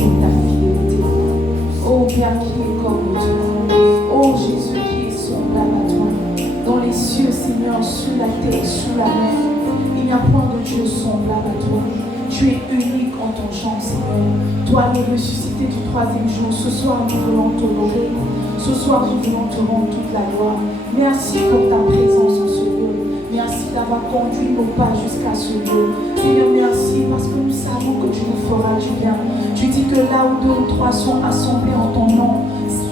pour ta fidélité. Oh Père, qui est comme toi. Oh Jésus, qui est semblable à toi. Dans les cieux, Seigneur, sous la terre, sous la mer, il n'y a point de Dieu semblable à toi. Tu es unique en ton genre, Seigneur. Toi, le ressuscité du troisième jour, ce soir, nous voulons t'honorer. Ce soir, nous voulons te rendre toute la gloire. Merci pour ta présence en ce lieu. Merci d'avoir conduit nos pas jusqu'à ce lieu. Seigneur, merci parce que nous savons que tu nous feras du bien. Tu dis que là où deux ou trois sont assemblés en ton nom,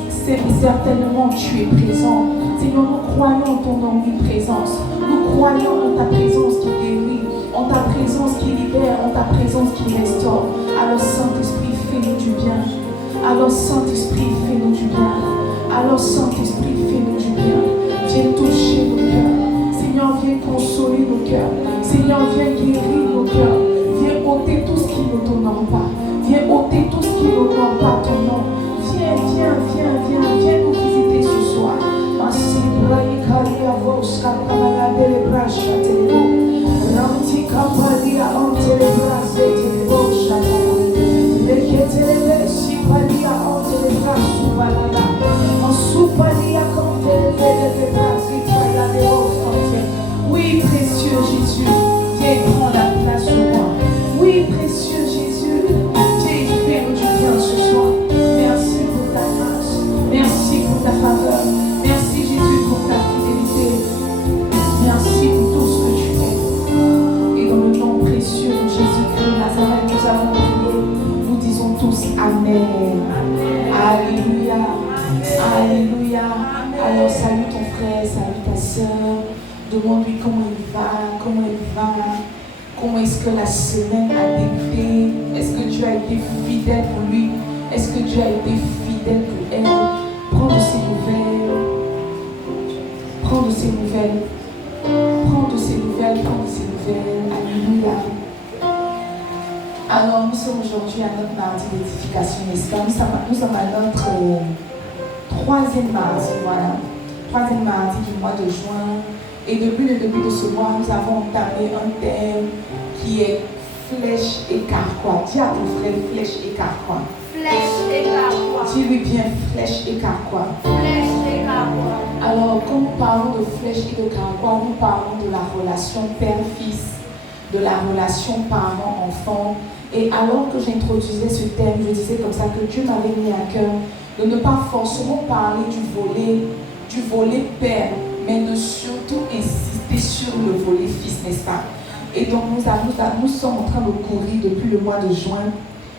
c'est certainement tu es présent. Seigneur, nous croyons en ton omniprésence. Nous croyons en ta présence qui guérit, en ta présence qui libère, en ta présence qui restaure. Alors Saint-Esprit, fais-nous du bien. Alors Saint-Esprit, fais-nous du bien. Alors Saint-Esprit, fais-nous du bien. Viens toucher nos cœurs. Seigneur, viens consoler nos cœurs. Seigneur, viens guérir nos cœurs. Viens ôter tout ce qui ne t'honore pas. Viens ôter tout ce qui n'honore pas ton nom. Viens nous visiter ce soir. Oui, précieux Jésus, viens prendre la place sur moi. Oui, précieux Jésus, viens fais-nous du bien ce soir. Merci pour ta grâce, merci pour ta faveur, merci Jésus pour ta fidélité. Merci pour tout ce que tu fais. Et dans le nom précieux de Jésus-Christ de Nazareth, nous avons prié. Nous disons tous Amen. Alléluia. Alléluia. Alors salue ton frère, salue ta soeur. Demande-lui comment il va, comment est-ce que la semaine a débuté. Est-ce que Dieu a été fidèle pour lui? Est-ce que Dieu a été fidèle pour elle? Prends de ses nouvelles. Prends de ses nouvelles. Alléluia. Alors, nous sommes aujourd'hui à notre mardi d'édification, n'est-ce pas? Nous sommes à notre troisième mardi, voilà. Troisième mardi du mois de juin. Et depuis le début de ce mois, nous avons entamé un thème qui est flèche et carquois. Dis à ton frère flèche et carquois. Flèche et carquois. Dis-lui bien flèche et carquois. Flèche et carquois. Alors, quand nous parlons de flèche et de carquois, nous parlons de la relation père-fils, de la relation parent-enfant. Et alors que j'introduisais ce thème, je disais comme ça que Dieu m'avait mis à cœur de ne pas forcément parler du volet père, mais de surtout insister sur le volet fils, n'est-ce pas? Et donc nous sommes en train de courir depuis le mois de juin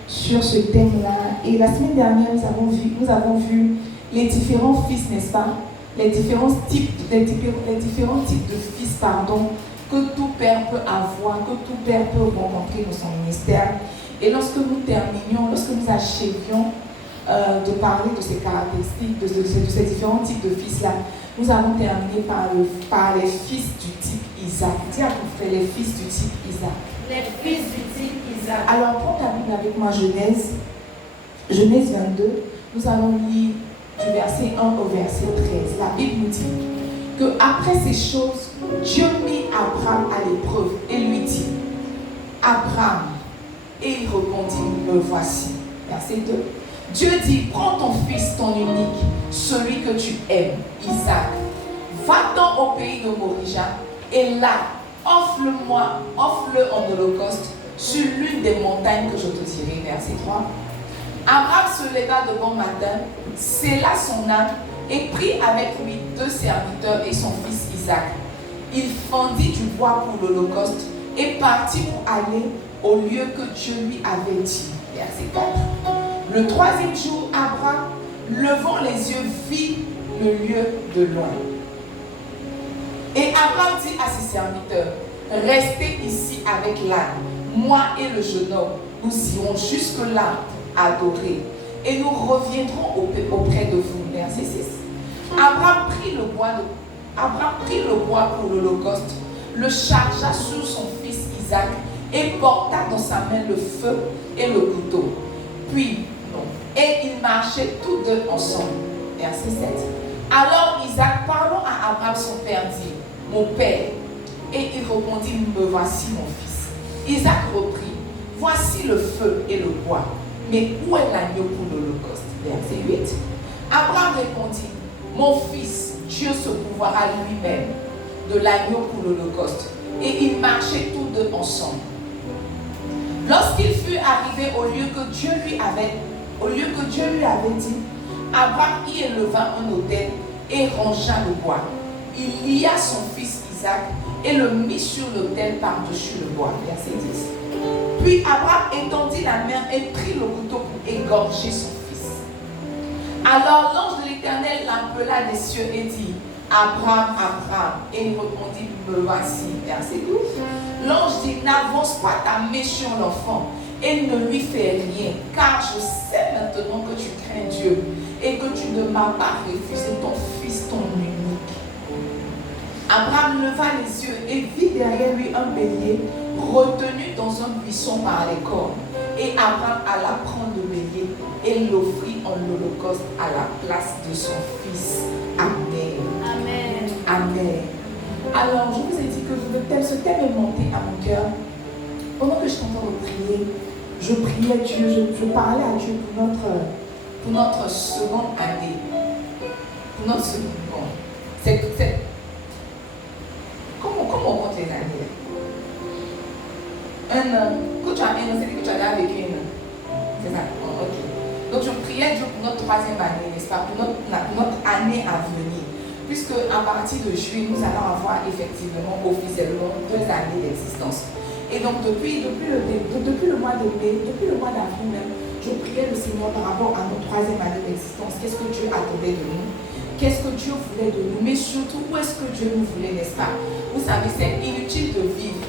sur ce thème-là. Et la semaine dernière, nous avons vu les différents fils, n'est-ce pas? Les différents types de fils, que tout père peut avoir, que tout père peut rencontrer dans son ministère. Et lorsque nous achevions de parler de ces caractéristiques, de ces différents types de fils-là, nous avons terminé par les fils du type Isaac. Dis à ton frère, les fils du type Isaac. Les fils du type Isaac. Alors, prends ta Bible avec moi, Genèse 22. Nous allons lire du verset 1 au verset 13. La Bible nous dit que après ces choses, Dieu mit Abraham à l'épreuve et lui dit: Abraham. Et il répondit: Me voici. Verset 2. Dieu dit: Prends ton fils, ton unique, celui que tu aimes, Isaac. Va-t'en au pays de Morija, et là, offre-le en holocauste sur l'une des montagnes que je te dirai. Verset 3. Abraham se leva de bon matin, scella son âne et prit avec lui 2 serviteurs et son fils Isaac. Il fendit du bois pour l'holocauste et partit pour aller au lieu que Dieu lui avait dit. Verset 4. Le 3e jour, Abraham, levant les yeux, vit le lieu de loin. Et Abraham dit à ses serviteurs: Restez ici avec l'âne, moi et le jeune homme, nous irons jusque-là adorer, et nous reviendrons auprès de vous. Verset 6. Abraham prit le bois pour l'holocauste, le chargea sur son fils Isaac, et porta dans sa main le feu et le couteau. Puis, et ils marchaient tous deux ensemble. Verset 7. Alors Isaac, parlant à Abraham son père, dit: Mon père. Et il répondit: Me voici mon fils. Isaac reprit: Voici le feu et le bois, mais où est l'agneau pour l'Holocauste? Verset 8. Abraham répondit, mon fils, Dieu se pourvoira lui-même de l'agneau pour l'Holocauste. Et ils marchaient tous deux ensemble. Lorsqu'il fut arrivé au lieu que Dieu lui avait dit, Abraham y éleva un autel et rangea le bois. Il lia son fils Isaac et le mit sur l'autel par-dessus le bois. Verset 10. Puis Abraham étendit la main et prit le couteau pour égorger son fils. Alors l'ange de l'Éternel l'appela des cieux et dit, Abraham, Abraham. Et il répondit, me voici. Verset 12. L'ange dit, n'avance pas ta main sur l'enfant et ne lui fais rien, car je sais maintenant que tu crains Dieu et que tu ne m'as pas refusé ton fils, ton unique. Abraham leva les yeux et vit derrière lui un bélier retenu dans un buisson par les cornes. Et Abraham alla prendre le bélier et l'offrit en holocauste à la place de son fils. Amen. Amen. Amen. Alors, je vous ai dit que ce thème est monté à mon cœur. Pendant que je t'entends prier, je priais Dieu, je parlais à Dieu pour notre seconde année. Pour notre seconde. Comment on compte les années? Un an. Quand tu as un an, c'est que tu as déjà vécu un an. C'est ça? Oh, ok. Donc je priais Dieu pour notre troisième année, n'est-ce pas? Pour notre année à venir. Puisque à partir de juillet, nous allons avoir effectivement, officiellement, 2 années d'existence. Et donc depuis le mois de mai, depuis le mois d'avril même, je priais le Seigneur par rapport à notre troisième année d'existence. Qu'est-ce que Dieu attendait de nous? Qu'est-ce que Dieu voulait de nous? Mais surtout, où est-ce que Dieu nous voulait, n'est-ce pas? Vous savez, c'est inutile de vivre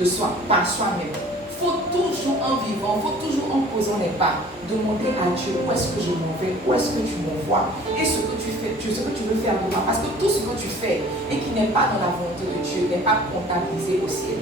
de soi, par soi-même. Il faut toujours en vivant, il faut toujours en posant les pas, demander à Dieu où est-ce que je m'en vais, où est-ce que tu m'envoies et ce que tu fais, ce que tu veux faire de moi. Parce que tout ce que tu fais et qui n'est pas dans la volonté de Dieu n'est pas comptabilisé au ciel.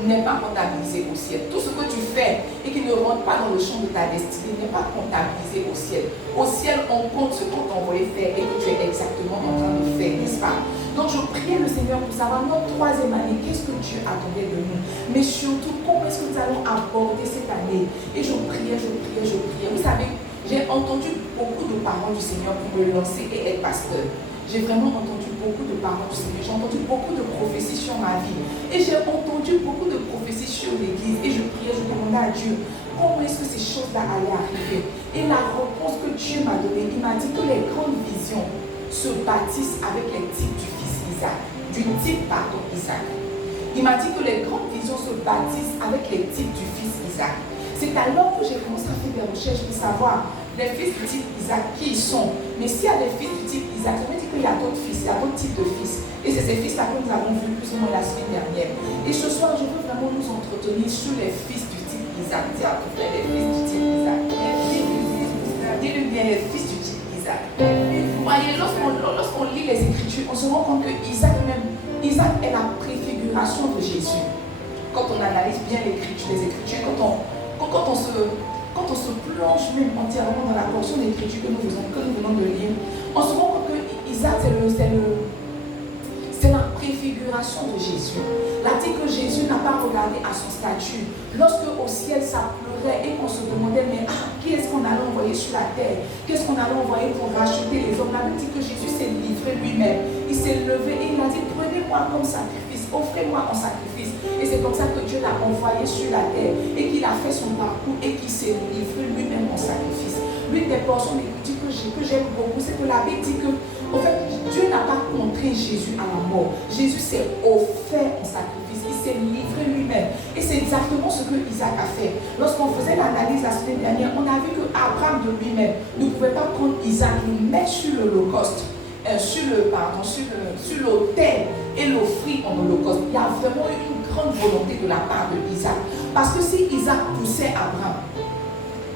N'est pas comptabilisé au ciel. Tout ce que tu fais et qui ne rentre pas dans le champ de ta destinée n'est pas comptabilisé au ciel. Au ciel, on compte ce qu'on t'a envoyé faire et que tu es exactement en train de faire, n'est-ce pas? Donc je priais le Seigneur pour savoir notre troisième année, qu'est-ce que Dieu attendait de nous. Mais surtout, comment est-ce que nous allons aborder cette année? Et je priais. Vous savez, j'ai entendu beaucoup de paroles du Seigneur pour me lancer et être pasteur. J'ai vraiment entendu beaucoup de paroles du Seigneur. J'ai entendu beaucoup de prophéties sur ma vie. Et j'ai entendu beaucoup de prophéties sur l'église. Et je priais, je demandais à Dieu, comment est-ce que ces choses-là allaient arriver? Et la réponse que Dieu m'a donnée, il m'a dit que les grandes visions se bâtissent avec les types du fils Isaac. Isaac. Il m'a dit que les grandes visions se bâtissent avec les types du fils Isaac. C'est alors que j'ai commencé à faire des recherches pour savoir les fils du type Isaac, qui ils sont. Mais s'il y a des fils du type Isaac, ça veut dire qu'il y a d'autres fils, il y a d'autres types de fils. Et c'est ces fils-là que nous avons vus plus ou moins la semaine dernière. Et ce soir, je veux vraiment nous entretenir sur les fils du type Isaac. Dis à ton frère, les fils du type Isaac. Dis-lui bien, les fils du type Isaac. Vous voyez, lorsqu'on lit les Écritures, on se rend compte que Isaac est la préfiguration de Jésus. Quand on analyse bien les Écritures, quand on se plonge même entièrement dans la portion d'écriture que nous venons de lire, on se rend compte que Isaac, c'est la préfiguration de Jésus. La dit que Jésus n'a pas regardé à son statut. Lorsque au ciel ça pleurait et qu'on se demandait, mais qui est-ce qu'on allait envoyer sur la terre? Qu'est-ce qu'on allait envoyer pour racheter les hommes? La Bible dit que Jésus s'est livré lui-même. Il s'est levé et il a dit, prenez-moi comme sacrifice, offrez-moi en sacrifice. Et c'est comme ça que Dieu l'a envoyé sur la terre et qu'il a fait son parcours et qu'il s'est livré lui-même en sacrifice. L'une des portions d'écriture que j'aime beaucoup, c'est que la Bible dit que, en fait, Dieu n'a pas contraint Jésus à la mort. Jésus s'est offert en sacrifice. Il s'est livré lui-même. Et c'est exactement ce que Isaac a fait. Lorsqu'on faisait l'analyse la semaine dernière, on a vu que Abraham de lui-même ne pouvait pas prendre Isaac, le mettre sur l'Holocauste. Sur l'autel et l'offrir en holocauste. Il y a vraiment eu une grande volonté de la part de Isaac. Parce que si Isaac poussait Abraham,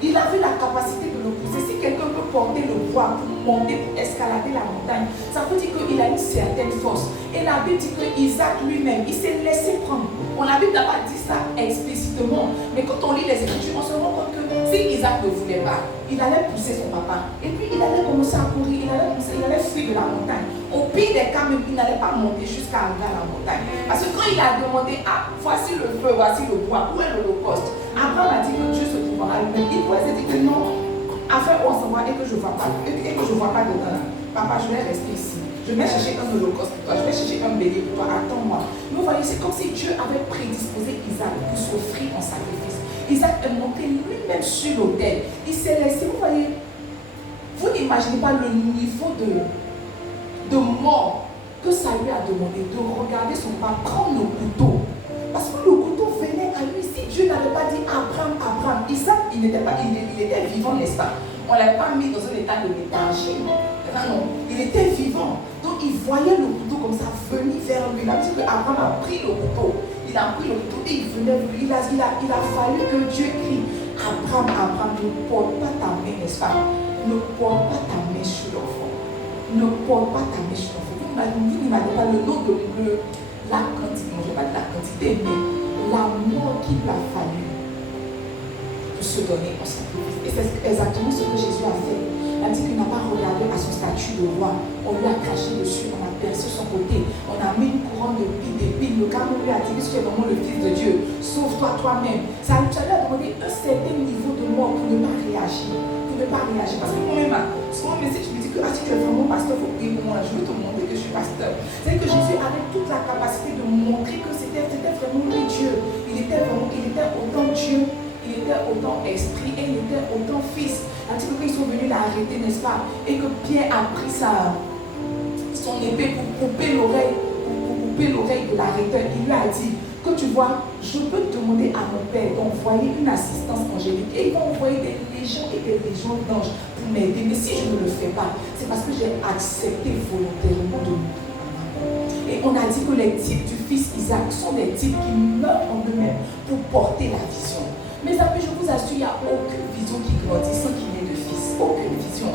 il avait la capacité de le pousser. Si quelqu'un peut porter le poids pour monter, pour escalader la montagne, ça veut dire qu'il a une certaine force. Et la Bible dit que Isaac lui-même, il s'est laissé prendre. La Bible n'a pas dit ça explicitement. Mais quand on lit les Écritures, on se rend compte que si Isaac ne voulait pas, il allait pousser son papa. Et puis il allait commencer à courir, il allait fuir de la montagne. Au pire des cas, même, il n'allait pas monter jusqu'à arriver à la montagne. Parce que quand il a demandé, ah, voici le feu, voici le bois, où est l'Holocauste? Abraham a dit que Dieu se trouvera lui-même. Il pourrait se dire que non, afin on se voit et que je ne vois pas, dedans. Papa, je vais rester ici. Je vais chercher un holocauste pour toi. Je vais chercher un bélier pour toi. Attends-moi. Mais vous voyez, c'est comme si Dieu avait prédisposé Isaac pour s'offrir en sacrifice. Isaac est monté lui-même sur l'autel. Il s'est laissé, vous voyez, vous n'imaginez pas le niveau de mort que ça lui a demandé, de regarder son papa prendre le couteau. Parce que le couteau venait à lui. Si Dieu n'avait pas dit Abraham, Isaac, il était vivant, n'est-ce pas? On ne l'avait pas mis dans un état de léthargie. Non, il était vivant. Donc il voyait le couteau comme ça venir vers lui. Il a dit que Abraham a pris le couteau. Il a pris le couteau et il venait vers lui. Il a fallu que Dieu crie Abraham, ne porte pas ta main, n'est-ce pas? Ne porte pas ta main sur l'enfant. Ne porte pas ta main sur l'enfant. Vous n'imaginez pas le nom de la quantité, non, je ne vais pas dire la quantité, mais la mort qu'il lui a fallu pour se donner en sacrifice. Et c'est exactement ce que Jésus a fait. Il a dit qu'il n'a pas regardé à son statut de roi. On lui a craché dessus, on a percé son côté, on a mis une couronne d'épines. Le gars lui a dit, puisque tu es vraiment le Fils de Dieu, sauve-toi toi-même. Ça lui a demandé un certain niveau de mort pour ne pas réagir. Parce que moi-même, souvent, mais si tu me dis que si tu es vraiment pasteur, il faut prier pour moi, je veux te montrer que je suis pasteur. C'est que Jésus avait toute la capacité de montrer que c'était vraiment lui Dieu. Il était autant Dieu, il était autant esprit et il était autant fils. C'est-à-dire que quand ils sont venus l'arrêter, n'est-ce pas? Et que Pierre a pris son épée pour couper l'oreille de l'arrêteur, il lui a dit que tu vois, je peux demander à mon Père d'envoyer une assistance angélique et il va envoyer des légions et des légions d'anges pour m'aider. Mais si je ne le fais pas, c'est parce que j'ai accepté volontairement de mourir. Et on a dit que les types du fils Isaac sont des types qui meurent en eux-mêmes pour porter la vision. Mes amis, je vous assure, il n'y a aucune vision qui grandit sans qu'il y ait de fils. Aucune vision.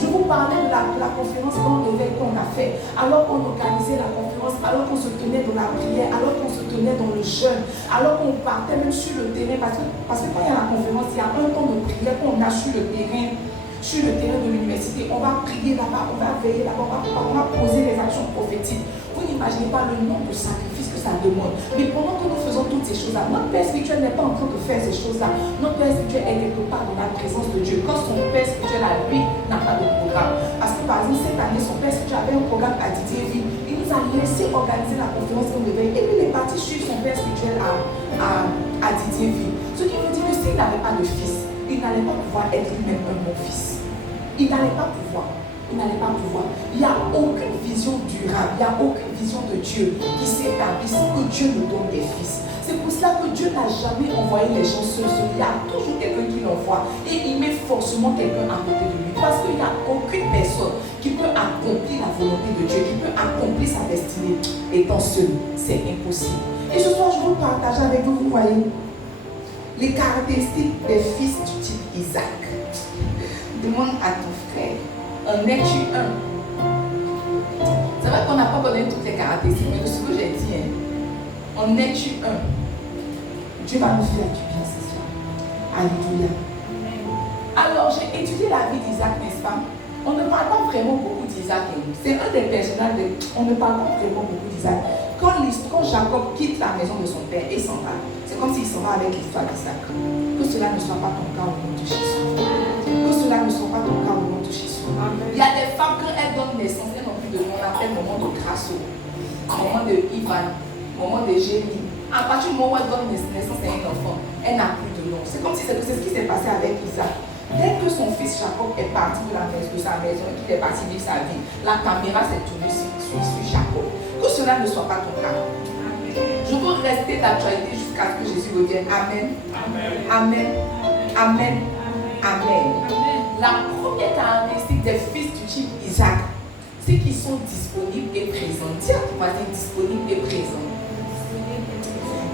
Je vous parlais de la conférence qu'on a fait, alors qu'on organisait la conférence, alors qu'on se tenait dans la prière, alors qu'on se tenait dans le jeûne, alors qu'on partait même sur le terrain, parce que quand il y a la conférence, il y a un temps de prière qu'on a sur le terrain de l'université. On va prier là-bas, on va veiller là-bas, on va poser les actions prophétiques. Vous n'imaginez pas le nombre de sacrifices que ça demande. Mais pendant que nous faisons toutes ces choses-là, notre Père spirituel n'est pas en train de faire ces choses-là. Notre Père spirituel est quelque part dans la présence de Dieu. Quand son Père spirituel à lui n'a pas de programme. Parce que par exemple, cette année, son Père spirituel avait un programme à Didier Ville. Il nous a laissé organiser la conférence qu'on devait. Et puis il est parti suivre son Père spirituel à Didier Ville. Ce qui veut dire que s'il n'avait pas de fils, il n'allait pas pouvoir être lui-même un bon fils. Il n'allait pas pouvoir. Il n'y a aucune vision durable, il n'y a aucune vision de Dieu qui s'établit sans que Dieu nous donne des fils. C'est pour cela que Dieu n'a jamais envoyé les gens seuls. Il y a toujours quelqu'un qui l'envoie et il met forcément quelqu'un à côté de lui. Parce qu'il n'y a aucune personne qui peut accomplir la volonté de Dieu, qui peut accomplir sa destinée étant seul. C'est impossible. Et ce soir, je veux partager avec vous, vous voyez, les caractéristiques des fils du type Isaac. Demande à ton frère. En es-tu un? C'est vrai qu'on n'a pas connu toutes les caractéristiques, mais de ce que j'ai dit, en es-tu un? Dieu va nous faire du bien ce soir. Alléluia. Alors, j'ai étudié la vie d'Isaac, n'est-ce pas? On ne parle pas vraiment beaucoup d'Isaac. C'est un des personnages, on ne parle pas vraiment beaucoup d'Isaac. Quand Jacob quitte la maison de son père et s'en va, c'est comme s'il s'en va avec l'histoire d'Isaac. Que cela ne soit pas ton cas au nom de Jésus. Que cela ne soit pas ton cas au nom de Jésus. Il y a des femmes, quand elles donnent naissance, elles n'ont plus de nom, on appelle moment de grâce, moment de Ivan, moment de Jérémie. À partir du moment où elle donne naissance à un enfant, elle n'a plus de nom. C'est comme si c'est ce qui s'est passé avec Isaac. Dès que son fils Jacob est parti de sa maison et qu'il est parti vivre sa vie, la caméra s'est tournée sur Jacob. Que cela ne soit pas ton cas. Je veux rester d'actualité jusqu'à ce que Jésus revienne. Amen. Amen. Amen. Amen. La première caractéristique des fils du type Isaac, c'est qu'ils sont disponibles et présents. Dis à ton voisin, disponibles et présents.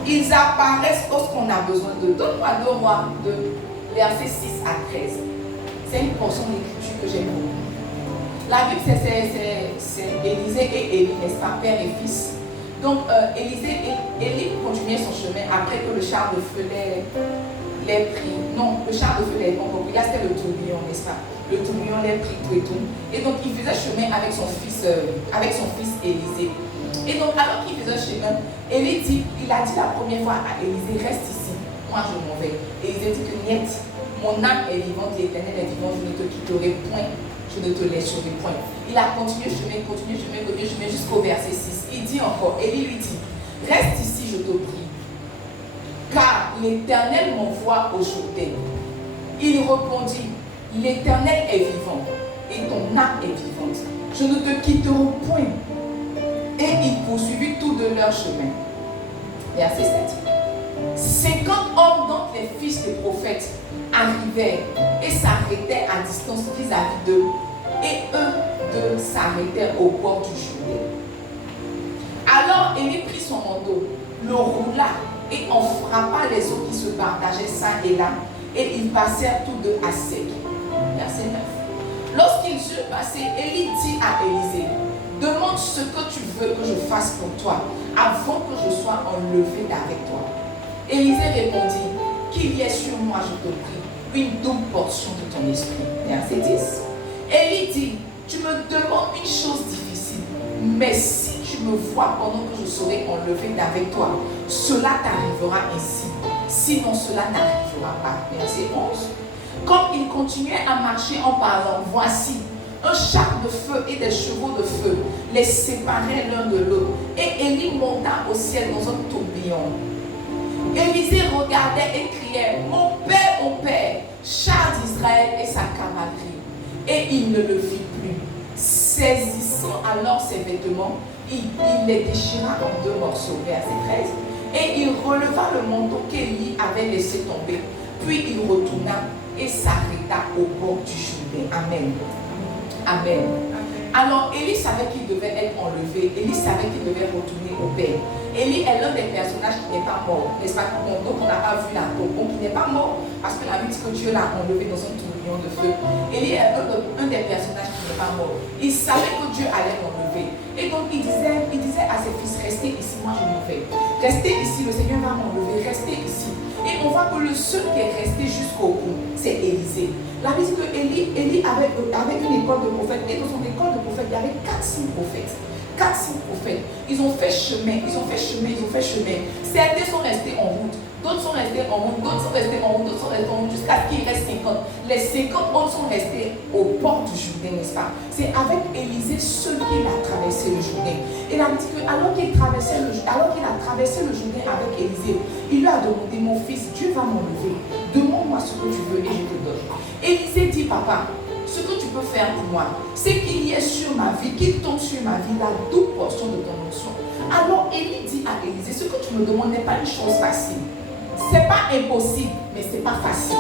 Ils apparaissent lorsqu'on a besoin d'eux. Donne-moi 2 Rois de versets 6 à 13. C'est une portion d'écriture que j'aime beaucoup. La Bible, c'est Élisée et Élie, n'est-ce pas, père et fils. Donc, Élie continuait son chemin après que le char de feu l'ait pris. Non, le char de feu l'ait pas compris. Là, c'était le tourbillon, n'est-ce pas? le tourbillon l'a pris, tout et tout. Et donc, il faisait chemin avec son fils Élisée. Et donc, alors qu'il faisait chemin, il a dit la première fois à Élisée, reste ici, moi je m'en vais. Et Élisée dit que niet, mon âme est vivante, l'Éternel est vivant, je ne te quitterai point, je ne te laisserai point. Il a continué chemin jusqu'au verset 6. Il dit encore, Élie lui dit, reste ici, je te prie, car l'Éternel m'envoie au Jourdain. Il répondit, l'Éternel est vivant et ton âme est vivante. Je ne te quitterai point. Et il poursuivit tout de leur chemin. Verset 7. 50 hommes, donc les fils des prophètes, arrivèrent et s'arrêtèrent à distance vis-à-vis d'eux. Et eux deux s'arrêtèrent au bord du Jourdain. Alors Élie prit son manteau, le roula et en frappa les eaux qui se partageaient ça et là. Et ils passèrent tous deux à sec. Verset 9. Lorsqu'ils eurent passé, Élie dit à Élisée, demande ce que tu veux que je fasse pour toi, avant que je sois enlevé d'avec toi. Élisée répondit, qu'il y ait sur moi, je te prie, une double portion de ton esprit. Verset 10. Élie dit, tu me demandes une chose difficile, mais si tu me vois pendant que je serai enlevé d'avec toi, cela t'arrivera ainsi. Sinon cela n'arrivera pas. Verset 11. Comme il continuait à marcher en parlant, voici, un char de feu et des chevaux de feu les séparaient l'un de l'autre. Et Élie monta au ciel dans un tourbillon. Élisée regardait et criait, mon père, char d'Israël et sa cavalerie. Et il ne le vit plus. Saisissant alors ses vêtements, il les déchira en deux morceaux. Verset 13. Et il releva le manteau qu'Élie avait laissé tomber. Puis il retourna et s'arrêta au bord du Jourdain. Amen. Amen. Alors Élie savait qu'il devait être enlevé. Élie savait qu'il devait retourner au Père. Élie est l'un des personnages qui n'est pas mort. N'est-ce pas? Donc on n'a pas vu la tombe. Donc il n'est pas mort parce que la Bible dit que Dieu l'a enlevé dans un tourbillon de feu. Élie est un des personnages qui n'est pas mort. Il savait que Dieu allait l'enlever. Et donc il disait à ses fils, restez ici, moi je m'en vais. Restez ici, le Seigneur va m'enlever. Restez ici. Et on voit que le seul qui est resté jusqu'au bout, c'est Élisée. La Bible dit que Élie avait une école de prophètes. Et dans son école de prophètes, il y avait 400 prophètes. 400 prophètes. Ils ont fait chemin. Certains sont restés en route. D'autres sont restés en route. Jusqu'à ce qu'il reste 50. Les 50 autres sont restés au port du Jourdain, n'est-ce pas? C'est avec Élisée seul qu'il a traversé le Jourdain. Et la Bible dit que alors qu'il a traversé le Jourdain avec Élisée, il lui a demandé, mon fils, Dieu va m'enlever. Demande-moi ce que tu veux et je te donne. Élisée dit, papa, ce que tu peux faire pour moi, c'est qu'il y ait sur ma vie, qu'il tombe sur ma vie la double portion de ton onction. Alors Élie dit à Élisée, ce que tu me demandes n'est pas une chose facile. C'est pas impossible, mais c'est pas facile.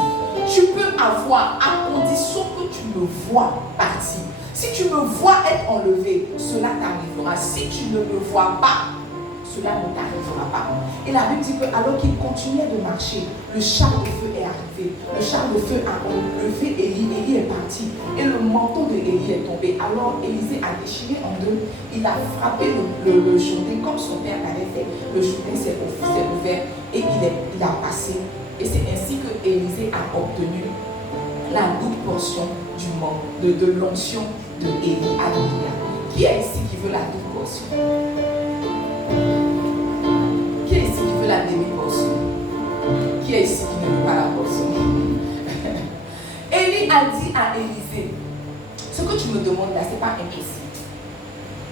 Tu peux avoir à condition que tu me vois partir. Si tu me vois être enlevé, cela t'arrivera. Si tu ne me vois pas, cela ne t'arrivera pas. Et la Bible dit que alors qu'il continuait de marcher, le char de feu est arrivé. Le char de feu a enlevé Élie. Élie est parti. Et le manteau de Élie est tombé. Alors Élisée a déchiré en deux. Il a frappé le Jourdain comme son père l'avait fait. Le Jourdain s'est ouvert et il a passé. Et c'est ainsi que Élisée a obtenu la double portion de l'onction de Élie. Alléluia. Qui est ici qui veut la double portion? Qui est ici qui veut la demi-portion? Qui est ici qui ne veut pas la portion? Élie a dit à Élisée, ce que tu me demandes là, ce n'est pas impossible.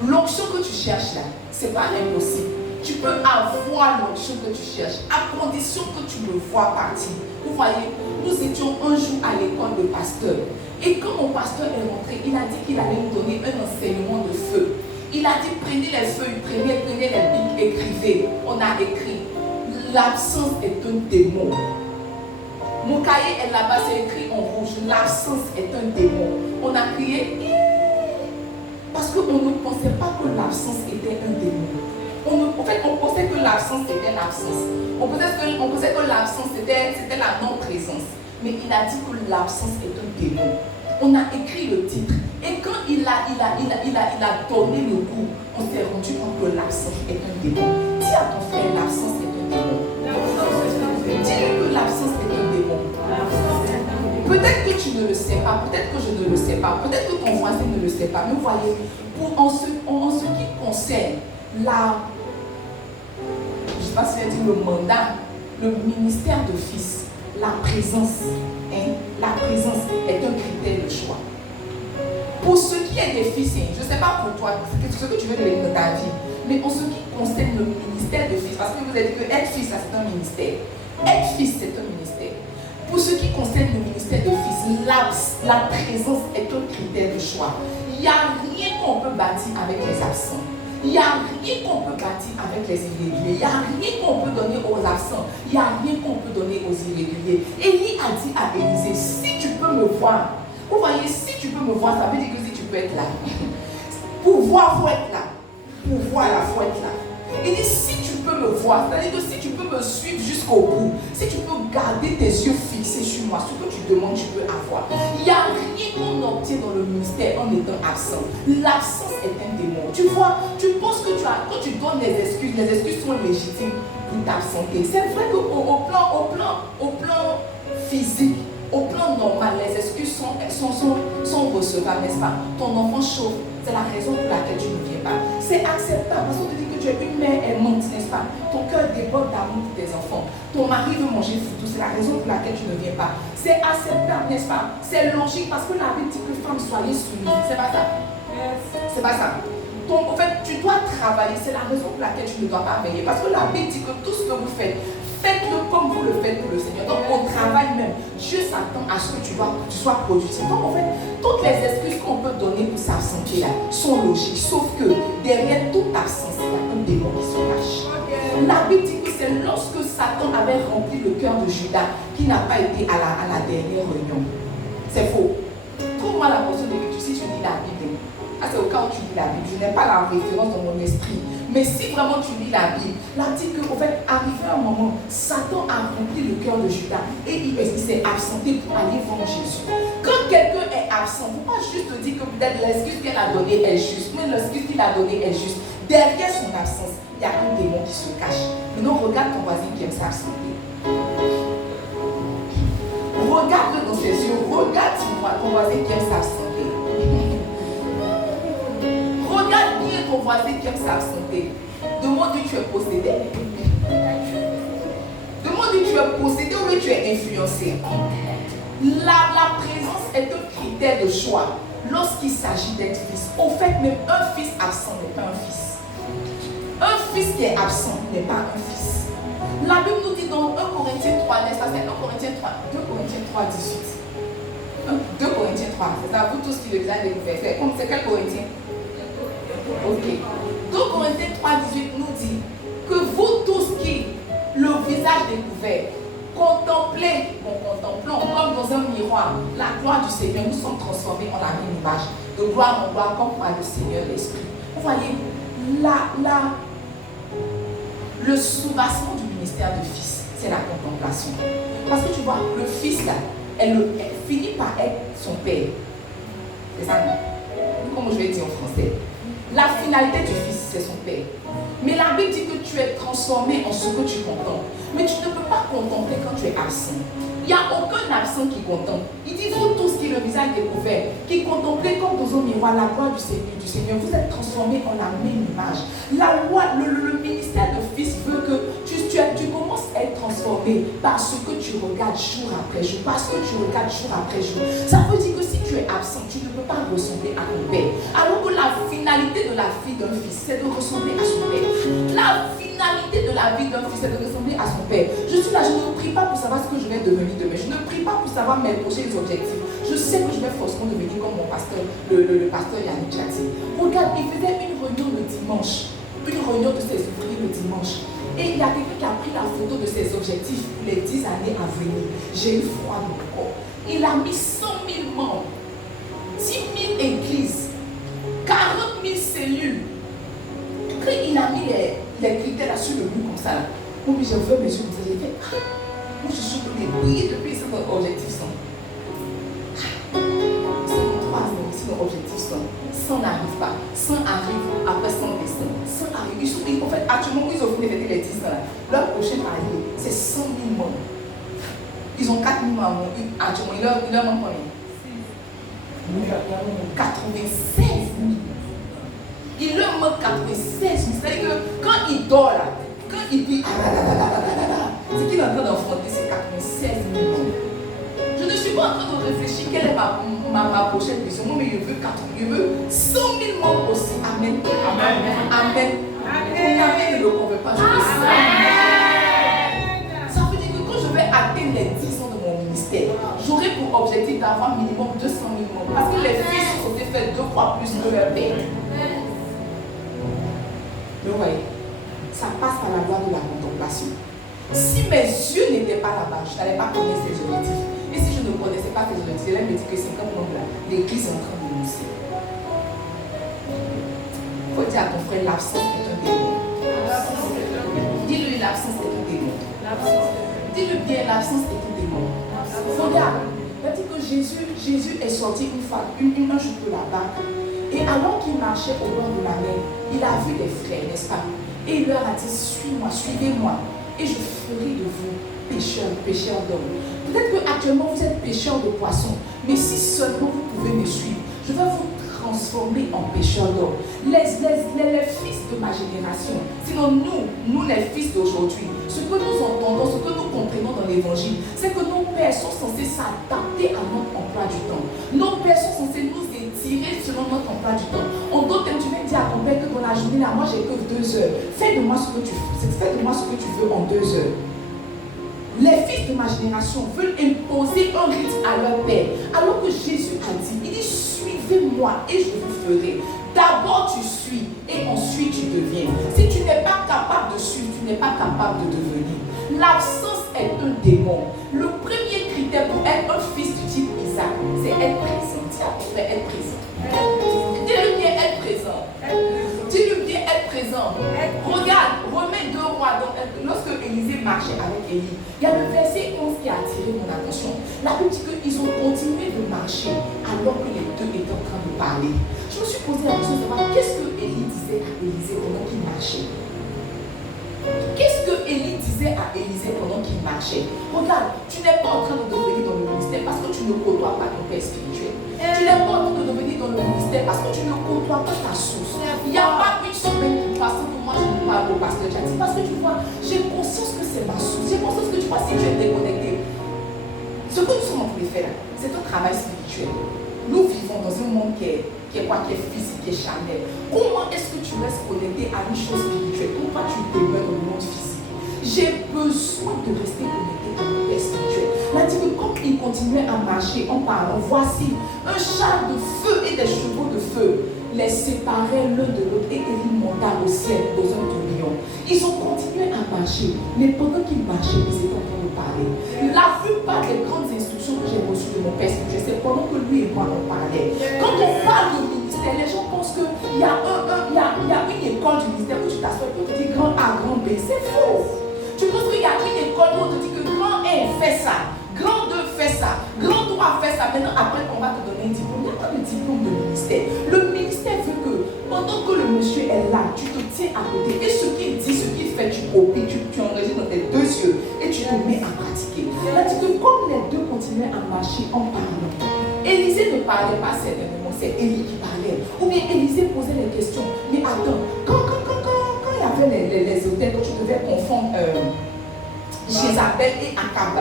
L'onction que tu cherches là, ce n'est pas impossible. Tu peux avoir l'onction que tu cherches, à condition que tu me vois partir. Vous voyez, nous étions un jour à l'école de pasteur. Et quand mon pasteur est rentré, il a dit qu'il allait nous donner un enseignement de feu. Il a dit, prenez les feuilles, prenez les bics, écrivez. On a écrit, l'absence est un démon. Mon cahier est là-bas, c'est écrit en rouge, l'absence est un démon. On a crié, parce qu'on ne pensait pas que l'absence était un démon. En fait, on pensait que l'absence était l'absence. On pensait que l'absence c'était la non-présence. Mais il a dit que l'absence est un démon. On a écrit le titre. Et quand il a donné le coup, on s'est rendu compte que l'absence est un démon. Dis à ton frère, l'absence est un démon. Dis-lui que l'absence est un démon. Peut-être que tu ne le sais pas, peut-être que je ne le pas. Peut-être que ton voisin ne le sait pas. Mais vous voyez, en ce qui concerne je ne sais pas si je vais dire le mandat, le ministère de fils, la présence est un critère de choix. Pour ce qui est des fils, je ne sais pas pour toi, ce que tu veux devenir dans ta vie, mais en ce qui concerne le ministère de fils, parce que vous avez dit que être fils, c'est un ministère. Être fils, c'est un ministère. Pour ce qui concerne le ministère de fils, la présence est un critère de choix. Il n'y a rien qu'on peut bâtir avec les absents. Il n'y a rien qu'on peut bâtir avec les irréguliers. Il n'y a rien qu'on peut donner aux absents. Il n'y a rien qu'on peut donner aux irréguliers. Élie a dit à Élisée, si tu peux me voir, vous voyez, si tu peux me voir, ça veut dire que si tu peux être là. Pour voir, il faut être là. Pour voir, il faut être là. Il dit, si tu peux me voir, c'est-à-dire que si tu peux me suivre jusqu'au bout, si tu peux garder tes yeux fixés sur moi, ce que tu demandes, tu peux avoir. Il n'y a rien qu'on obtient dans le ministère en étant absent. L'absence est un démon. Tu vois, tu penses que quand tu donnes les excuses sont légitimes pour t'absenter. C'est vrai qu'au plan physique, au plan normal, les excuses sont recevables, n'est-ce pas? Ton enfant chauffe, c'est la raison pour laquelle tu ne viens pas. C'est acceptable parce qu'on te dit que tu es une mère aimante, n'est-ce pas? Ton cœur déborde d'amour pour tes enfants. Ton mari veut manger foutu, c'est la raison pour laquelle tu ne viens pas. C'est acceptable, n'est-ce pas? C'est logique parce que la Bible dit que femme, soyez soumise. C'est pas ça? C'est pas ça. Donc, en fait, tu dois travailler. C'est la raison pour laquelle tu ne dois pas veiller. Parce que la Bible dit que tout ce que vous faites, faites-le comme vous le faites pour le Seigneur. Donc, on travaille même. Dieu s'attend à ce que tu sois productif. Donc, en fait, toutes les excuses qu'on peut donner pour s'absenter là sont logiques. Sauf que derrière toute absence, il y a un démon qui se cache. La Bible dit que c'est lorsque Satan avait rempli le cœur de Judas qui n'a pas été à la dernière réunion. C'est faux. Trouve-moi la portion de l'écriture si tu lis la Bible. C'est au cas où tu lis la Bible. Je n'ai pas la référence dans mon esprit. Mais si vraiment tu lis la Bible, là dit qu'en fait, arrivé un moment, Satan a rempli le cœur de Judas et il s'est absenté pour aller voir Jésus. Quand quelqu'un est absent, il ne faut pas juste te dire que peut-être l'excuse qu'elle a donnée est juste, mais l'excuse qu'il a donnée est juste. Derrière son absence, il y a un démon qui se cache. Maintenant, regarde ton voisin qui aime s'absenter. Regarde-le dans ses yeux, regarde ton voisin qui aime s'absenter. Regarde bien ton voisin qui aime s'absenter. Demande-lui tu es possédé. Demande-lui tu es possédé ou tu es influencé. La présence est un critère de choix lorsqu'il s'agit d'être fils. Au fait, même un fils absent n'est pas un fils. Un fils qui est absent n'est pas un fils. La Bible nous dit dans 1 Corinthiens 3, n'est-ce pas? C'est 1 Corinthiens 3, 2 Corinthiens 3, 18. 2 Corinthiens 3, c'est ça, vous tous qui le avez découvert. C'est quel Corinthien? Ok. 2 Corinthiens 3, 18 nous dit que vous tous qui, le visage découvert, contemplez, contemplons comme dans un miroir la gloire du Seigneur, nous sommes transformés en la même image, de gloire en gloire, comme par le Seigneur l'Esprit. Vous voyez, le soubassement du ministère de fils, c'est la contemplation. Parce que tu vois, le fils là, elle finit par être son père. C'est ça, non? Comme je vais dire en français. La finalité du fils, c'est son père. Mais la Bible dit que tu es transformé en ce que tu contemples. Mais tu ne peux pas contempler quand tu es absent. Il n'y a aucun absent qui contemple. Il dit, vous tous qui le visage découvert, qui contemplez comme dans un miroir la gloire du Seigneur, vous êtes transformés en la même image. La loi, le ministère de fils veut que tu commences à être transformé par ce que tu regardes jour après jour. Parce que tu regardes jour après jour. Ça veut dire que si tu es absent, tu ne peux pas ressembler à ton père. Alors que la finalité de la vie d'un fils, c'est de ressembler à son père. La finalité de la vie d'un fils, c'est de ressembler à son père. Je suis là, je ne prie pas pour savoir ce que je vais devenir demain. Je ne prie pas pour savoir mes prochains objectifs. Je sais que je vais forcément devenir comme mon pasteur, le pasteur Yannick Chati. Regarde, il faisait une réunion le dimanche. Une réunion de ses ouvriers le dimanche. Et il y a quelqu'un qui a pris la photo de ses objectifs pour les 10 années à venir. J'ai eu froid dans le corps. Il a mis 100 000 membres, 10 000 églises, 40 000 cellules. Quand il a mis les critères là sur le mur comme ça, moi je veux mes yeux comme ça, j'ai fait, moi je suis pour les prier depuis ce nos objectifs sont. 53 ans, si nos objectifs sont. 100 n'arrive pas, 100 arrive, après 100 descend, 100 arrive. En fait, actuellement, ils ont fêté les 10 ans. Leur prochaine année, c'est 100 000 membres. Ils ont 4 000 membres. Actuellement, ils leur manquent combien? 96 000. Il leur manque 96 000. C'est-à-dire que quand il dort là, quand il dit ce qu'il est en train d'enfanter, c'est 96 000. Je ne suis pas en train de réfléchir quelle est ma prochaine vision. Moi, mais je veux 100 000 membres aussi. Amen. Amen. Amen. Ne le convainc pas. Je veux ça. Ça veut dire que quand je vais atteindre les 10 ans de mon ministère, j'aurai pour objectif d'avoir minimum 200 000 membres. Parce que les fils ont été faits 2 fois plus que leur père. Mais voyez, ça passe par la voie de la contemplation. Si mes yeux n'étaient pas là-bas, je n'allais pas connaître ces objectifs. Et si je ne connaissais pas ces objectifs, elle me dit que 50 membres là, l'église est en train de mousser. Il faut dire à ton frère, l'absence est un démon. Dis-lui, l'absence est un démon. Dis-le bien, l'absence est un démon. Regarde, il dit que Jésus est sorti une fois, un jour de la barque. Et alors qu'il marchait au bord de la mer, il a vu des frères, n'est-ce pas? Et il leur a dit, suis-moi, suivez-moi, et je ferai de vous pécheurs d'hommes. Peut-être qu'actuellement vous êtes pécheurs de poissons, mais si seulement vous pouvez me suivre, je vais vous transformer en pécheurs d'hommes. Les fils de ma génération, sinon nous les fils d'aujourd'hui, ce que nous entendons, ce que nous comprenons dans l'évangile, c'est que nos pères sont censés s'adapter à notre emploi du temps. Nos pères sont censés nous étirer selon notre emploi du temps. En d'autres termes, tu viens dire à ton père que dans la journée, là, moi j'ai que 2 heures. Fais de moi ce que tu veux en 2 heures. Les fils de ma génération veulent imposer un rythme à leur père. Alors que Jésus a dit, il dit, suivez-moi et je vous ferai. D'abord tu suis et ensuite tu deviens. Si tu n'es pas capable de suivre, tu n'es pas capable de devenir. L'absence est un démon. Le premier critère pour être un fils du type Isaac, c'est être présent. Dis-le bien, être présent. Dis-le bien, être présent. Dis-le bien, être présent. Regarde, remets 2 rois. Lorsque Élisée marchait avec Élie, il y a le verset 11 qui a attiré mon attention. La Bible dit qu'ils ont continué de marcher alors que les deux étaient en train de parler. Je me suis posé la question de savoir qu'est-ce que Élie disait à Élisée pendant qu'il marchait. Qu'est-ce que Élie disait à Élisée pendant qu'il marchait? Regarde, tu n'es pas en train de devenir dans le ministère parce que tu ne côtoies pas ton père spirituel. Tu n'es pas en train de devenir dans le ministère parce que tu ne côtoies pas ta source. Il n'y a pas une semaine qui passe que moi je ne parle au pasteur Jati. Parce que tu vois, j'ai conscience que c'est ma source. J'ai conscience que tu vois, si tu es déconnecté, ce que nous sommes en train de faire, c'est un travail spirituel. Nous vivons dans un monde qui est physique, qui est charnel. Comment est-ce que tu restes connecté à une chose spirituelle? Pourquoi tu demeures dans le monde physique? J'ai besoin de rester connecté à mon père spirituel. Il a dit que comme il continuait à marcher en parlant, voici un char de feu et des chevaux de feu les séparaient l'un de l'autre et Élie monta au ciel dans un tourbillon. Ils ont continué à marcher, mais pendant qu'ils marchaient, ils étaient en train de parler. La plupart des grandes instructions que j'ai reçues de mon père spirituel, c'est pendant que lui et moi on parlait. Quand on parle de ministère, les gens pensent qu'il y a une école du ministère où tu t'assois et on te dit grand A, grand B. C'est faux. Tu penses qu'il y a une école où on te dit que grand 1 fait ça, grand 2 fait ça, grand 3 fait ça. Maintenant, après, on va te donner un diplôme. Il n'y a pas de diplôme de ministère. Le ministère veut que pendant que le monsieur est là, tu te tiens à côté. Et ce qu'il dit, ce qu'il fait, tu copies, tu enregistres dans tes 2 yeux et tu te mets à pratiquer. C'est-à-dire que comme les deux continuaient à marcher en parlant, Élisée ne parlait pas certainement, c'est Élie qui parlait. Ou bien Élisée posait les questions. Mais attends, quand il y avait les hôtels, quand tu devais confondre Jézabel et Akab,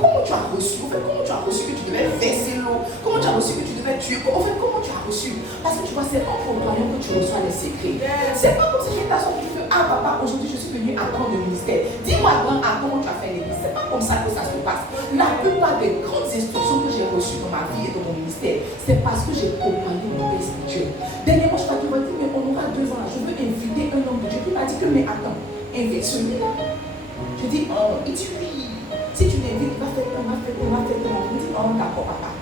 comment tu as reçu? En fait, comment tu as reçu que tu devais verser l'eau? Comment tu as reçu que tu devais tuer? En fait, comment tu as reçu? Parce que tu vois, c'est en proclamant que tu reçois les secrets. C'est pas comme si tu t'assois et tu fais, ah papa, aujourd'hui je suis venu apprendre le ministère. Dis-moi grand à comment tu as fait l'église. C'est pas comme ça que ça se passe. La plupart des grandes instructions que j'ai reçues dans ma vie et dans mon ministère, c'est parce que j'ai côtoyé mon père spirituel. Dernièrement, je t'ai dit, mais on aura 2 ans là, je veux inviter un homme de Dieu. Il m'a dit que, mais attends, invite celui-là. Je dis, oh, il dit oui. Si tu l'invites, va faire un. Il me dit, oh, d'accord, papa.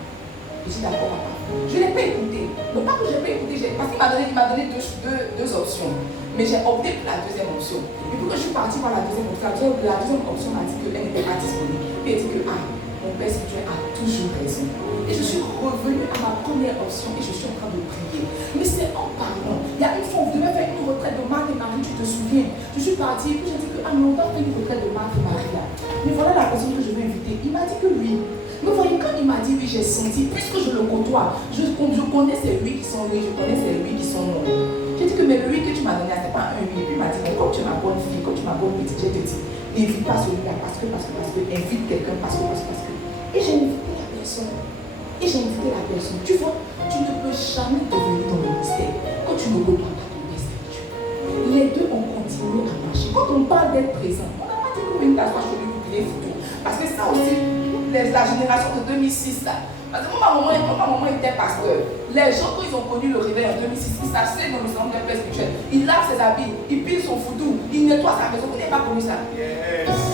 Je dis, d'accord, papa. Je ne l'ai pas écouté. Non pas que je n'ai pas écouté, parce qu'il m'a donné deux options. Mais j'ai opté pour la deuxième option. Et puis quand je suis partie voir la deuxième option, la deuxième option m'a dit qu'elle n'était pas disponible. Puis elle dit que, mon père spirituel a toujours raison. Et je suis revenue à ma première option et je suis en train de prier. Mais c'est en parlant. Il y a une fois, on devait faire une retraite de Marthe et Marie, tu te souviens? Je suis partie et puis j'ai dit que, mais on va faire une retraite de Marthe et Marie là. Mais voilà la personne que je veux inviter. Il m'a dit que oui. Mais voyez, quand il il m'a dit, oui, j'ai senti, puisque je le côtoie, je connais ces oui qui sont oui, je connais ces oui qui sont non. J'ai dit que mais le oui que tu m'as donné, c'est pas un oui. Et puis il m'a dit, mais comme tu es ma bonne fille, comme tu es ma bonne petite, je te dis, n'invite pas celui-là parce que, invite quelqu'un parce que. Et j'ai invité la personne. Tu vois, tu ne peux jamais devenir dans le mystère quand tu ne côtoies pas ton père spirituel. Les deux ont continué à marcher. Quand on parle d'être présent, on n'a pas dit que une t'asseoir chez lui pour qu'il ait photo. Parce que ça aussi, la génération de 2006 là. Parce que ma maman était pasteur. Les gens, quand ils ont connu le réveil en 2006, ils s'asseyent dans le salon d'un père spirituel. Il lave ses habits, il pile son foudou, il nettoie sa maison. Vous n'avez pas connu ça?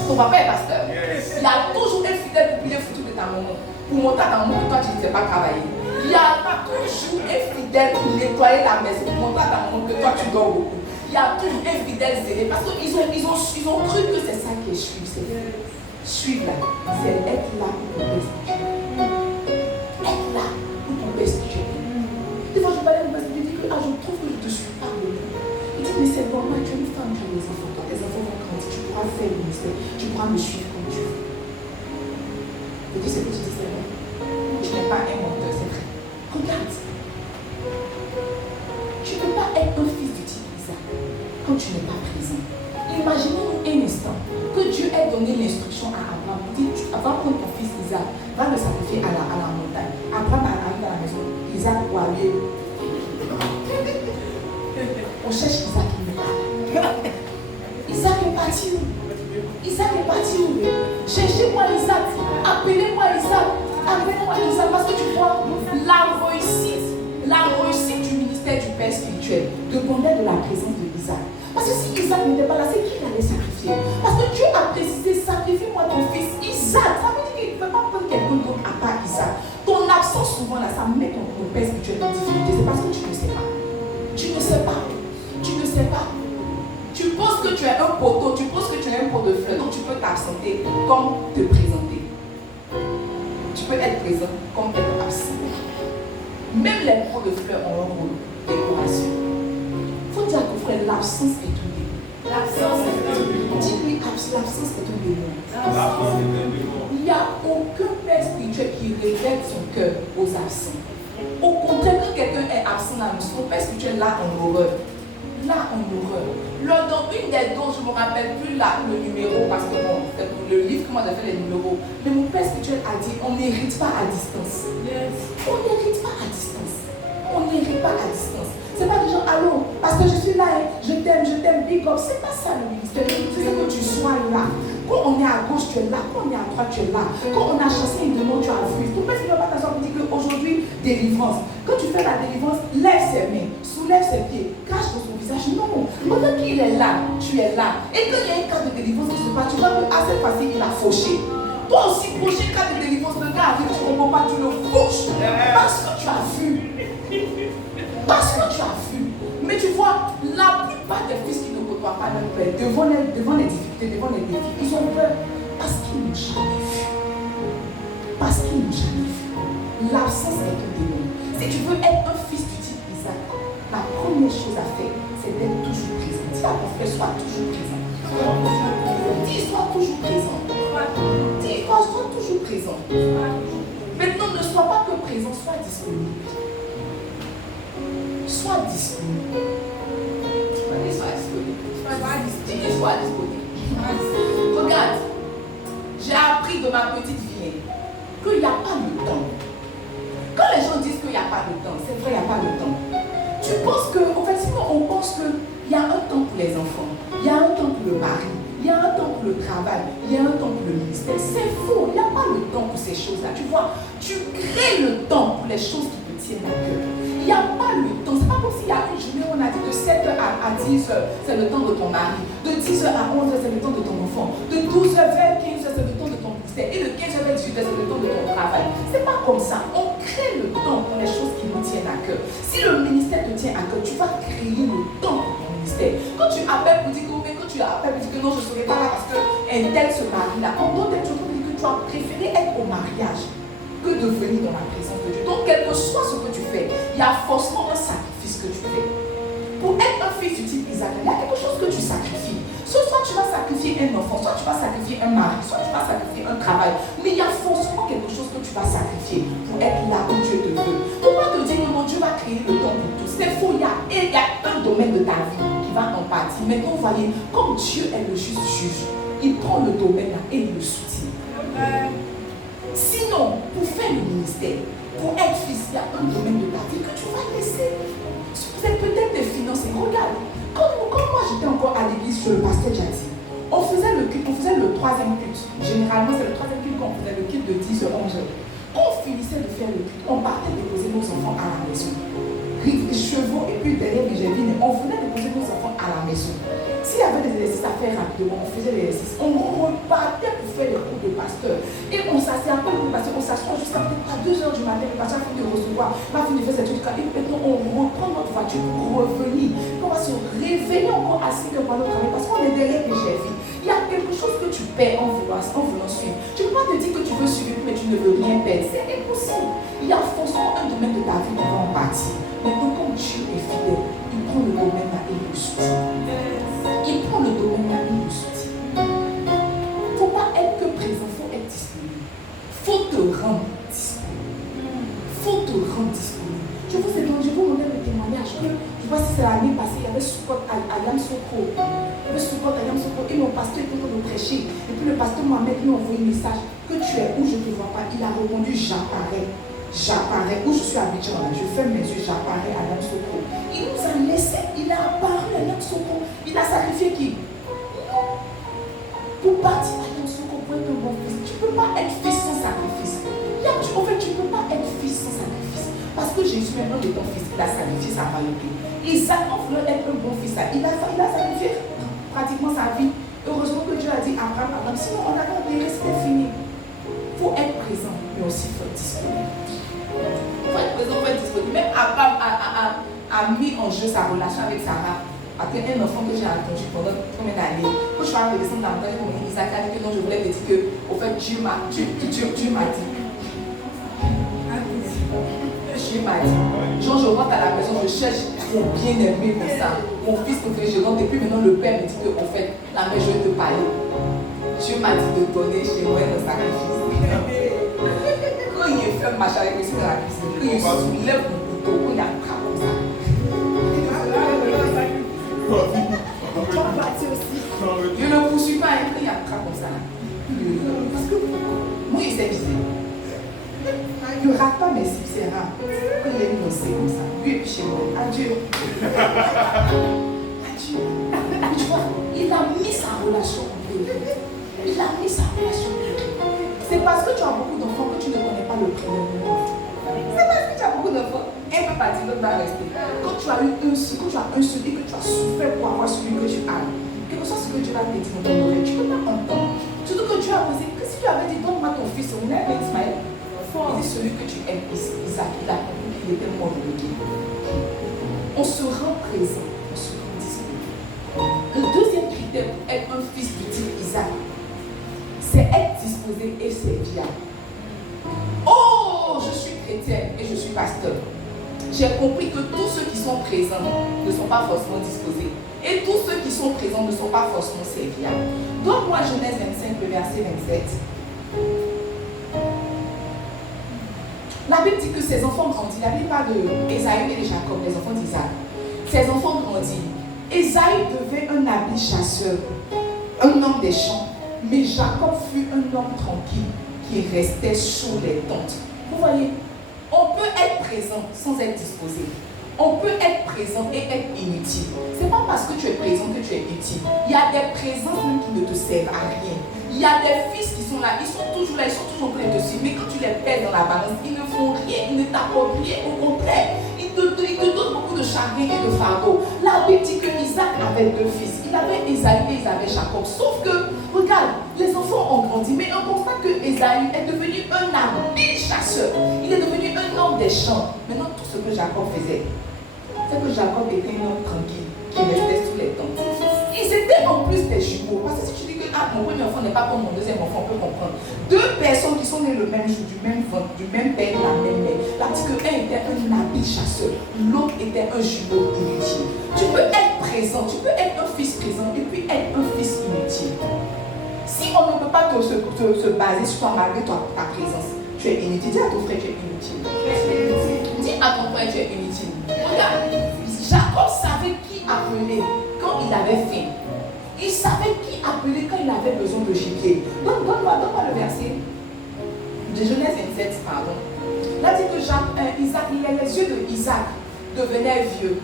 Ton papa est pasteur. Il y a toujours un fidèle pour piler le foudou de ta maman. Pour monter à ta maman que toi tu ne sais pas travailler. Il y a toujours un fidèle pour nettoyer ta maison. Pour monter à ta maman que toi tu dors beaucoup. Il y a toujours un fidèle zélé. Parce qu'ils ont cru que c'est ça qui est suivre. Suivre là, c'est être là pour ton père spirituel. Être là pour ton père spirituel. Des fois je parlais à mon père, je dis que je trouve que je ne te suis pas beaucoup. Il dit mais c'est normal, tu es une femme, tu as des enfants. Toi tes enfants vont grandir, tu pourras faire le ministère, tu pourras me suivre comme tu veux. Je dis ce que tu dis c'est vrai. Tu n'es pas un menteur, c'est vrai. Regarde. Tu ne peux pas être un fils du type Isaac quand tu n'es pas présent. Imaginez-nous un instant que Dieu ait donné l'instruction à Abraham. Il dit, avant de prendre ton fils Isaac, va le sacrifier à la montagne. Abraham arrive à la maison, Isaac doit aller. On cherche Isaac, il n'est pas là. Isaac est parti où? Isaac est parti où? Cherchez-moi Isaac, appelez-moi Isaac, parce que tu vois, la réussite du ministère du Père spirituel dépendait de la présence de Isaac. Parce que si Isaac n'était pas là, c'est qui allait sacrifier? Parce que Dieu a précisé, sacrifie-moi ton fils Isaac. Ça veut dire qu'il ne peut pas prendre quelqu'un d'autre à part Isaac. Ton absence souvent là, ça met ton père spirituel en difficulté. C'est parce que tu ne sais pas. Tu ne sais pas. Tu penses que tu es un poteau, tu penses que tu es un pot de fleurs, donc tu peux t'absenter comme te présenter. Tu peux être présent comme être absent. Même les pots de fleurs ont un rôle de décoration. Il faut dire que frère, l'absence est un démon. L'absence est un démon. Dis-lui, l'absence est un démon. Il n'y a aucun père spirituel qui révèle son cœur aux absents. Au contraire, quand quelqu'un est absent dans son père spirituel, là en horreur. Dans une des dons, je ne me rappelle plus là, le numéro, parce que bon, c'est pour le livre, comment on a fait les numéros. Mais mon père spirituel a dit, on n'hérite pas à distance. On n'hérite pas à distance. C'est pas des gens, allô, parce que je suis là, je t'aime, big up. C'est pas ça le ministère. C'est que tu sois là. Quand on est à gauche, tu es là. Quand on est à droite, tu es là. Quand on a chassé une démon, tu as vu. Ton père ne va pas t'asseoir pour dire qu'aujourd'hui, délivrance. Quand tu fais la délivrance, lève ses mains, soulève ses pieds, cache ton visage. Non. Pendant qu'il est là, tu es là. Et quand il y a un cas de délivrance qui se passe, tu vois que assez facile, il a fauché. Toi aussi, prochain cas de délivrance, le gars arrive, tu ne comprends pas, tu le fauches. Parce que tu as vu. Mais tu vois, la plupart des fils qui ne côtoient pas leur père, devant les difficultés, devant les défis, ils ont peur parce qu'ils n'ont jamais vu. L'absence est un démon. Si tu veux être un fils du type Isaac, la première chose à faire, c'est d'être toujours présent. Dis à ton frère, sois toujours présent. Dis, sois toujours présent. Maintenant, ne sois pas que présent, sois disponible. Sois disponible. Regarde, j'ai appris de ma petite fille qu'il n'y a pas de temps. Quand les gens disent qu'il n'y a pas de temps, c'est vrai, il n'y a pas de temps. Tu penses que, en fait, sinon on pense qu'il y a un temps pour les enfants, il y a un temps pour le mari, il y a un temps pour le travail, il y a un temps pour le ministère. C'est faux, il n'y a pas le temps pour ces choses-là. Tu vois, tu crées le temps pour les choses qui te tiennent à cœur. Il n'y a pas le temps. C'est pas comme s'il y a une journée où on a dit de 7h à 10h, c'est le temps de ton mari. De 10h à 11h, c'est le temps de ton enfant. De 12h vers 15h, c'est le temps de ton ministère. Et de 15h vers 18h, c'est le temps de ton travail. C'est pas comme ça. On crée le temps pour les choses qui nous tiennent à cœur. Si le ministère te tient à cœur, tu vas créer le temps pour ton ministère. Quand tu appelles pour dire que non, je ne serai pas là parce qu'un tel se marie là, on donne des choses pour dire que tu as préféré être au mariage que de venir dans la présence de Dieu. Donc, quel que soit ce que tu fais, il y a forcément un sacrifice que tu fais. Pour être un fils du type Isaac, il y a quelque chose que tu sacrifies. Soit tu vas sacrifier un enfant, soit tu vas sacrifier un mari, soit tu vas sacrifier un travail. Mais il y a forcément quelque chose que tu vas sacrifier pour être là où Dieu te veut. Faut pas te dire que mon Dieu va créer le temps pour tout. C'est faux, il y a un domaine de ta vie qui va en partie. Maintenant, vous voyez, comme Dieu est le juste juge, il prend le domaine là et il le soutient. Sinon, pour faire le ministère, pour être fils, il y a un domaine de ta vie que tu vas laisser. C'est peut-être des finances. Regarde, quand moi j'étais encore à l'église chez le pasteur Jati, on faisait le culte, on faisait le troisième culte. Généralement, c'est le troisième culte qu'on faisait, le culte de 10 à 11 heures. Quand on finissait de faire le culte, on partait déposer nos enfants à la maison. Chevaux et puis derrière Mégévine, on venait déposer nos enfants à la maison. S'il y avait des exercices à faire rapidement, on faisait les exercices. On repartait pour faire les cours de pasteur. Et on s'assied après le pasteur, on s'assoit jusqu'à 2h du matin, le pasteur a fini de recevoir, va finir de faire ses trucs. Et maintenant, on reprend notre voiture pour revenir. On va se réveiller encore à 5h pour aller au travail parce qu'on est derrière Mégévine. Il y a quelque chose que tu perds en voulant suivre. Tu ne peux pas te dire que tu veux suivre, mais tu ne veux rien perdre. C'est impossible. Il y a forcément un domaine de ta vie qui va en partir. Maintenant, comme Dieu est fidèle, il prend le domaine là et il le soutient. Il prend le domaine là et il le soutient. Il ne faut pas être que présent, il faut être disponible. Il faut te rendre disponible. Il faut te rendre disponible. Je vous donnais le témoignage que, je ne sais pas si c'est l'année passée, il y avait Soukot à Yamsoko. Il y avait Soukot à Yamsoko et mon pasteur était en train de prêcher. Et puis le pasteur Mohamed lui a envoyé un message que tu es où je ne te vois pas. Il a répondu j'apparais. J'apparais, où je suis à Abidjan, je ferme mes yeux, j'apparais à Yamsoko. Il nous a laissé, il a apparu à Yamsoko. Il a sacrifié qui? Pour partir à Yamsoko, pour être un bon fils. Tu ne peux pas être fils sans sacrifice. En fait, tu ne peux pas être fils sans sacrifice. Parce que Jésus, maintenant, étant fils, il a sacrifié sa royauté. Isaac, en voulant être un bon fils, il a sacrifié pratiquement sa vie. Heureusement que Dieu a dit Abraham, sinon on a oublié, c'était fini. Il faut être présent, mais aussi il faut être disponible. Il faut être présent, il faut être disponible. Même Abraham a mis en jeu sa relation avec Sarah. Après un enfant que j'ai attendu pendant combien d'années. Quand je suis arrivée descendre dans le temps, Isaac a dit que non, je voulais te dire que, au fait, Dieu m'a dit. Dieu m'a dit. Genre, je rentre à la maison, je cherche mon bien-aimé comme ça. Mon fils préféré, je rentre. Et puis maintenant, le père me dit que, au fait, la mère, je vais te parler. Dieu m'a dit de donner chez moi un sacrifice. Quand il est fait marcher avec lui dans la cuisine, quand il soulève mon couteau, quand il a un bras comme ça. Tu vas partir aussi. Je ne le poursuis pas, quand il y a un bras comme ça. Parce que moi, il s'est visé. Ne rate pas mes cibles, c'est rare. Quand il est innocent comme ça, lui et puis chez moi. Adieu. Adieu. Tu vois, il a mis sa relation en priorité. Il a mis sa relation en priorité. C'est parce que tu as beaucoup d'enfants que tu ne connais pas le prénom de l'enfant. C'est parce que tu as beaucoup d'enfants. Un peut partir, l'autre va rester. Quand tu as eu un seul, et que tu as souffert pour avoir celui que tu as, quel que soit ce que Dieu va te dire dans ton oreille, tu ne peux pas entendre. Surtout que Dieu a posé, que si tu avais dit donne-moi ton fils, on est avec Ismaël. Il dit celui que tu aimes, Isaac, il a compris qu'il était mort de Dieu. On se rend présent, on se rend disponible. Le deuxième critère pour être un fils du type Isaac, c'est être disposé et servir. Oh, je suis chrétienne et je suis pasteur. J'ai compris que tous ceux qui sont présents ne sont pas forcément disposés. Et tous ceux qui sont présents ne sont pas forcément serviables. Donne-moi Genèse 25, le verset 27. La Bible dit que ses enfants grandissent. La Bible parle d'Ésaü et de Jacob, les enfants d'Isaac. Ses enfants grandissent. Ésaü devait un habile chasseur, un homme des champs. Mais Jacob fut un homme tranquille qui restait sous les tentes. Vous voyez, on peut être présent sans être disposé. On peut être présent et être inutile. Ce n'est pas parce que tu es présent que tu es utile. Il y a des présences même qui ne te servent à rien. Il y a des fils qui sont là, ils sont toujours là, ils sont toujours prêts de te suivre. Mais quand tu les pèses dans la balance, ils ne font rien, ils ne t'apportent rien. Au contraire, ils te donnent beaucoup de chagrin et de fardeau. La Bible dit que Isaac avait deux fils. Il avait Ésaü et il avait Jacob. Sauf que, regarde, les enfants ont grandi. Mais on constate que Ésaü est devenu un habile chasseur. Il est devenu un homme des champs. Maintenant, tout ce que Jacob faisait, c'est que Jacob était un homme tranquille qui restait sous les tentes. Ils étaient en plus des jumeaux. Parce que si tu dis que que mon premier enfant n'est pas comme mon deuxième enfant, on peut comprendre. Deux personnes qui sont nées le même jour, du même ventre, du même père, de la même mère. La dit que un était un habile chasseur, l'autre était un jumeau inutile. Tu peux être présent, tu peux être un fils présent et puis être un fils inutile. Si on ne peut pas se baser sur toi malgré ta présence, tu es inutile. Dis à ton frère, tu es inutile. Dis à ton frère, tu es inutile. Regarde, Jacob savait qui appeler quand il avait faim. Il savait qui appeler quand il avait besoin de gibier. Donne-moi le verset de Genèse 27, pardon. Là, dit que Isaac, les yeux de Isaac devenaient vieux.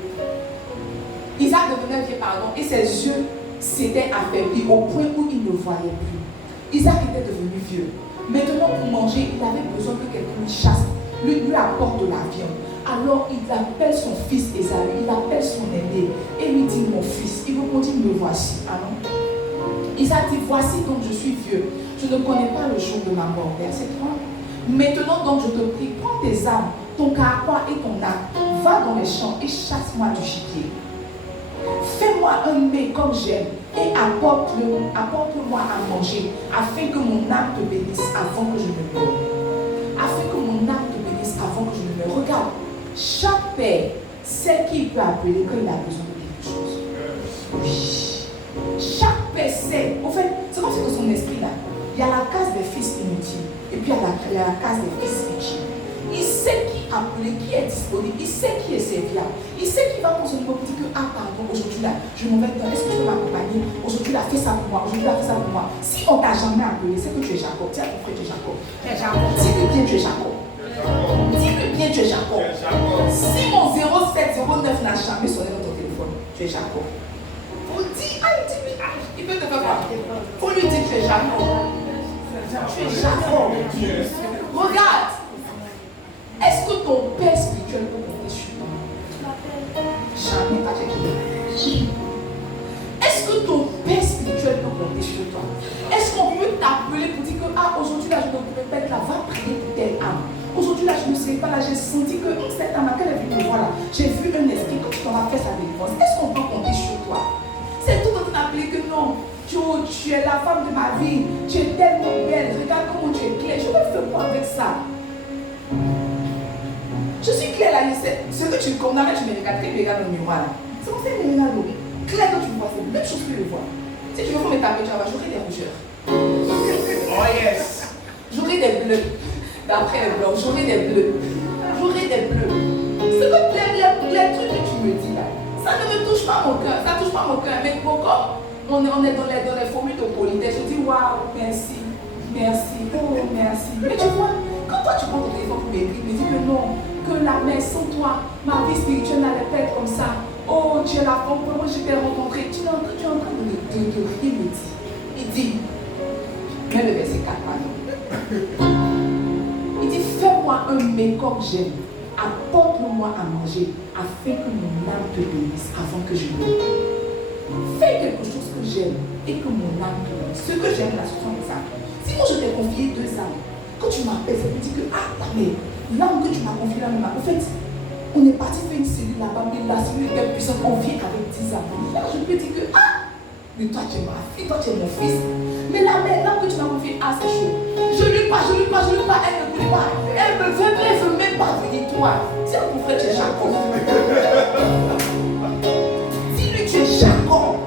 Isaac devenait vieux, pardon, et ses yeux s'étaient affaiblis au point où il ne voyait plus. Isaac était devenu vieux. Maintenant, pour manger, il avait besoin que quelqu'un lui chasse, lui apporte de la viande. Alors, il appelle son fils Ésaü, il appelle son aîné et lui dit, mon fils, il vous dit, me voici. Amen. Isaac dit, voici donc je suis vieux, je ne connais pas le jour de ma mort. Verset 3. Maintenant donc je te prie, prends tes armes, ton carquois et ton arc, va dans les champs et chasse-moi du gibier. Fais-moi un mets comme j'aime et apporte-moi à manger, afin que mon âme te bénisse avant que je ne meure. Afin que mon âme te bénisse avant que je ne meure. Regarde, chaque père sait qui il peut appeler quand il a besoin de quelque chose. Oui. Chaque père sait. En fait, c'est comme si dans son esprit là, il y a la case des fils inutiles et puis il y a la case des fils utiles. Il sait qui appeler, qui est disponible, il sait qui est serviable, il sait qui va prendre son numéro pour dire que pardon, aujourd'hui là, je m'en vais dedans, est-ce que tu peux m'accompagner? Aujourd'hui là, fais ça pour moi, aujourd'hui là, fais ça pour moi. Si on t'a jamais appelé, c'est que tu es Jacob. Tiens ton frère, tu es Jacob. Dis-lui bien, tu es Jacob. Dis-lui bien, tu es Jacob. Si mon 0709 n'a jamais sonné dans ton téléphone, tu es Jacob. Faut dire, dis-lui, il peut te faire quoi? Faut lui dire que tu es Jacob. Tu es Jacob. Regarde. Est-ce que ton père spirituel peut compter sur toi? Jamais pas checké. Est-ce que ton père spirituel peut compter sur toi? Est-ce qu'on peut t'appeler pour dire que aujourd'hui là je ne peux pas être là, va prier pour telle âme. Aujourd'hui là je ne sais pas là, j'ai senti que cette âme, quand elle est venue me voir là, j'ai vu un esprit quand tu t'en as fait sa délivrance. Est-ce qu'on peut compter sur toi? C'est tout en train d'appeler que non. Tu es la femme de ma vie, tu es tellement belle, regarde comment tu es claire. Je vais faire quoi avec ça? Je suis claire là, ce que tu condamnes, tu me regardes, tu me regardes dans le miroir là. C'est comme ça que je me regarde. Claire quand tu me vois, c'est la même chose que je vois. Si tu veux me taper, j'aurai des rougeurs. Oh yes! J'aurai des bleus. D'après les blancs, j'aurai des bleus. J'aurai des bleus. C'est comme les trucs que tu me dis là. Ça ne me touche pas mon cœur. Ça ne touche pas mon cœur. Mais bon, comme on est dans les formules de politesse, je dis waouh, merci. Merci. Oh, merci. Mais tu vois, quand toi tu prends ton téléphone pour m'écrire, me dis que non. Que la mère sans toi, ma vie spirituelle n'allait pas être comme ça. Oh, tu es la femme, comment je t'ai rencontré? Tu es en train de rien me dire. Il dit, mais le verset 4, pardon. Il dit, fais-moi un mets comme j'aime. Apporte-le-moi à manger, afin que mon âme te bénisse avant que je meure. Fais quelque chose que j'aime et que mon âme te bénisse. Ce que j'aime, la situation est ça. Si moi je t'ai confié 2 âmes, quand tu m'appelles, ça veut dire que, mais l'âme que tu m'as confiée là, en fait, on est parti faire une cellule là-bas, mais la cellule est puissante, on vient avec 10 âmes. Là, je peux dire que, mais toi tu es ma fille, toi tu es mon fils. Mais l'âme que tu m'as confiée, c'est chaud. Je lui parle, elle ne voulait pas. Elle veut même pas venir, toi. Tiens, mon frère, tu es Jacob. Dis-lui, tu es Jacob.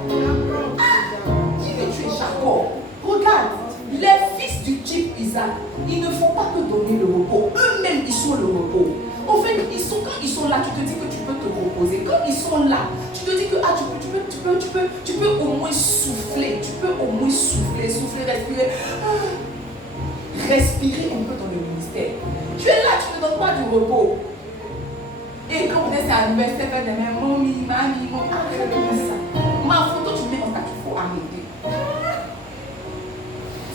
Dis-lui, tu es Jacob. Regarde, les fils du type Isaac, ils ne font pas que donner le repos. Eux-mêmes, ils sont le repos. En fait, quand ils sont là, tu te dis que tu peux te reposer. Quand ils sont là, tu te dis que tu peux au moins souffler. Tu peux au moins souffler, respirer. Respirer un peu dans le ministère. Tu es là, tu ne donnes pas du repos. Et quand vous êtes à l'université, faites des mêmes mamie, arrête de faire ça. Ma photo, tu mets en statut, il faut arrêter.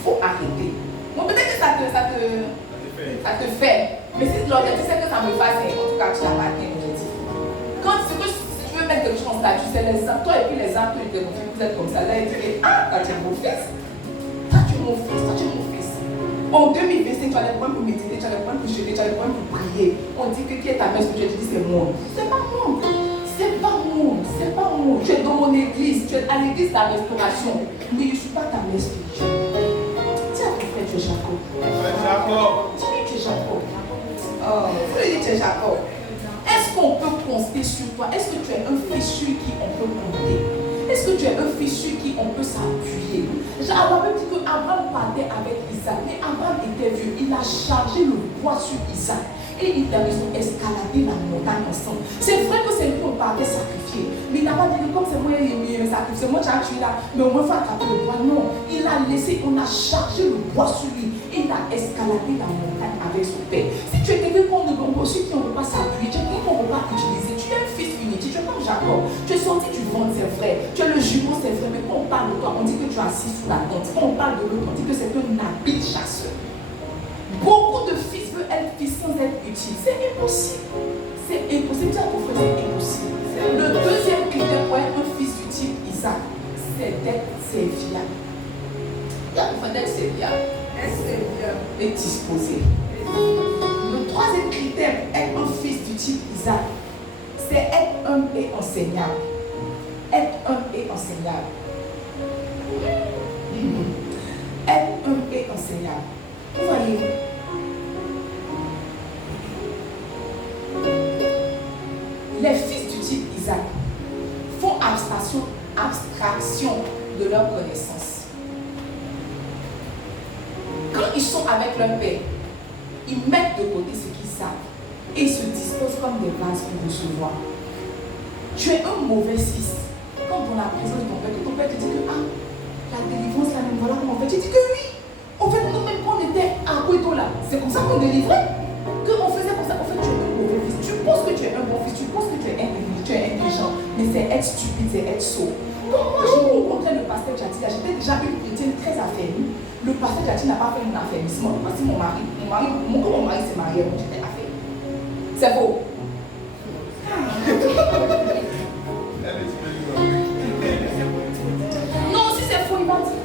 Faut arrêter. Bon, peut-être que ça te fait. Mais si l'objectif c'est que ça me fasse, en tout cas, tu n'as pas atteint l'objectif. Quand si tu veux mettre quelque chose en statut, c'est les âmes. Toi et puis les âmes, vous êtes comme ça. Là, ils disent, toi tu es mon fils. Toi tu es mon fils. En 2025, tu as les problèmes pour méditer, tu as les problèmes pour jeûner, tu as les problèmes pour prier. On dit que qui est ta mère spirituelle, tu dis c'est moi. C'est pas moi. tu es dans mon église, tu es à l'église de la restauration, mais je ne suis pas ta mère spirituelle. Dis à ton frère, tu es Jacob. Dis-lui, tu es Jacob. Oh, vous lui dites, tu es Jacob. Est-ce qu'on peut compter sur toi? Est-ce que tu es un fils sur qui on peut compter? Est-ce que tu es un fils sur qui on peut s'appuyer? Abraham dit que Abraham partait avec Isaac, mais Abraham était vieux. Il a chargé le poids sur Isaac et ils ont escaladé la montagne ensemble. C'est vrai que c'est lui qu'on partait sacrifier, mais il n'a pas dit que comme c'est moi qui ai sacrifié, c'est moi qui ai tué là, mais au moins il faut attraper le poids. Non, il a laissé, on a chargé le poids sur lui et il a escaladé la montagne avec son père. Si tu es quelqu'un qu'on ne peut pas, sur qui on ne peut pas s'appuyer, tu es quelqu'un qu'on ne peut pas utiliser, tu es un fils unique, tu es comme Jacob, tu es sorti du ventre, c'est vrai, tu es le jumeau, c'est vrai, mais quand on parle de toi, on dit que tu es assis sous la tente. Quand on parle de l'autre, on dit que c'est un habile chasseur. Beaucoup de fils veulent être fils sans être utiles. C'est impossible. C'est impossible. Dis à ton frère, c'est impossible. Le deuxième critère pour être un fils du type Isaac, c'est d'être serviable. Il y a besoin d'être serviable. Et disposé. Le troisième critère pour être un fils du type Isaac, c'est être humble et enseignable. Être humble et enseignable. Être humble et enseignable. Vous voyez, les fils du type Isaac font abstraction de leur connaissance. Quand ils sont avec leur père, ils mettent de côté ce qu'ils savent et se disposent comme des vases pour recevoir. Tu es un mauvais fils. Quand dans la présence de ton père te dit que la délivrance, là, même voilà comment on fait. Tu dis que oui. En fait, nous-mêmes, quand on était à Kouéto là, c'est comme ça qu'on délivrait. Qu'on faisait comme ça. En fait, tu es un mauvais fils. Tu penses que tu es un bon fils, tu penses que tu es intelligent, mais c'est être stupide, c'est être sot. Quand moi j'ai rencontré le pasteur Jati, j'étais déjà une chrétienne très affermie. Le pasteur Jati n'a pas fait mon affermissement. Voici mon mari s'est marié, moi j'étais affermie. C'est faux. Non, si c'est faux, il m'a dit.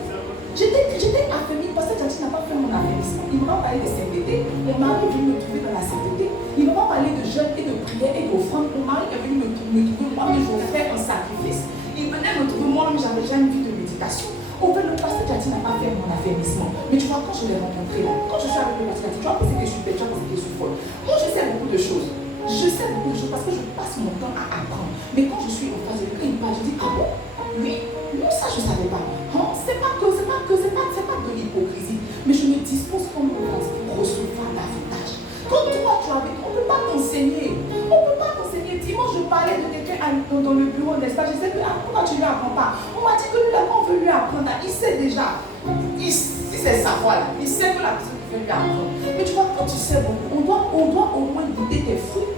J'étais affermie parce que Jati n'a pas fait mon affermissement. Il m'a parlé de sainteté. Mon mari est venu me trouver dans la sainteté. Il m'a parlé de jeûne et de prière et d'offrande. Mon mari est venu me trouver moi, mais je vais faire un sacrifice. Il venait me trouver moi, mais j'avais déjà une vie de méditation. Au fait, le pasteur Jati n'a pas fait mon affermissement. Mais tu vois, quand je l'ai rencontré là, quand je suis avec le pasteur Jati, tu vois, c'est que je suis bête, tu vois, c'est que je suis folle. Moi, je sais beaucoup de choses. Je sais beaucoup de choses parce que je passe mon temps à apprendre. Mais quand je suis en face de lui, il me parle, je dis, ah bon? Oui, non, ça je ne savais pas. Hein? C'est pas de l'hypocrisie. Mais je me dispose comme on va pour recevoir davantage. Quand toi tu as avec, on ne peut pas t'enseigner. On ne peut pas t'enseigner. Dimanche, je parlais de quelqu'un dans le bureau, n'est-ce pas? Je sais que pourquoi tu ne lui apprends pas? On m'a dit que lui, là, on veut lui apprendre. Il sait déjà. Si c'est sa voix là, il sait que la personne qui veut lui apprendre. Mais tu vois, quand tu sais beaucoup, on doit au moins goûter tes fruits.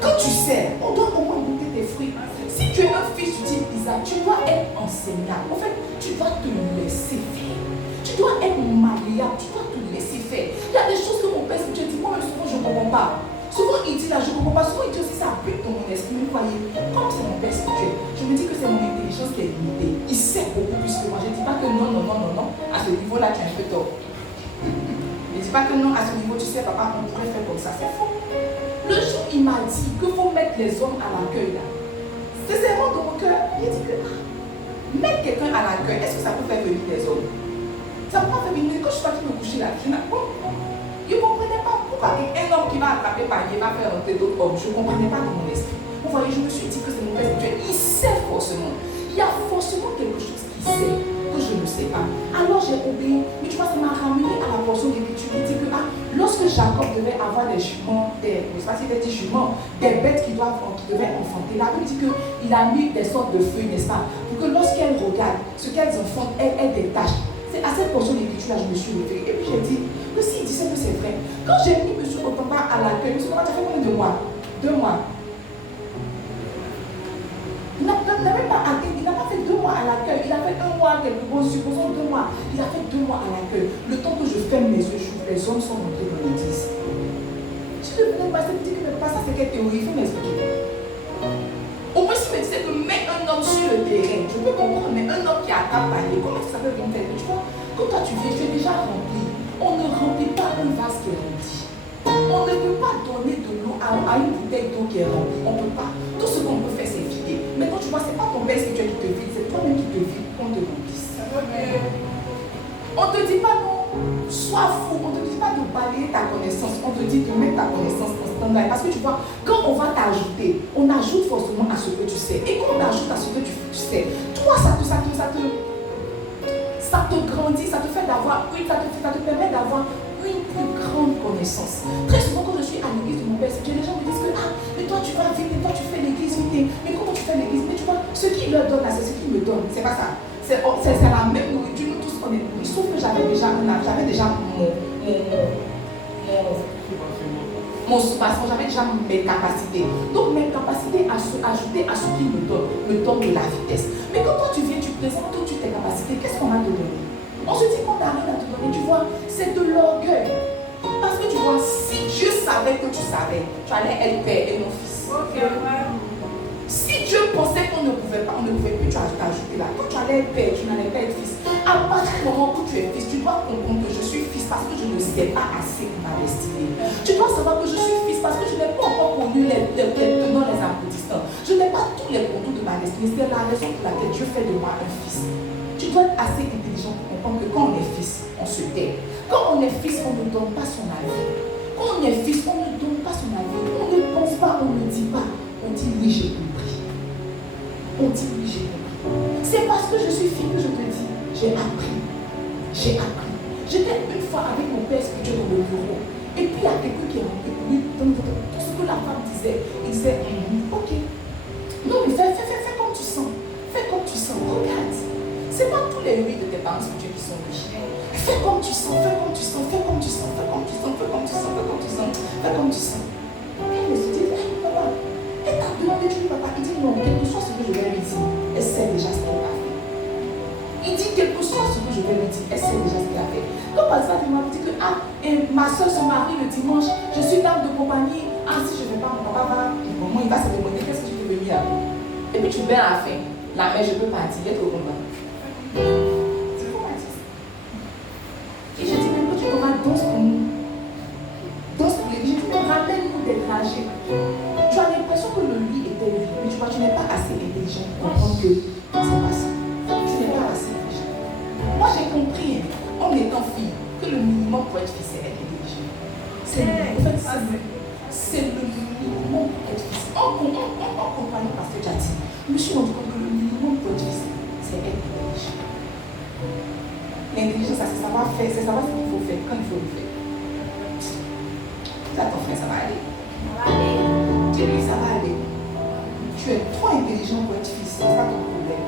Quand tu sais, on doit au moins goûter tes fruits. Si tu es un fils du type Isaac, tu dois être enseignant. En fait, tu dois te laisser faire. Tu dois être malléable, tu dois te laisser faire. Il y a des choses que mon père spirituel dit, moi souvent je ne comprends pas. Souvent il dit là, je ne comprends pas. Souvent il dit aussi, ça bute dans mon esprit. Mais vous voyez, comme c'est mon père spirituel, je me dis que c'est mon intelligence qui est limitée. Il sait beaucoup plus que moi. Je ne dis pas que non. À ce niveau-là, tu es un peu tort. Je ne dis pas que non, à ce niveau, tu sais, papa, on pourrait faire comme ça. C'est faux. Le jour, il m'a dit qu'il faut mettre les hommes à l'accueil là. C'est vraiment dans mon cœur. Il a dit que mettre quelqu'un à l'accueil, est-ce que ça peut faire venir des hommes? Ça ne peut pas faire venir. Quand je suis partie me coucher là, je ne comprenais pas pourquoi un homme qui va attraper panier va faire rentrer d'autres hommes. Je ne comprenais pas dans mon esprit. Vous voyez, je me suis dit que c'est mon père spirituel. Il sait forcément. Il y a forcément quelque chose qu'il sait que je ne sais pas. Alors j'ai obéi. Mais tu vois, ça m'a ramené à la portion d'écriture qui dit que lorsque Jacob devait avoir des juments, je ne sais pas s'il a dit juments, des bêtes qui devaient enfanter, la Bible dit qu'il a mis des sortes de feuilles, n'est-ce pas, pour que lorsqu'elles regardent ce qu'elles enfantent, elles aient des taches. C'est à cette portion d'écriture là je me suis référée. Et puis j'ai dit que s'il disait que c'est vrai, quand j'ai mis M. Otomba à l'accueil, M. Otomba, tu as fait combien de mois? 2 mois. Il n'a pas fait 2 mois à l'accueil. Il a fait 1 mois, supposons 2 mois. Il a fait 2 mois à l'accueil. Le temps que je ferme mes yeux, les hommes sont rentrés dans l'église. Si je venais passer, me dire que pas ça, c'est quelle théorie, il faut m'expliquer. Au moins, si je me disais que mets un homme sur le terrain, je peux comprendre, mais un homme qui attrape panier, comment ça peut venir faire? Tu vois, quand toi tu viens, tu es déjà rempli. On ne remplit pas un vase qui est rempli. On ne peut pas donner de l'eau à une bouteille d'eau qui est remplie. On ne peut pas. Tout ce qu'on peut faire, c'est vider. Mais quand tu vois, c'est ton père spirituel qui te vide, c'est toi-même qui te vide pour qu'on te remplisse. On ne te dit pas non, sois fou, on ne te dit pas de balayer ta connaissance, on te dit de mettre ta connaissance en stand-by. Parce que tu vois, quand on va t'ajouter, on ajoute forcément à ce que tu sais. Et quand on ajoute à ce que tu sais, toi, ça te grandit, ça te fait d'avoir ça te permet d'avoir une plus grande connaissance. Très souvent, quand je suis à l'église de mon père, les gens me disent que mais toi tu vas vite, mais toi tu fais l'église vite, mais comment tu fais l'église? Mais tu vois, ce qu'il leur donne là, c'est ce qu'il me donne, c'est pas ça. C'est la même nourriture, nous tous on est nourris. Sauf que j'avais déjà mon soubassement, j'avais déjà mes capacités. Donc mes capacités ajoutées à ce qu'il me donne de la vitesse. Mais quand toi tu viens, tu présentes toutes tes capacités, qu'est-ce qu'on va te donner? On se dit qu'on n'a rien à te donner, tu vois, c'est de l'orgueil. Parce que tu vois, si Dieu savait que tu savais, tu allais être père et non fils. Si Dieu pensait qu'on ne pouvait plus t'ajouter là. Quand tu allais être père, tu n'allais pas être fils. À partir du moment où tu es fils, tu dois comprendre que je suis fils parce que je ne sais pas assez pour ma destinée. Tu dois savoir que je suis fils parce que je n'ai pas encore connu les tenants, les aboutissants. Je n'ai pas tous les contours de ma destinée. C'est la raison pour laquelle Dieu fait de moi un fils. Tu dois être assez intelligent pour comprendre que quand on est fils, on se tait. Quand on est fils, on ne donne pas son avis. Quand on est fils, on ne donne pas son avis. On ne pense pas, on ne dit pas. On dit oui, j'ai compris. On dit oui, j'ai compris. C'est parce que je suis fille que je te dis, j'ai appris. J'ai appris. J'étais une fois avec mon père spirituel dans le bureau. Et puis il y a quelqu'un qui est rentré pour lui. Tout ce que la femme disait, il disait, ok. Non, mais fais comme tu sens. Fais comme tu sens. Regarde. C'est pas tous les oui de tes parents spirituels qui sont riches. Fais comme tu sens, fais comme tu sens, fais comme tu sens, fais comme tu sens, fais comme tu sens, fais comme tu sens, fais comme tu sens. Et elle me dit, papa, elle t'a demandé, tu dis papa, il dit non, quel que soit ce que je vais lui dire, elle sait déjà ce qu'elle a fait. Il dit quel que soit ce que je vais lui dire, elle sait déjà ce qu'elle a fait. Donc par exemple, il m'a dit que ma soeur se marie le dimanche, je suis dame de compagnie, si je ne vais pas, mon papa va, il va se demander qu'est-ce que je t'ai venu à faire. Et puis tu viens à la fin, la mère, je peux partir, il est trop content. C'est quoi ma dit? Et je dis même que tu auras danse pour nous. Danse pour l'église. Je dis mais ramène-nous des trajets. Tu as l'impression que le lit était vide, mais tu vois, tu n'es pas assez intelligent pour comprendre que c'est pas ça. Tu n'es pas assez intelligent. Moi j'ai compris, en étant fille, que le minimum pour être fille, c'est être intelligent. C'est le minimum pour être fille. En compagnie parce que j'ai dit, je me suis rendu compte que le minimum pour être fille, c'est être intelligent. L'intelligence, c'est savoir faire, c'est savoir ce qu'il faut faire, quand il faut le faire. Dis à ton frère, ça va aller. Dis-lui, ça va aller. Tu es trop intelligent pour être fils, c'est ça ton problème.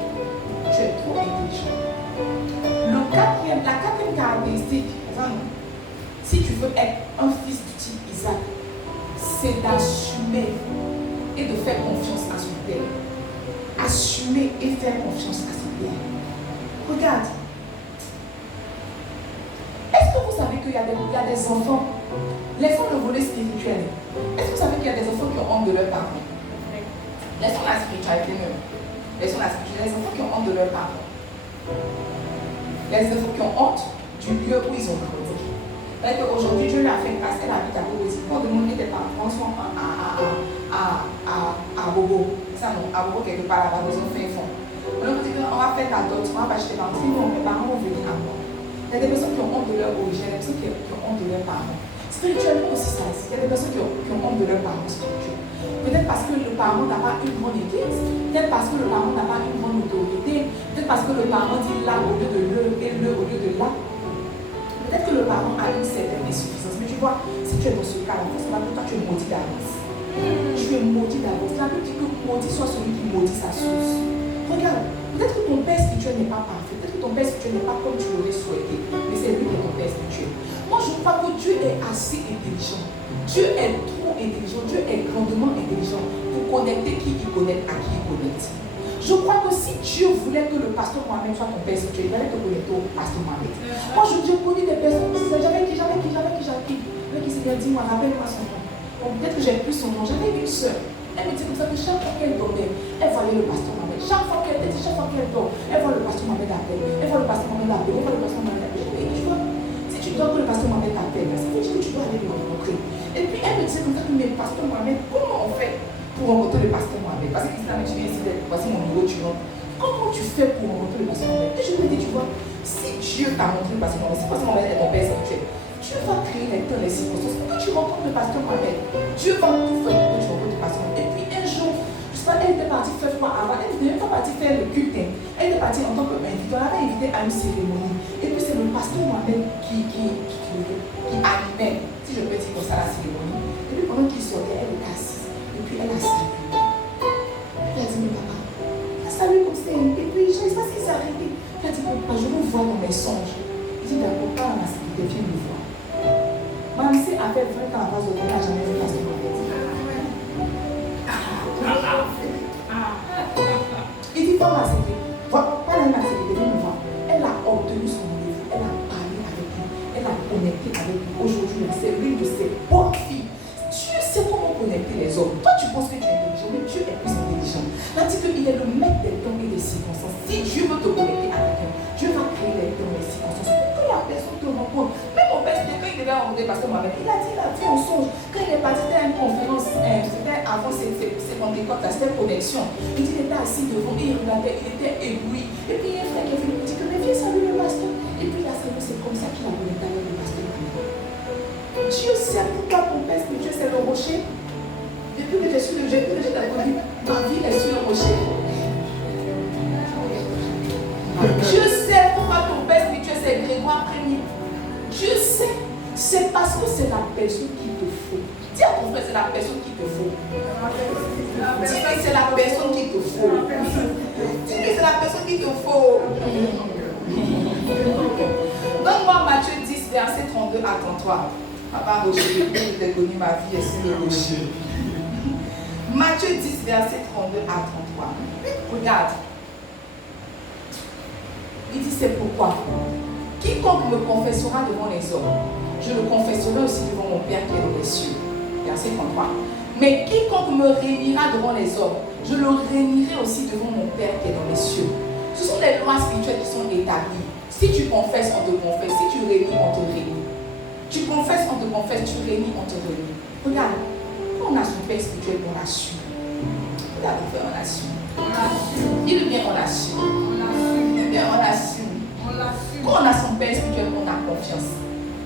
Tu es trop intelligent. La quatrième caractéristique, si tu veux être un fils du type Isaac, c'est d'assumer et de faire confiance à son père. Assumer et faire confiance à son père. Regarde. Est-ce que vous savez qu'il y a des enfants, laissons le volet spirituel. Est-ce que vous savez qu'il y a des enfants qui ont honte de leurs parents? Laissons la spiritualité même. Laissons la spiritualité. Les enfants qui ont honte de leurs parents. Les enfants qui ont honte du lieu où ils ont grandi. C'est-à-dire qu'aujourd'hui, Dieu lui a fait grâce, elle habite à Bobo. Pour demander tes parents sont à Bobo. Ça non, à Bobo quelque part là-bas, dans un fin fond. On va dire qu'on va faire ta dot, on va pas acheter parents. Sinon, mes parents vont venir à moi. Il y a des personnes qui ont honte de leur origine, il y a des personnes qui ont honte de leurs parents. Spirituellement aussi, ça existe. Il y a des personnes qui ont honte de leurs parents spirituels. Peut-être parce que le parent n'a pas une grande église, peut-être parce que le parent n'a pas une grande autorité, peut-être parce que le parent dit là au lieu de le et le au lieu de là. Peut-être que le parent a une certaine insuffisance. Mais tu vois, si tu es dans ce cas-là, c'est pas que toi tu es maudit d'avance. Tu es maudit d'avance. La Bible dit que maudit soit celui qui maudit sa source. Regarde, peut-être que ton père spirituel n'est pas parfait, peut-être que ton père spirituel n'est pas comme tu l'aurais souhaité, mais c'est lui qui est ton père spirituel. Moi je crois que Dieu est assez intelligent. Dieu est trop intelligent, Dieu est grandement intelligent pour connecter qui il connecte à qui il connecte. Je crois que si Dieu voulait que le pasteur Mohamed soit ton père spirituel, il fallait te connecter au pasteur Mohamed. Moi je connais des personnes qui disaient j'avais qui s'est dit moi rappelle-moi son nom. Bon, peut-être que j'ai plus son nom. J'avais une soeur. Elle me dit comme ça que chaque fois qu'elle dormait, elle voyait le pasteur Mohamed. Chaque fois qu'elle dort, elle voit le pasteur Mohamed appeler. Elle voit le pasteur Mohamed appeler. Elle voit le pasteur Mohamed appeler. Et tu vois, si tu dois que le pasteur Mohamed t'appelle, ça veut dire que tu dois aller le rencontrer. Et puis elle me disait comme ça que mais pasteur Mohamed, comment on fait pour rencontrer le pasteur Mohamed? Parce que Christina me dit ici, voici mon numéro, tu rentres. si Dieu t'a montré le pasteur Mohamed, si pasteur Mohamed est ton père spirituel, Dieu va créer les temps, les circonstances. Quand tu rencontres le pasteur Mohamed, Dieu va tout faire pour que tu rencontres le pasteur Mohamed. Et puis un jour, je sais pas, elle était partie faire quoi avant, elle n'était même pas partie faire le culte. Elle était partie en tant qu'invitée, on l'avait invitée à une cérémonie. Et puis c'est le pasteur Mohamed qui animait, si je peux dire comme ça, la cérémonie. Et puis pendant qu'il sortait, elle était assise. Et puis elle a salué. Elle a dit, mais papa, elle a salué comme ça. Et puis je ne sais pas ce qui s'est arrêté. Elle a dit, papa, je vous vois dans mes songes. Il dit, d'accord, pas dans la sécurité, viens me voir. Madame C a fait 20 ans avant de venir, elle n'a jamais vu pasteur Mohamed. Il dit, pas ma sécurité. Pas dans la sécurité, viens me voir. Elle a obtenu son rendez-vous. Elle a parlé avec lui. Elle a connecté avec lui. Aujourd'hui, c'est l'une de ses bonnes filles. Dieu sait comment connecter les hommes. Toi, tu penses que tu es intelligent, mais Dieu est plus intelligent. Là, dit qu'il est le maître des temps et des circonstances. Si Dieu veut te connecter à quelqu'un, Dieu va créer les temps et les circonstances. Pour que la personne te rencontre. Même mon père, quand il devait rencontrer pasteur Mohamed, il a vu en songe. Quand il est parti, c'était une conférence, c'était avant ses Pentecôtes, c'était connexion. Il dit, il était assis devant, il regardait, il était ébloui. Et puis il y a un frère qui est venu lui dire que, mais viens saluer le pasteur. Et puis il a salué, c'est comme ça qu'il a connecté avec le pasteur Mohamed. Dieu sait pourquoi ton père spirituel, c'est le rocher. Depuis que je suis le jeune, je t'ai connu, ma vie est sur le rocher. Dieu sait pourquoi ton père spirituel, c'est Grégoire Premier. Dieu sait, c'est parce que c'est la personne qu'il te faut. Dis à ton frère, c'est la personne qu'il te faut. Dis-lui, c'est la personne qu'il te faut. Dis-lui, c'est la personne qu'il te faut. Donne-moi Matthieu 10, verset 32 à 33. Papa Roger, je t'ai connu, ma vie est sur le rocher. Matthieu 10, verset 32 à 33. Regarde. Il dit, c'est pourquoi quiconque me confessera devant les hommes, je le confesserai aussi devant mon Père qui est dans les cieux. Verset 33. Mais quiconque me réunira devant les hommes, je le réunirai aussi devant mon Père qui est dans les cieux. Ce sont les lois spirituelles qui sont établies. Si tu confesses, on te confesse. Si tu réunis, on te réunit. Tu confesses, on te confesse. Tu réunis, on te réunit. Regarde, quand on a son Père spirituel, on l'a su. Regarde, on fait, on l'a su. Il est bien, on l'a su. Il est bien, on l'a su. Quand on a son Père spirituel, on a confiance.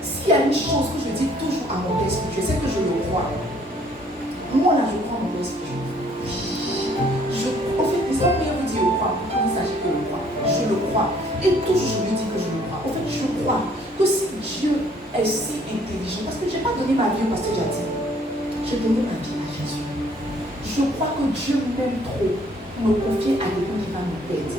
S'il y a une chose que je dis toujours à mon Père spirituel, c'est que je le crois. Moi là, je crois à mon Père spirituel. En fait, les gens vous dire je crois, pour que vous sachiez que je crois. Je le crois. Et toujours je lui dis que je le crois. En fait, je crois que si Dieu est si intelligent, parce que je n'ai pas donné ma vie au pasteur Jati, j'ai donné ma vie à Jésus. Je crois que Dieu m'aime trop pour me confier à quelqu'un qui va me perdre.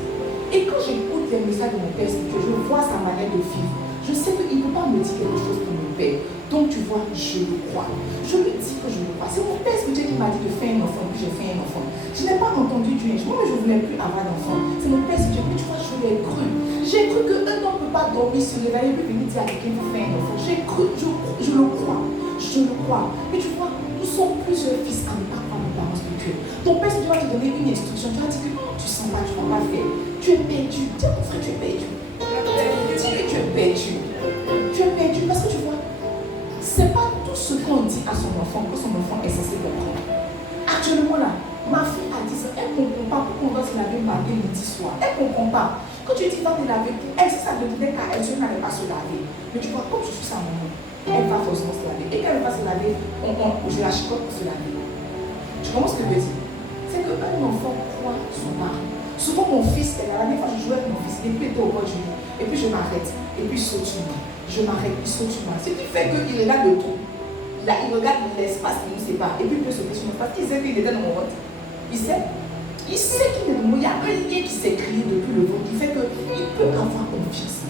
Et quand j'écoute les messages de mon Père spirituel, je vois sa manière de vivre. Je sais qu'il ne peut pas me dire quelque chose pour me perdre. Donc tu vois, je le crois. Je lui dis que je le crois. C'est mon Père spirituel qui m'a dit de faire un enfant, puis j'ai fait un enfant. Je n'ai pas entendu Dieu. Moi, je ne voulais plus avoir d'enfant. C'est mon Père spirituel. Mais tu vois, je l'ai cru. J'ai cru qu'un homme ne peut pas dormir, se réveiller, puis venir dire à quelqu'un de faire un enfant. J'ai cru, je le crois. Je le crois. Mais tu vois, nous sommes plusieurs fils à ne pas croire nos parents spirituels. Ton Père spirituel va te donner une instruction. Tu vas dire que tu ne sens pas, tu ne vas pas faire. Tu es perdu. Dis à ton frère, tu es perdu. Dis-lui, tu es perdu. Tu es perdu parce que tu vois, c'est pas tout ce qu'on dit à son enfant que son enfant est censé comprendre. Actuellement là, ma fille a 10 ans, elle ne comprend pas pourquoi on doit se laver matin, midi, soir. Elle ne comprend pas. Quand tu dis va te laver, pour elle, si ça ne tenait qu'à elle, je n'allais pas se laver. Mais tu vois, comme je suis sa maman, elle va forcément se laver. Et quand elle va se laver, je la chicote pour se laver. Tu comprends ce que je veux dire? C'est qu'un enfant croit son mari. Souvent mon fils, la dernière fois je jouais avec mon fils, et puis il était au bord du lit, et puis je m'arrête, et puis il saute sur moi. Je m'arrête, il saute sur moi. Ce qui fait qu'il regarde le trou. Là, il regarde l'espace qui nous sépare, et puis il peut sauter sur moi. Parce qu'il sait qu'il était dans mon ventre. Il sait qu'il est de moi. Il y a un lien qui s'est créé depuis le ventre qui fait qu'il peut avoir confiance.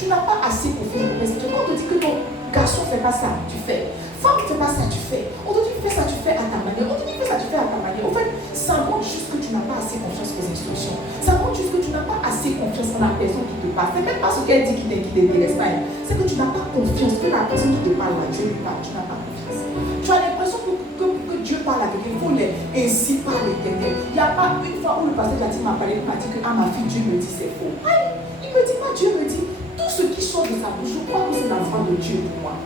Tu n'as pas assez confiance pour faire. Quand on te dit que ton garçon ne fait pas ça, tu fais. Femme ne fait pas ça, tu fais. On te dit fais ça, tu fais à ta manière. On te dit fais ça, tu fais à ta manière. En fait, ça montre juste que tu n'as pas assez confiance aux instructions. Ça montre juste que tu n'as pas assez confiance en la personne qui te parle. C'est même pas ce qu'elle dit qui t'intéresse pas. C'est que tu n'as pas confiance que la personne qui te parle, là, Dieu lui parle. Tu n'as pas confiance. Tu as l'impression que Dieu parle à quelqu'un. Il faut les ainsi par l'Éternel. Il n'y a pas une fois où le pasteur m'a parlé, il m'a dit que ma fille, Dieu me dit c'est faux. Aïe, il me dit pas, Dieu me dit tout ce qui sort de sa bouche. Je crois que c'est la voix de Dieu pour moi.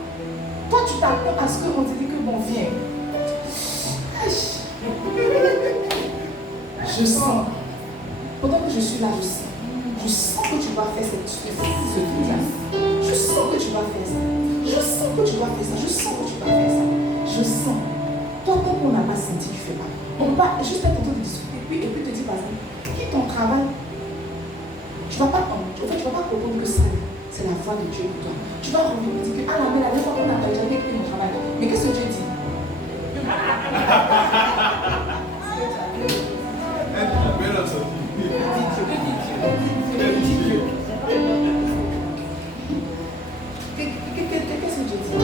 Toi, tu t'attends à ce qu'on te dise que bon, viens. Je sens. Pendant que je suis là, je sens que tu vas faire ce truc-là. Je sens que tu vas faire ça. Je sens que tu vas faire ça. Je sens que tu vas faire ça. Je sens. Toi, tant qu'on n'a pas senti, tu ne fais pas. On va juste être en train de discuter. Et puis te dire, par exemple, quitte ton travail. Tu ne vas pas comprendre que ça, c'est la voix de Dieu pour toi. Tu vas revenir et dire que, ah la dernière fois qu'on a déjà quitté mon travail. Mais qu'est-ce que Dieu dit? Qu'est-ce que Dieu dit?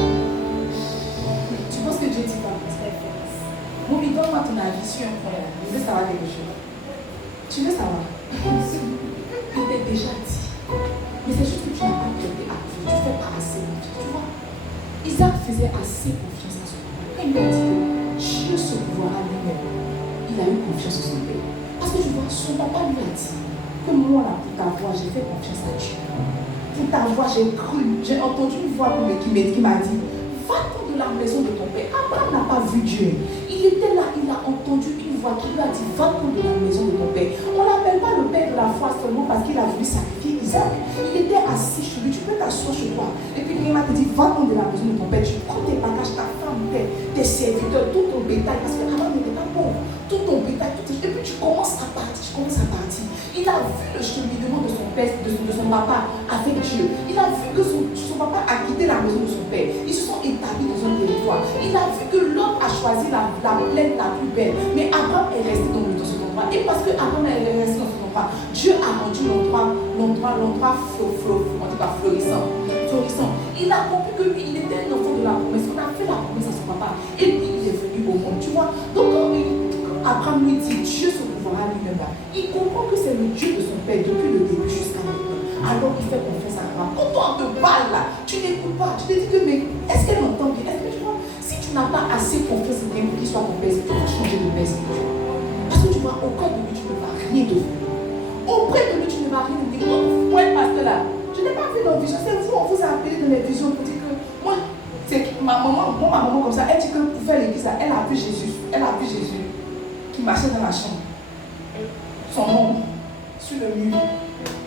Tu penses que Dieu dit quoi? Bon, mais donne-moi ton avis sur un point là. Je veux savoir quelque chose. Tu veux savoir? Il t'est déjà dit. Mais c'est juste que tu n'as pas prêté attention. Tu ne fais pas assez confiance. Tu vois? Isaac faisait assez confiance à son père. Il lui a dit que Dieu se pouvoira lui-même. Il a eu confiance en son père. Parce que tu vois, son papa lui a dit que moi, là, pour ta voix, j'ai fait confiance à Dieu. Pour ta voix, j'ai cru. J'ai entendu une voix qui m'a dit, va-t'en de la maison de ton père. Abraham n'a pas vu Dieu. Il était là, il a entendu une voix qui lui a dit, va-t'en de la maison de ton père. On ne l'appelle pas le père de la foi seulement parce qu'il a voulu sacrifier Isaac. Il était assis chez lui, tu peux t'asseoir chez toi. Et puis il m'a dit, va-t'en de la maison de ton père. Tu prends tes bagages, ta femme, tes serviteurs, tout ton bétail. Parce qu'Abraham n'était pas pauvre. Tout ton bétail, et puis tu commences à partir, Il a vu le cheminement de son père, de son papa avec Dieu. Il a vu que son papa a quitté la maison de son père. Ils se sont établis dans un territoire. Il a vu que l'homme a choisi la plaine la plus belle. Mais Abraham est resté dans cet endroit. Et parce que Abraham est resté dans cet endroit, Dieu a rendu l'endroit florissant. Il a compris que lui, il était un enfant de la promesse. On a fait la promesse à son papa. Et puis il est venu au monde. Tu vois. Donc quand Abraham lui dit, Dieu se pouvoira lui-même là. Il comprend que c'est le Dieu de son père depuis le début jusqu'à maintenant. Alors il fait confiance à Abraham. Quand toi on te parle là, tu n'écoutes pas. Tu te dis que mais est-ce qu'elle m'entend bien? Est-ce que tu vois? Si tu n'as pas assez confiance en quelqu'un pour qu'il soit ton père, tu vas changer de père. Parce que tu vois, auprès de lui, tu ne vas rien devenir. Auprès de lui, tu ne vas rien devenir. Ouais, pasteur là, je n'ai pas vu dans vision. C'est vous, on vous a appelé dans les visions pour dire que moi, c'est ma maman comme ça, elle dit que pour faire l'église, elle a vu Jésus. Qui marchait dans la chambre. Son nom sur le mur.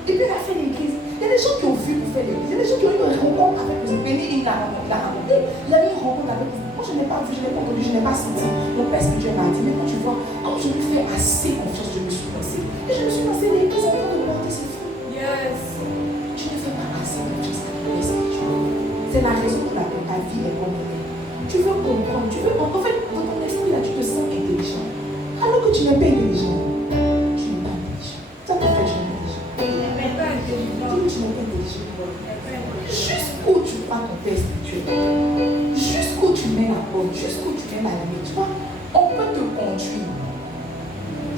Et puis elle a fait l'église. Il y a des gens qui ont vu pour faire l'église. Il y a des gens qui ont eu une rencontre avec le Béni, il l'a raconté. Il a eu une rencontre avec le. Moi je n'ai pas vu, je n'ai pas entendu, je n'ai pas senti. Mon père spirituel m'a dit, mais quand tu vois, quand je lui fais assez confiance, je me suis lancée. Et je me suis lancée, l'église est en train de monter, c'est fou. Yes. Tu ne fais pas assez confiance à ton père spirituel. C'est la raison pour laquelle ta vie est bonne. Tu veux comprendre, en fait, dans ton esprit là, tu te sens intelligent. Alors que tu n'es pas intelligent, tu n'es pas intelligent. Ça te fait, tu n'es pas intelligent. Dis que tu n'es pas intelligent. Jusqu'où tu crois ton père spirituel, jusqu'où tu mets la porte, jusqu'où tu mets la limite, tu vois, on peut te conduire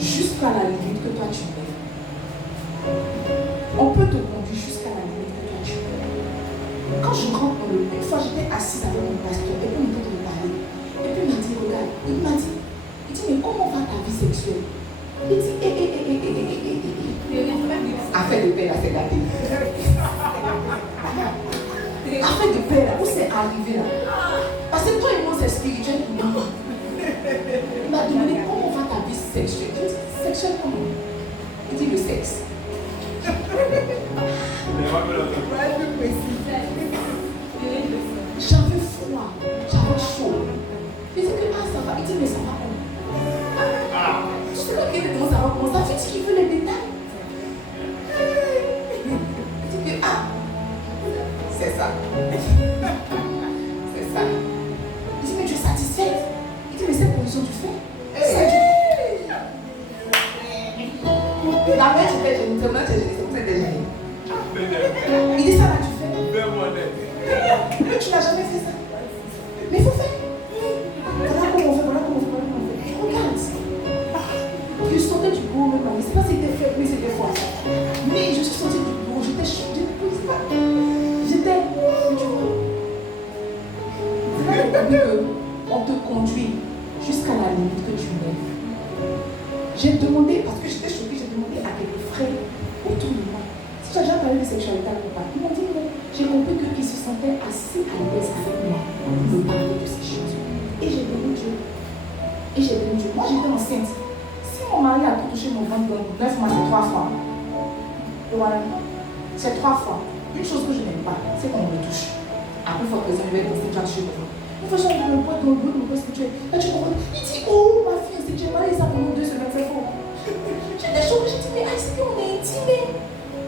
jusqu'à la limite que toi tu mets. On peut te conduire jusqu'à la limite que toi tu mets. Quand je rentre dans le une fois j'étais assise avec mon pasteur et puis on était de parler. Et puis il m'a dit, regarde, il dit, mais comment va ta vie sexuelle? Il dit, affaire de paix, là, c'est gâté. Affaire de paix, là, où c'est arrivé, là? Parce que toi et moi, c'est spirituel pour moi. Il m'a demandé, comment va ta vie sexuelle? Je dis, sexuelle comment? Il dit, le sexe. J'avais froid, j'avais chaud. Il dit que, ça va. Il dit, mais ça va comment? Je sais pas qu'il demande ça va comment. Ça fait qu'il veut les détails. Il dit que, c'est ça. C'est ça. Il dit, mais tu es satisfaite? Il dit, mais cette position tu fais? Ça tu fais. La mère, j'étais gênée. C'est pour ça que j'étais gênée. Il dit, ça là tu fais? Mais tu n'as jamais fait ça. Mais il faut faire. Voilà comment on fait. Regarde. Je sortais du bureau maintenant. Je ne sais pas si c'était fait, mais c'était fort. Mais je suis sortie du bureau. J'étais choquée. J'étais. Tu vois. C'est là qu'on te conduit jusqu'à la limite que tu mets. J'ai demandé, parce que j'étais choquée, j'ai demandé à quelques frères autour de moi si j'ai déjà parlé de sexualité ou pas. Ils m'ont dit non. J'ai compris qu'ils se sentaient assez à l'aise avec moi pour me parler de ces choses. Et j'ai béni Dieu. Moi j'étais enceinte. Si mon mari a tout touché mon ventre dans 9 mois, c'est 3 fois. Et voilà. C'est 3 fois. Une chose que je n'aime pas, c'est qu'on me touche. Après, il faut que je vais dans cette chez moi. Une fois, j'ai me poids dans le bout, mon spirituel. Là, tu comprends? Il dit, oh, ma fille, c'est que j'ai parlé ça pendant 2 semaines, c'est faux. J'ai des choses, j'ai dit, mais c'est qu'on est intimé.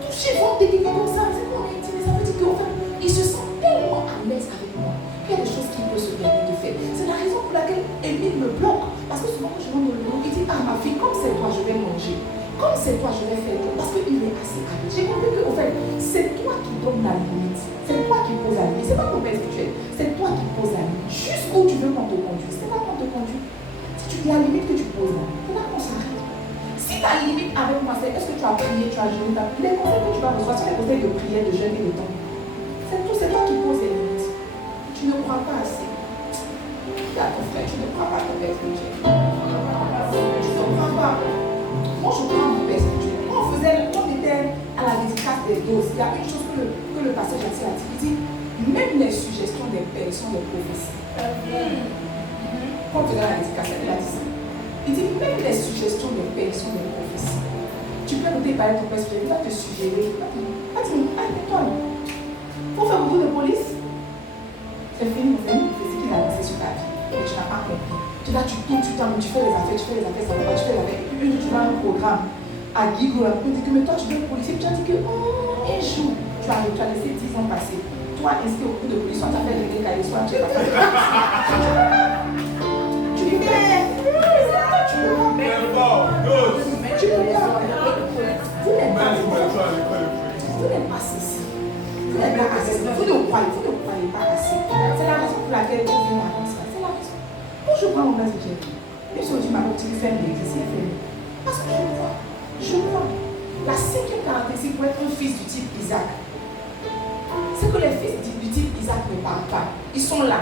Toucher, vont déguiser comme ça, c'est qu'on est intimé. Ça veut dire qu'en fait, il se sent tellement à l'aise avec moi qu'il y a des choses qu'il peut se permettre de faire. C'est la raison pour laquelle Émile me bloque. Parce que souvent, quand je rentre dans le bureau, il dit, ah, ma fille, comme c'est toi, je vais manger. Comme c'est toi, je vais faire tout. Parce qu'il est assez à l'aise. J'ai compris qu'en fait, c'est toi qui donnes la limite. C'est toi qui poses la limite. C'est pas ton père spirituel. C'est toi qui poses la limite. Jusqu'où tu veux qu'on te conduise. C'est pas qu'on te conduit. Si tu la limite que tu poses là, c'est là qu'on s'arrête. Si ta limite avec moi, c'est est-ce que tu as prié, tu as jeûné, les conseils que tu vas recevoir, c'est les conseils de prière, de jeûne et de temps. C'est tout, c'est toi qui poses les limites. Tu ne crois pas assez. Dis à ton frère, tu ne crois pas à ton père spirituel. Tu ne crois pas. Moi, je crois à mon père spirituel. Quand on était à la dédicace des doses, il y a une chose que le pasteur Jacques a dit. Il dit, même les suggestions des pères sont des prophéties. Quand on faisait la dédicace, il a dit ça. Il dit, même les suggestions des pères sont des prophéties. Tu peux noter par ton père spirituel, il va te suggérer. Il va te dire, arrête-toi. Pour faire beaucoup de police, c'est fini, c'est ce qu'il a lancé sur ta vie. Mais tu n'as pas compris. Tu tournes, tu t'en, tu fais les affaires, ça va pas, tu fais les affaires. Et puis tu vas un programme à Guigou, on dit que mais toi tu veux être policier, tu as dit que un jour, tu as laissé 10 ans passer. Toi, inscrit au cours de police, soit tu as fait des cahiers, soit tu n'as pas fait. Tu dis, mais tu peux pas. Tu peux pas. Vous n'êtes pas ceci. Vous n'êtes pas assez. Vous ne croyez pas assez. C'est la raison pour laquelle vous venez à ça. C'est la raison. Quand je prends mon père spirituel, même si on dit ma petite femme l'église, elle fait. Parce que je crois. Je crois. La 5e caractéristique pour être un fils du type Isaac, c'est que les fils du type Isaac ne parlent pas. Ils sont là.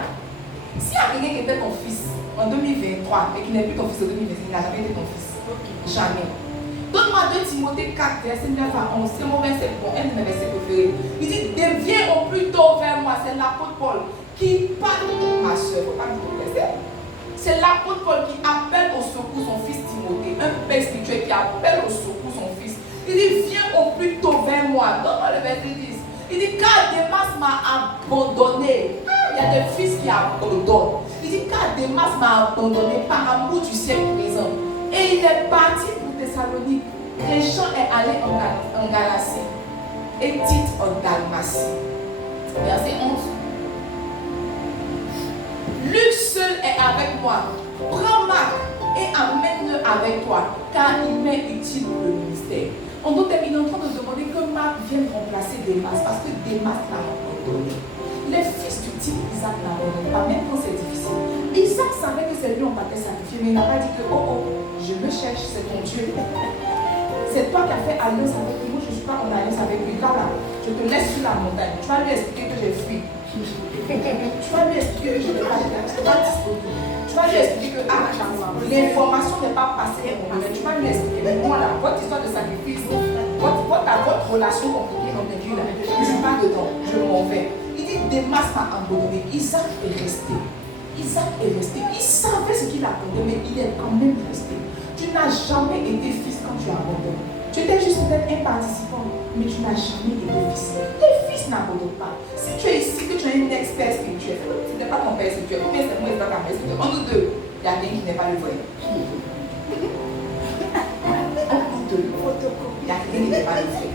S'il y a quelqu'un qui était ton fils en 2023 et qui n'est plus ton fils en 2025, il n'a jamais été ton fils. Jamais. Donne-moi 2 Timothée 4, verset 9 à 11. C'est mon verset, un de mes versets préférés. Il dit, deviens au plus tôt vers moi. C'est l'apôtre Paul qui parle, ma soeur, il ne faut pas me verset. C'est l'apôtre Paul qui appelle au secours son fils Timothée. Un père spirituel qui appelle au secours son fils. Il dit, viens au plus tôt vers moi. Donne-moi le verset 10. Il dit, car Démas m'a abandonné. Il y a des fils qui abandonnent. Il dit, car Démas m'a abandonné par amour du siècle présent. Et il est parti pour Thessalonique. Réjean est allé en Galatie. Et Tite en Dalmatie. Verset 11. Luc seul est avec moi. Prends Marc et amène-le avec toi, car il m'est utile pour le ministère. En d'autres termes, il est en train de demander que Marc vienne remplacer Démas, parce que Démas l'a abandonné. Les fils du type Isaac n'abandonnent pas, même quand c'est difficile. Isaac savait que c'est lui on partait sacrifier, mais il n'a pas dit que je me cherche, c'est ton Dieu. C'est toi qui as fait alliance avec lui. Moi, je ne suis pas en alliance avec lui. Là, je te laisse sur la montagne. Tu vas lui expliquer que j'ai fui. Tu vas lui expliquer que je n'ai pas disponible. Tu vas lui expliquer que l'information n'est pas passée. Tu vas lui expliquer. Mais moi, là, votre histoire de sacrifice, votre relation compliquée dans Dieu, là, je ne suis pas dedans. Je m'en vais. Il dit Démas m'a abandonné. Isaac est resté. Isaac est resté. Il savait ce qu'il attendait, mais il est quand même resté. Tu n'as jamais été fils quand tu as abandonné. Tu étais juste peut-être un participant, mais tu n'as jamais été fils. Les fils n'abandonnent pas. Si tu es ici, que tu es un expert spirituel, ce n'est pas ton père spirituel, ou bien c'est moi et pas ta mère spirituelle. En nous deux, il y a quelqu'un qui n'est pas le vrai. En nous deux, il y a quelqu'un qui n'est pas le vrai.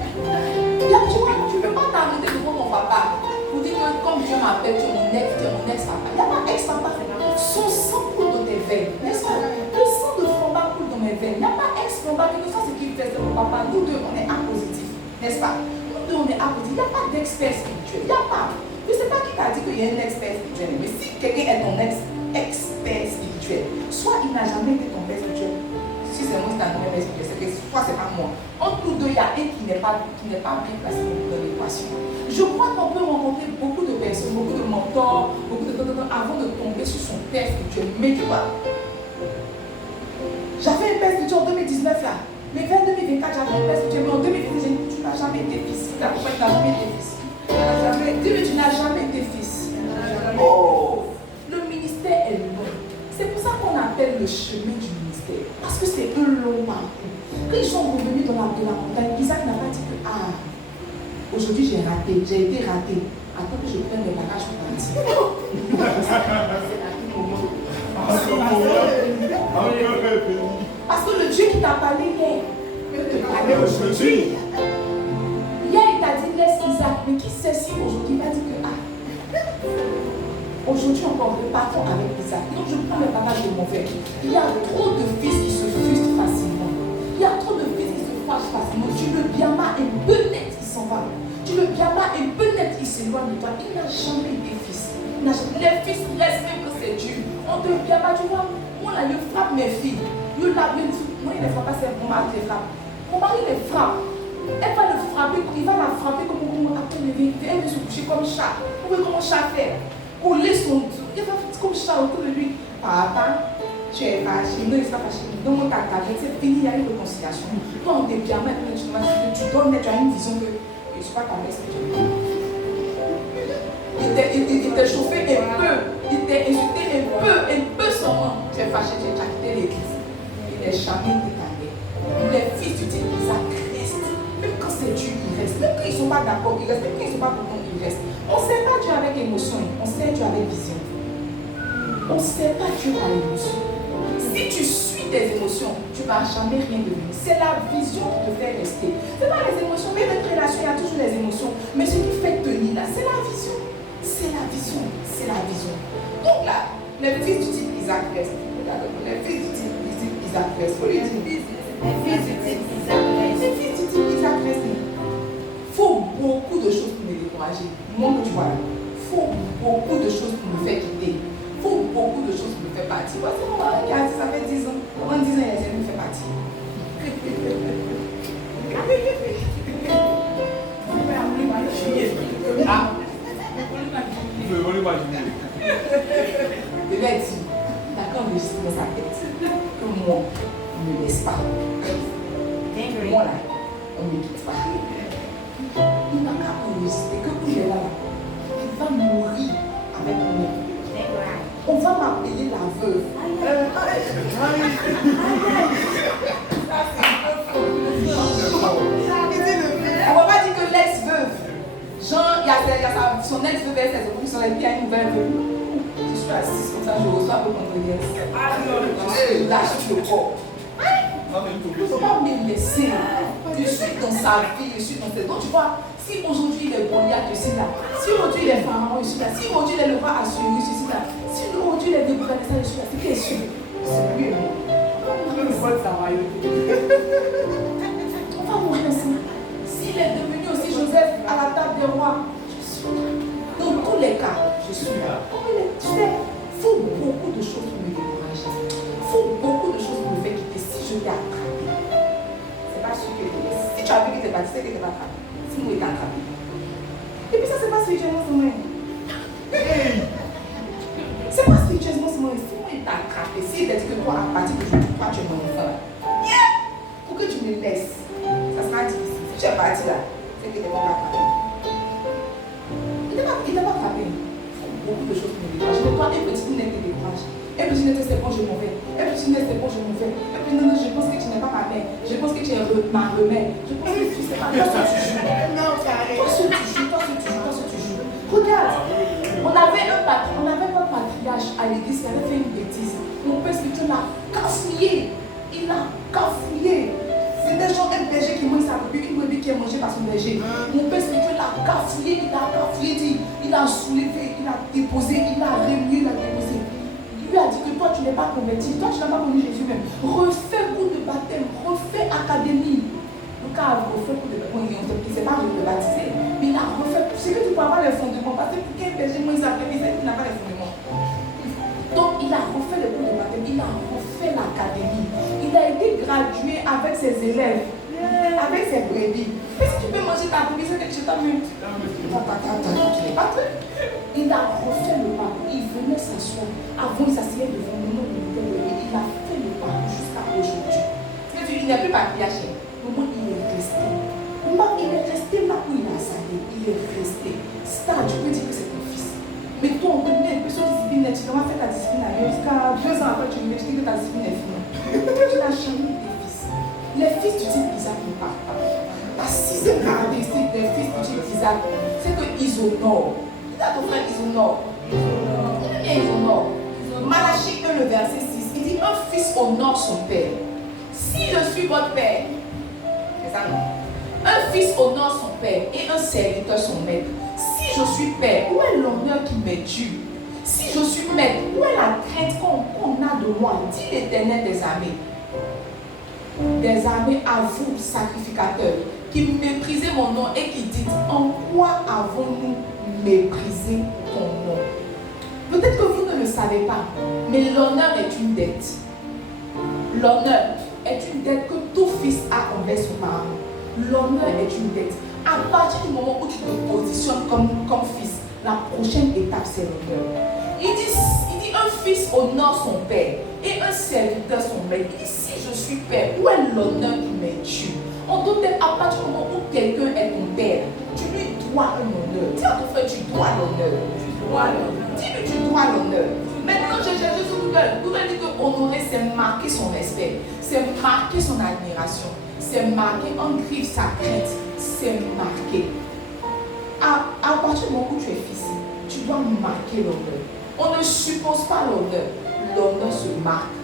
Tu vois, tu ne peux pas t'arrêter devant ton papa pour dire que comme Dieu m'appelle, tu es mon ex-papa. Il n'y a pas ex-papa. Son sang coule dans tes veines, n'est-ce pas? Le sang de Fomba coule dans mes veines. Il n'y a pas ex-Fomba, que ce qui fait c'est mon papa. Nous deux, on est A positif, n'est-ce pas? Nous deux, on est A positif. Il n'y a pas d'expert spirituel. Il n'y a pas. Je ne sais pas qui t'a dit qu'il y a un expert spirituel. Mais si quelqu'un est ton expert spirituel, soit il n'a jamais été ton père spirituel. Si c'est moi qui t'ai donné père spirituel, c'est que soit c'est pas moi. Entre nous deux, il y a un qui n'est pas bien placé dans l'équation. Je crois qu'on peut rencontrer beaucoup de personnes, beaucoup de mentors, avant de tomber sur son père spirituel. Mais tu vois, j'avais un père spirituel en 2019 là. Mais vers 2024, j'avais un père spirituel. Mais en 2020, j'ai dit, tu n'as jamais été fils. Tu n'as jamais été fils. Tu n'as jamais été fils. Oh, le ministère est long. C'est pour ça qu'on appelle le chemin du ministère. Parce que c'est un long parcours. Quand ils sont revenus dans la montagne, Isaac n'a pas dit que Aujourd'hui, j'ai été raté. Attends que je prenne mes bagages pour partir. Parce que le Dieu qui t'a parlé hier, peut te parler aujourd'hui. Hier, il t'a dit laisse Isaac, mais qui sait si aujourd'hui il va dire que aujourd'hui encore repartons avec Isaac. Donc je prends mes bagages de mon frère. Il y a trop de fils qui se frustrent facilement. Il y a trop de fils qui se fâchent facilement. Tu le biamas et peu net, il s'en va. Tu le biamas et peu net, il s'éloigne de toi. Il n'a jamais été fils. Les fils restent même que c'est dur. On te biama, tu vois. Moi là, je frappe mes filles. Je la moi, il ne les frappe pas, c'est mon mari qui les frappe. Mon mari les frappe. Elle va le frapper, il va la frapper comme après le vérité. Elle veut se coucher comme chat. Vous voyez comment chat fait? Coller son dos. Il va faire comme chat autour de lui. Papa, tu es fâché. Non, il ne sera pas fâché. Dans mon cas, c'est fini, il y a une réconciliation. Toi, on te biama, tu donnes, tu as une vision que je ne suis pas ta mère spirituelle. Il t'a chauffé un peu, il t'a insulté un peu seulement. Tu es fâché, tu as quitté l'église. Il n'est jamais été ta mère. Les fils du type Isaac restent. Même quand c'est Dieu, ils restent. Même quand ils ne sont pas d'accord, ils restent. Même quand ils ne sont pas contents, ils restent. On ne sait pas Dieu avec émotion, on sait Dieu avec vision. On ne sait pas Dieu par émotion. Si tu suis tes émotions, tu ne vas jamais rien devenir. C'est la vision qui te fait rester. Ce n'est pas les émotions, mais notre relation, il y a toujours les émotions. Mais ce qui fait tenir là, c'est la vision. C'est la vision. C'est la vision. Donc là, les fils du type Isaac restent. Les fils du type Isaac restent. Faut lui dire. Les fils du type Isaac restent. Les fils du type Isaac restent. Il faut beaucoup de choses pour me décourager. Moi que tu vois là. Il faut beaucoup de choses pour me faire quitter. Il faut beaucoup de choses pour me faire partir. Parce que mon mari qui a dit ça fait 10 ans. Pendant 10 ans, il a essayé de me faire partir. Ah. Vous pouvez l'imaginer. Il a dit, il a enregistré dans sa tête que moi, on ne me laisse pas. Moi là, on ne me quitte pas. Il n'a qu'à enregistrer que où il est là, il va mourir avec moi. On va m'appeler la veuve. On ne va pas dire que l'ex-veuve. Jean, il y a son ex-veuve et ses enfants qui sont les pieds à une nouvelle veuve. Je suis assise comme ça, je reçois vos condoléances. Je lâche le corps. Il ne faut pas me laisser. Je suis dans sa vie, je suis dans ses. Donc tu vois, si aujourd'hui il est Goliath, je suis là. Si aujourd'hui il est Pharaon, je suis là. Si aujourd'hui il est le roi Assyrie, je suis là. Si aujourd'hui il est Nebuchadnezzar, je suis là. C'est qui est sûr? C'est lui et moi. On va mourir ensemble. S'il est devenu aussi Joseph à la table des rois, je suis là. Dans tous les cas, je suis là. Tu sais, il faut beaucoup de choses pour me décourager. Il faut beaucoup de choses pour me faire quitter. Si je t'ai attrapé, c'est pas sûr que tu es. Si tu as vu que tu es parti, c'est que tu es attrapé. Si moi, il t'a attrapé. Et puis ça, c'est pas spirituellement, c'est moi. C'est pas spirituellement, c'est moi. Si moi, il t'a attrapé, s'il t'a dit que toi, à partir de aujourd'hui, toi, tu es mon enfant. Pour que tu me laisses, ça sera difficile. Si tu es parti là, c'est que tu n'es pas attrapé. Il t'a pas attrapé. Il faut beaucoup de choses pour me décourager. Mais toi, un petit net te décourage. Un petit net, c'est bon, je m'en vais. Un petit net, c'est bon, je m'en vais. Un petit net, je pense que tu n'es pas ma mère. Je pense que tu es ma remède. Je pense que tu sais pas. Toi, ce tu joues. Non, carré. Toi, ce tu joues. Toi, ce tu joues. Toi, ce tu joues. Regarde. On avait un patriarche à l'église qui avait fait une bêtise. Mon père spirituel l'a cafouillé. Il l'a cafouillé. C'était genre un berger qui mange sa brebis, une brebis qui est mangée par son berger. Mon père spirituel l'a cafouillé, il a soulevé, il a déposé, il a remué, il a déposé. Il lui a dit que toi tu n'es pas converti, toi tu n'as pas connu Jésus même. Refais cours de baptême, refais académie. Le cas a refait cours de baptême, il ne sait pas de le baptiser, mais il a refait. C'est que tu peux avoir les fondements, parce que quel berger mange sa brebis, il n'a pas les fondements. Donc il a refait le cours de baptême, il a refait l'académie. Il a été gradué avec ses élèves, avec ses brebis. Est-ce que tu peux manger ta brebis, c'est que tu t'as vu? Il a refait le parcours, il venait s'asseoir. Avant, il s'asseyait devant le nom de l'Éternel. Il a fait le parcours jusqu'à aujourd'hui. Il n'est plus patriarche. Au moins, il est resté. Il est resté là où il a salé. Il est resté. Ça, tu peux dire que c'est ton fils. Mais toi, on te met une question de discipline. Tu dois faire ta discipline à lui. Jusqu'à 2 ans après, tu me dis que ta discipline est finie. Tu n'as jamais été fils. Les fils du type Isaac ne partent pas. La sixième caractéristique des fils du type Isaac, c'est qu'ils honorent. Dis à ton frère, ils honorent. Ils honorent. Malachie 1, le verset 6, il dit un fils honore son père. Si je suis votre père, c'est ça non? Un fils honore son père et un serviteur son maître. Si je suis père, où est l'honneur qui m'est dû? Si je suis maître, où est la crainte qu'on a de moi? Dit l'Éternel des armées. Des armées à vous, sacrificateurs, qui méprisez mon nom et qui dites en quoi avons-nous méprisé ton nom? Peut-être que vous ne le savez pas, mais l'honneur est une dette. L'honneur est une dette que tout fils a envers son parent. L'honneur est une dette. À partir du moment où tu te positionnes comme fils, la prochaine étape c'est l'honneur. Il dit un fils honore son père et un serviteur son maître. Il dit si je suis père, où est l'honneur qui m'est dû? En d'autres termes, à partir du moment où quelqu'un est ton père, tu lui dois un honneur. Dis à ton frère, tu dois l'honneur. Dis-lui, tu dois l'honneur. Maintenant, j'ai cherché sur Google. Google dit que honorer, c'est marquer son respect, c'est marquer son admiration, c'est marquer en griffe sa crainte, c'est marquer. À partir du moment où tu es fils, tu dois marquer l'honneur. On ne suppose pas l'honneur, l'honneur se marque.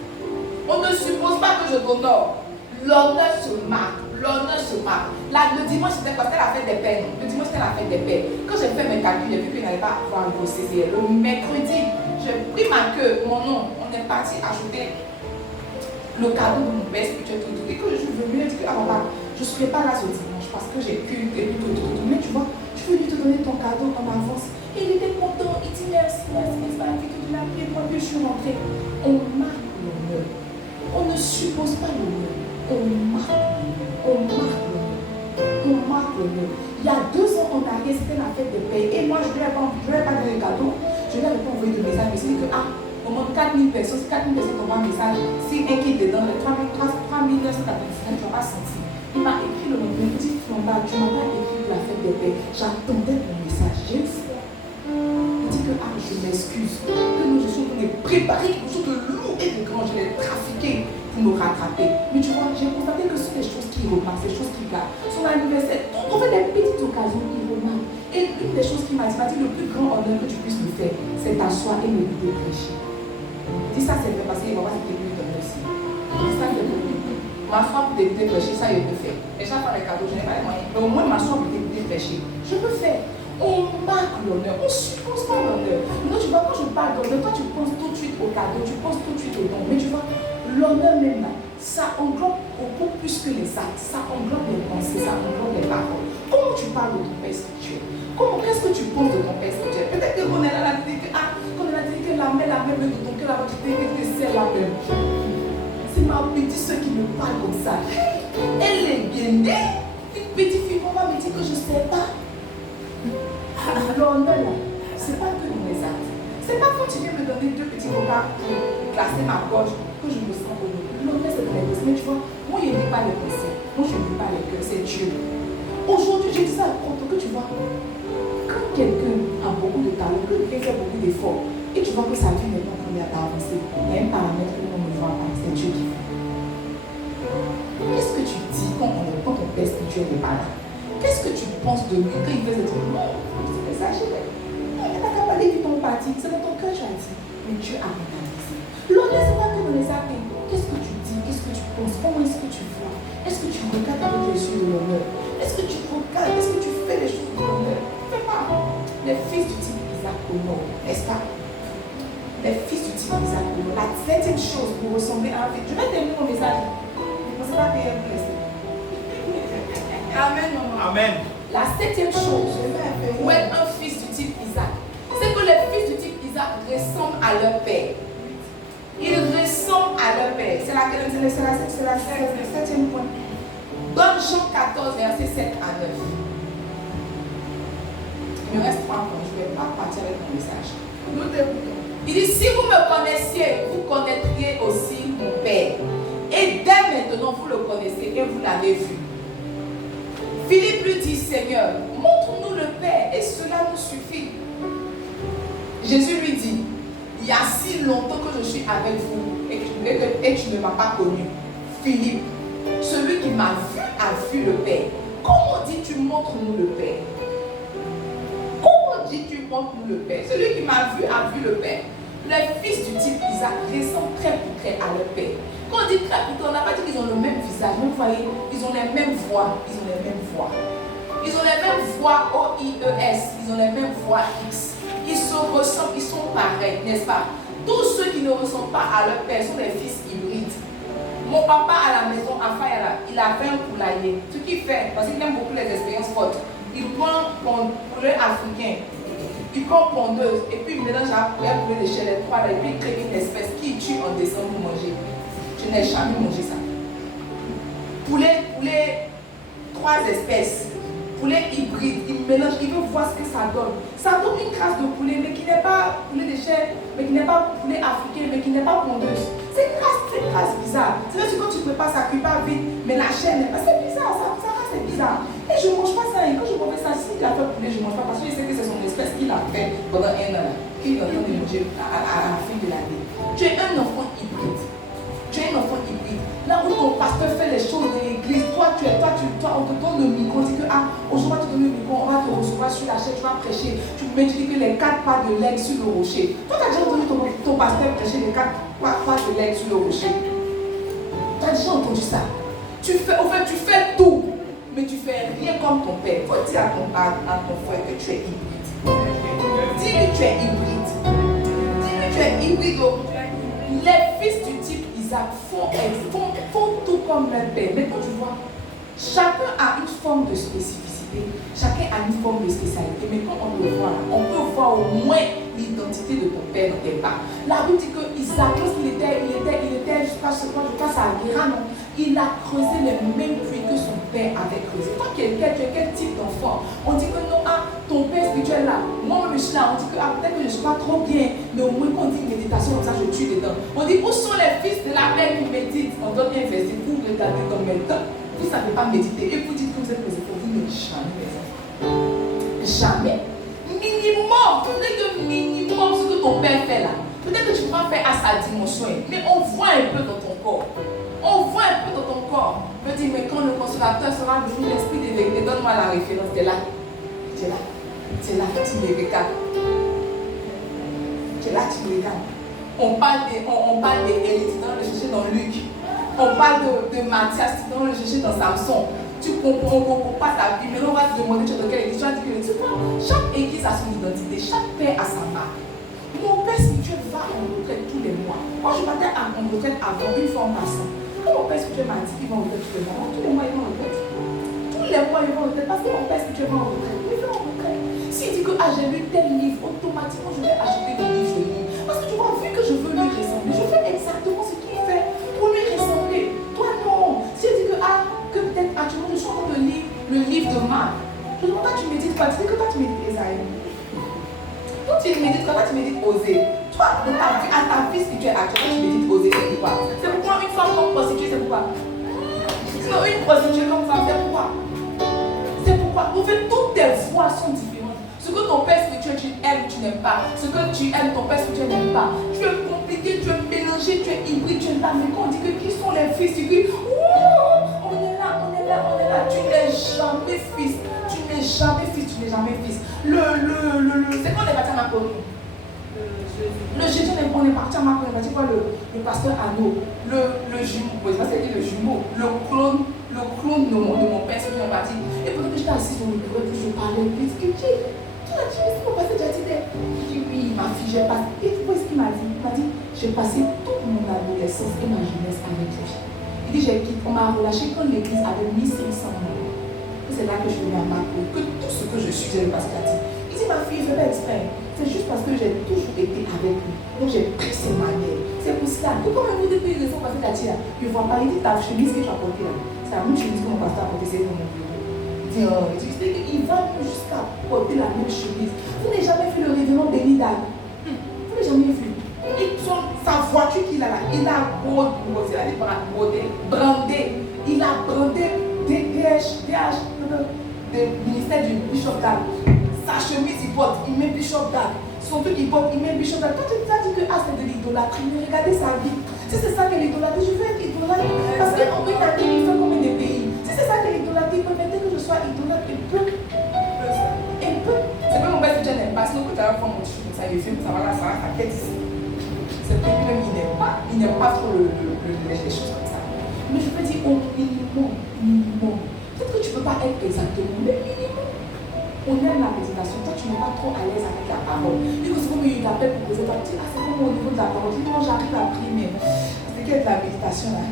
On ne suppose pas que je t'honore, l'honneur se marque. L'honneur se marque. Là, le dimanche, c'était quoi? C'était la fête des pères. Le dimanche, c'était la fête des pères. Quand j'ai fait mes calculs, j'ai vu qu'il n'allait pas pouvoir bosser. Le mercredi, j'ai pris ma queue, mon nom. On est parti acheter le cadeau de mon père spirituel. Et que je suis venue, je dis que papa, je ne serai pas là ce dimanche parce que j'ai pu et tout. Mais tu vois, je suis venue te donner ton cadeau en avance. Et il était content. Il dit merci, c'est pas la vie que tu l'as pris. Moi, puis je suis rentrée. On marque l'honneur. On ne suppose pas l'honneur. On marque l'honneur. On marque l'honneur. Il y a 2 ans en arrière, c'était la fête des pères. Et moi, je ne lui ai pas donné de cadeau. Je ne lui avais pas envoyé de message. Mais c'est que, au moins 4000 personnes, si 4000 personnes t'envoient un message, si un qui est dedans, les 3999, tu ne vas pas sentir. Il m'a écrit le nom. Il me dit, Flamba, tu ne m'as pas écrit la fête des pères. J'attendais ton message. J'ai eu foi. Il dit que, je m'excuse. Que nous, je suis préparé quelque chose de lourd et de grand. Je l'ai trafiqué pour me rattraper. Mais tu vois, j'ai constaté que ce sont des choses qui remarquent, des choses qui gardent. Son anniversaire, on fait des petites occasions qui remarquent. Et une des choses qu'il m'a dit, le plus grand honneur que tu puisses me faire, c'est t'asseoir et m'écouter prêcher. Dis ça, c'est vrai parce qu'il va voir si tu écoutes ton aussi. Dis ça, c'est vrai. M'asseoir pour t'écouter prêcher, ça, je peux faire. Et chaque fois les cadeaux, je n'ai pas les moyens. Mais au moins, m'asseoir pour t'écouter prêcher, je peux faire. On marque l'honneur, on ne suppose pas l'honneur. Non, tu vois, quand je parle d'honneur, toi, tu penses tout de suite au cadeau, tu penses tout de suite au don. Mais tu vois, l'honneur même là, ça englobe beaucoup plus que les actes, ça englobe les pensées, ça englobe les paroles. Comment tu parles de ton père spirituel? Qu'est-ce que tu penses de ton père spirituel? Peut-être qu'on est là, la dit que, qu'on a dit que la même de ton cœur, tu t'es dit que c'est la même. C'est ma petite soeur qui me parle comme ça. Elle est bien née. Une petite fille, maman me dit que je ne sais pas. L'honneur là, c'est pas que dans les actes. C'est pas quand tu viens me donner 2 petits repas pour glacer ma gorge que je me sens honorée. L'honneur c'est dans les pensées. Mais tu vois, moi je ne dis pas les pensées. Moi je ne dis pas les cœurs, c'est Dieu. Aujourd'hui, je dis ça pour que tu vois, quand quelqu'un a beaucoup de talent, que quelqu'un fait beaucoup d'efforts, et tu vois que sa vie n'est pas comme il a avancé, il y a un paramètre que l'on ne voit pas, c'est Dieu qui fait. Qu'est-ce que tu dis quand ton père spirituel n'est pas là? Qu'est-ce que tu penses de lui quand il fait ce truc? Non, c'est exagéré. Il n'a qu'à parler du ton parti, c'est dans ton cœur, tu as dit. Mais Dieu a réalisé. L'honneur, c'est pas que dans les actes. Qu'est-ce que tu dis? Qu'est-ce que tu penses? Comment est-ce que tu vois? Est-ce que tu regardes avec les yeux de l'honneur? Est-ce que tu regardes? Est-ce que tu fais les choses de l'honneur? Fais pas. Les fils du type Isaac honorent, n'est-ce pas? Les fils du type Isaac honorent. La 7e chose pour ressembler à un fils. Je vais terminer mon message. Je ne sais pas payer un blessé. Amen, maman. Amen. La 7e chose pour être un fils du type Isaac, c'est que les fils du type Isaac ressemblent à leur père. Ils ressemblent à leur père. C'est la 7e point. Donne Jean 14, verset 7 à 9. Il me reste 3 points. Je ne vais pas partir avec mon message. Nous t'écoutons. Il dit, si vous me connaissiez, vous connaîtriez aussi mon Père. Et dès maintenant, vous le connaissez et vous l'avez vu. Philippe lui dit, Seigneur, montre-nous le Père et cela nous suffit. Jésus lui dit, il y a si longtemps que je suis avec vous et tu ne m'as pas connu. Philippe, celui qui m'a vu a vu le Père. Comment on dit tu montres-nous le Père? Comment on dit tu montres-nous le Père? Celui qui m'a vu a vu le Père. Les fils du type Isaac ressemblent très près à leur Père. Quand on dit très près, on n'a pas dit qu'ils ont le même visage. Mais vous voyez, ils ont les mêmes voix. Ils ont les mêmes voix. Ils ont les mêmes voix O-I-E-S. Ils ont les mêmes voix X. Ils se ressemblent, ils sont pareils, n'est-ce pas? Tous ceux qui ne ressemblent pas à leur père sont des fils hybrides. Mon papa à la maison, à Fayala, il a fait un poulailler. Ce qu'il fait, parce qu'il aime beaucoup les expériences fortes, il prend un poulet africain, il prend pondeuse, et puis il mélange un poulet de chez les trois, et puis il crée une espèce qui tue en décembre pour manger. Je n'ai jamais mangé ça. Poulet, 3 espèces. Poulet hybride, il mélange, il veut voir ce que ça donne. Ça donne une crasse de poulet, mais qui n'est pas poulet de chair, mais qui n'est pas poulet africain, mais qui n'est pas pondeuse. C'est une crasse bizarre. C'est vrai que quand tu prépares, ça cuit pas vite, mais la chair n'est pas. C'est bizarre, ça c'est bizarre. Et je ne mange pas ça. Et quand je mange ça, s'il a fait poulet, je ne mange pas parce que je sais que c'est son espèce qu'il a fait pendant 1 an. Qu'il est en train de manger à la fin de l'année. Tu es un enfant hybride. Tu es un enfant hybride. Là où ton pasteur fait les choses de l'église, toi, on te donne le micro, on dit que aujourd'hui, tu donnes le micro, on va te recevoir sur la chaîne, tu vas prêcher. Mais tu dis que les 4 pas de l'aigle sur le rocher. Toi, tu as déjà entendu ton pasteur prêcher les 4 pas de l'aigle sur le rocher. Tu as déjà entendu ça. Tu fais tout, mais tu fais rien comme ton père. Il faut dire à ton frère que tu es hybride. Dis-lui que tu es hybride. Dis-lui que tu es hybride. Les fils du type Isaac font tout comme leur père. Mais quand tu vois, chacun a une forme de spécificité, chacun a une forme de spécialité. Mais quand on le voit là, on peut voir au moins l'identité de ton père dans tes pas. La Bible dit que Isaac, lorsqu'il était jusqu'à ce point, je pense à Guéran, il a creusé les mêmes puits que son père avait creusé. Toi, tu es quel type d'enfant? On dit que non, ton père spirituel là, moi je suis là, on dit que peut-être que je ne suis pas trop bien, mais au moins quand on dit méditation, comme ça je tue dedans. On dit où sont les fils de la mère qui méditent? On donne un verset pour regarder dans mes temps. Vous ne savez pas méditer et vous dites que vous êtes médité, vous ne jamais les enfants. Jamais. Minimum, peut-être que minimum ce que ton père fait là. Peut-être que tu vas faire à sa dimension, mais on voit un peu dans ton corps. On voit un peu dans ton corps. Je me dis, mais quand le consolateur sera venu, l'esprit de vérité, donne-moi la référence. Tu es là. Tu es là. Tu es là, tu me regardes. Tu es là, tu me regardes. On parle d'Élite, tu dois le chercher dans Luc. On parle de Matthias, tu dois le chercher dans Samson. Tu comprends, on ne comprend pas ta vie, mais on va te demander tu es dans quelle église. Tu vas dire que tu vois, chaque église a son identité, chaque père a sa marque. Mon père spirituel va en retraite tous les mois. Moi, je partais en retraite avant une formation. Quand mon père spirituel m'a dit qu'il va en retraite tous les mois, il va en retraite. Tous les mois, il va en retraite parce que mon père spirituel va en retraite. Il va en retraite. S'il dit que j'ai lu tel livre, automatiquement, je vais acheter le livre, je lis. Parce que tu vois, vu que je veux lui ressembler, je fais exactement ce qu'il fait pour lui ressembler. Toi, non. S'il dit que peut-être actuellement, je suis en train de lire le livre de Marc. Je demande, toi, tu médites pas. Tu dis que toi, tu médites Esaïe. Quand tu médites, toi, tu médites Osée. Toi, à ta vie spirituelle actuelle, tu médites Osée, c'est pourquoi? C'est pourquoi une femme comme prostituée, c'est pourquoi? Sinon, une prostituée comme femme, c'est pourquoi? C'est pourquoi? En fait, toutes tes voix sont différentes. Ce que ton père spirituel, tu aimes, tu n'aimes pas. Ce que tu aimes, ton père spirituel n'aime pas. Tu es compliqué, tu es mélangé, tu es hybride, tu n'aimes pas. Mais quand on dit que qui sont les fils, tu dis, on est là. Tu n'es jamais fils. Tu n'es jamais fils. C'est quand on est parti à Macron. Le jeudi, on est parti à Macron. On a dit quoi, le pasteur Anno, le jumeau, le jumeau, le clone de mon père, c'est qui est parti. Et pendant que j'étais assise sur le bureau, je parlais, il dit, tu l'as dit, c'est mon pasteur Jatide. Il dit, oui, ma fille, j'ai passé. Et tu vois ce qu'il m'a dit? Il m'a dit, j'ai passé toute mon adolescence et ma jeunesse avec lui. Il dit, on m'a relâché quand l'église avait 1500 membres. C'est là que je suis venue à Macron, que tout ce que je suis, j'ai le pasteur Jatide. Il dit, ma fille, je ne fais pas exprès. C'est juste parce que j'ai toujours été avec lui. Donc j'ai pris ses manières. C'est pour cela. Tout comme vous dites, ils sont passés là-dessus. Il ne voit pas. Il dit, ta chemise que tu as portée là. C'est la même chemise que mon pasteur a portée, c'est dans mon bureau. Il dit, il va jusqu'à porter la même chemise. Vous n'avez jamais vu le révérend Benidal? Vous n'avez jamais vu. Sa voiture qu'il a là, il a brandé. Il a brandé des ministères du Bishop Dag. Sa chemise, il porte, il met Bishop Dag. Son truc, il porte, il met Bishop Dag. Quand tu as dit que c'est de l'idolâtrie, mais regardez sa vie. Si c'est ça que l'idolâtrie, je veux être idolâtre. Parce qu'en Britannique, il fait comme des pays. Si c'est ça que l'idolâtrie, permettez que je soit idolâtre, il peut. C'est pas mon père qui n'aime pas. Sinon, quand tu as un fond, tu fais comme ça, il filme, ça va là, ça va, ta tête ici. C'est pour lui-même, il n'aime pas trop les choses comme ça. Mais je peux dire au minimum. Peut-être que tu ne peux pas être exactement, mais minimum. On aime la méditation. Toi, tu n'es pas trop à l'aise avec la parole. Puis c'est comme il t'appelle pour poser, tu dis, ah, c'est comme au niveau de la parole. Dis, non, j'arrive à prier, mais c'est que la méditation, là,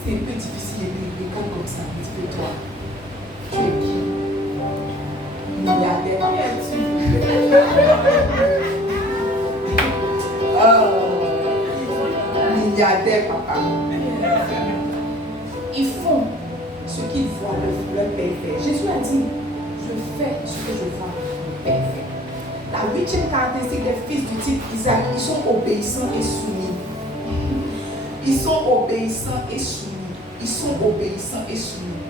c'est un peu difficile. Les cas comme ça, un petit peu toi. Tu es qui? Milliardaire. Milliardaire, papa. Ils font ce qu'ils voient leur père faire. Jésus a dit, je fais ce que je vois mon père faire. La 8e caractéristique des fils du type Isaac, ils sont obéissants et soumis. Ils sont obéissants et soumis. Ils sont obéissants et soumis.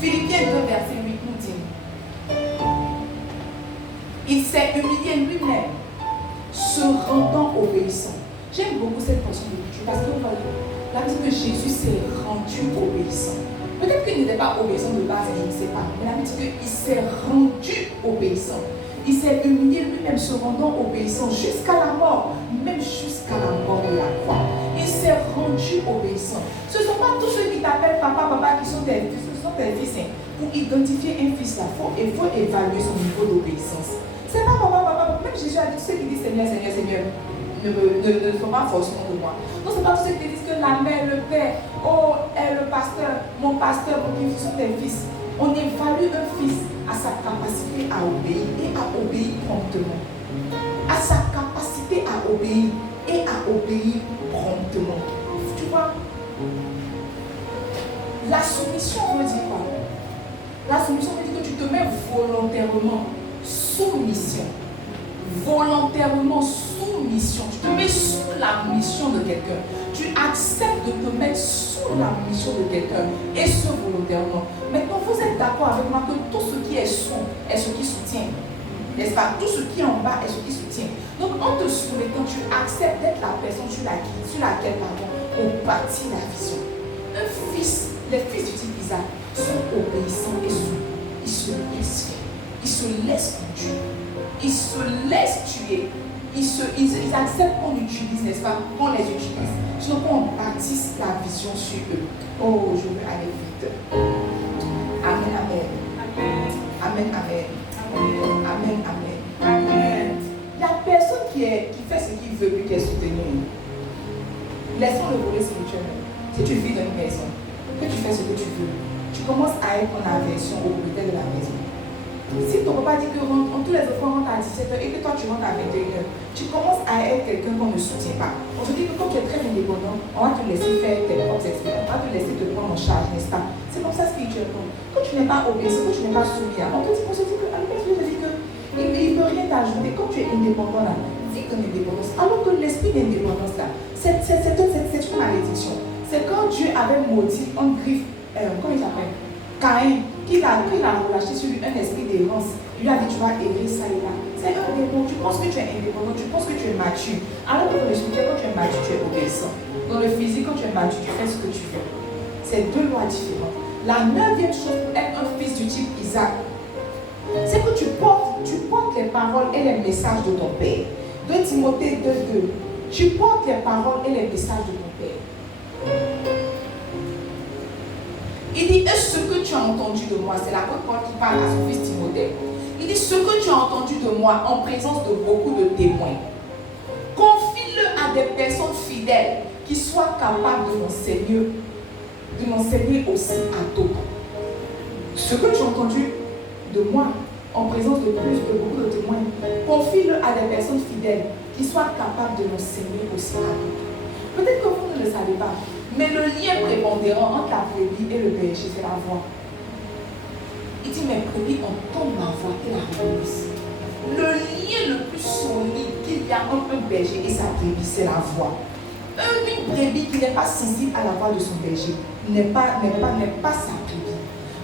Philippiens 2, verset 8 nous dit, il s'est humilié lui-même, se rendant obéissant. J'aime beaucoup cette portion de l'écriture parce que là, dit que Jésus s'est rendu obéissant. Peut-être qu'il n'était pas obéissant de base, je ne sais pas. Mais la Bible dit qu'il s'est rendu obéissant. Il s'est humilié lui-même, se rendant obéissant jusqu'à la mort, même jusqu'à la mort de la croix. Il s'est rendu obéissant. Ce ne sont pas tous ceux qui t'appellent papa qui sont tes fils. Ce sont tes fils. Pour identifier un fils, il faut évaluer son niveau d'obéissance. C'est pas papa. Même Jésus a dit, ceux qui disent Seigneur, ne sont pas forcément de moi. Non, ce n'est pas tous ceux qui disent que la mère, le père, le pasteur, mon fils sont tes fils. On évalue un fils à sa capacité à obéir et à obéir promptement. À sa capacité à obéir et à obéir promptement. Tu vois, la soumission veut dire quoi? La soumission veut dire que tu te mets volontairement sous mission. Volontairement sous mission. Tu te mets sous la mission de quelqu'un. Tu acceptes de te mettre sous la mission de quelqu'un. Et ce volontairement. Maintenant, vous êtes d'accord avec moi que tout ce qui est sous est ce qui soutient. N'est-ce pas? Tout ce qui est en bas est ce qui soutient. Donc, en te soumettant, tu acceptes d'être la personne sur laquelle on bâtit la vision. Les fils du type Isaac sont obéissants et soumis. Ils se laissent faire. Ils se laissent conduire. Ils se laissent tuer. Ils acceptent qu'on utilise, n'est-ce pas? Qu'on les utilise. Sinon qu'on bâtisse la vision sur eux. Oh, je veux aller vite. Amen, amen. Amen, amen. Amen, amen. Amen. Il y a personne qui fait ce qu'il veut puis qui est soutenu. Laissons le volet spirituel. Si tu vis dans une maison, que tu fais ce que tu veux, tu commences à être en aversion au propriétaire de la maison. Si ton papa dit que tous les enfants rentrent à 17h et que toi tu rentres à 21h, tu commences à être quelqu'un qu'on ne soutient pas. On te dit que quand tu es très indépendant, on va te laisser faire tes propres expériences, on va te laisser te prendre en charge, n'est-ce pas? C'est comme ça spirituellement. Quand tu n'es pas obéissant, quand tu n'es pas soumis, on se dit que, il ne peut rien t'ajouter. Quand tu es indépendant là, vis ton indépendance. Alors que l'esprit d'indépendance là, c'est une malédiction. C'est quand Dieu avait maudit un griffe, comment il s'appelle? Caïn, qu'il a relâché sur lui un esprit d'errance. Il lui a dit, tu vas errer ça et là. C'est un démon. Tu penses que tu es indépendant, tu penses que tu es mature. Alors que dans le spirituel, quand tu es mature, tu es obéissant. Dans le physique, quand tu es mature, tu fais ce que tu veux. C'est deux lois différentes. La 9e chose pour être un fils du type Isaac, c'est que tu portes les paroles et les messages de ton père. 2 Timothée 2:2. Tu portes les paroles et les messages de ton père. Il dit, et ce que tu as entendu de moi, c'est l'apôtre Paul qui parle à son fils Timothée. Il dit, ce que tu as entendu de moi en présence de beaucoup de témoins, confie-le à des personnes fidèles qui soient capables de m'enseigner aussi à d'autres. Ce que tu as entendu de moi en présence de beaucoup de témoins, confie-le à des personnes fidèles qui soient capables de m'enseigner aussi à d'autres. Peut-être que vous ne le savez pas, mais le lien prépondérant entre la brebis et le berger, c'est la voix. Il dit, mes brebis entendent ma voix et la reconnaissent. Le lien le plus solide qu'il y a entre un berger et sa brebis, c'est la voix. Une brebis qui n'est pas sensible à la voix de son berger n'est pas sa brebis.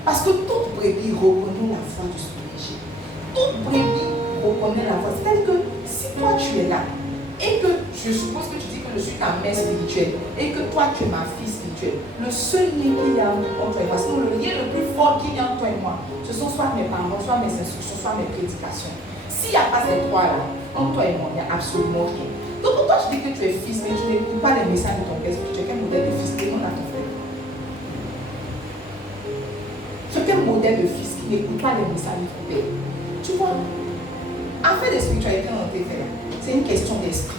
Parce que toute brebis reconnaît la voix de son berger. Toute brebis reconnaît la voix. C'est-à-dire que si toi tu es là et que je suppose que tu dis que je suis ta mère spirituelle et que toi tu es ma fille spirituelle. Le seul lien qu'il y a entre toi et moi, sinon le lien le plus fort qu'il y a entre toi et moi, ce sont soit mes parents, soit mes instructions, soit mes prédications. S'il n'y a pas ces trois-là, entre toi et moi, il n'y a absolument rien. Donc quand toi tu dis que tu es fils, mais tu n'écoutes pas les messages de ton père spirituel, quel modèle de fils demande à ton frère? Sur quel modèle de fils qui n'écoute pas les messages de ton père? Tu vois, affaire de spiritualité dans tes frères, c'est une question d'esprit.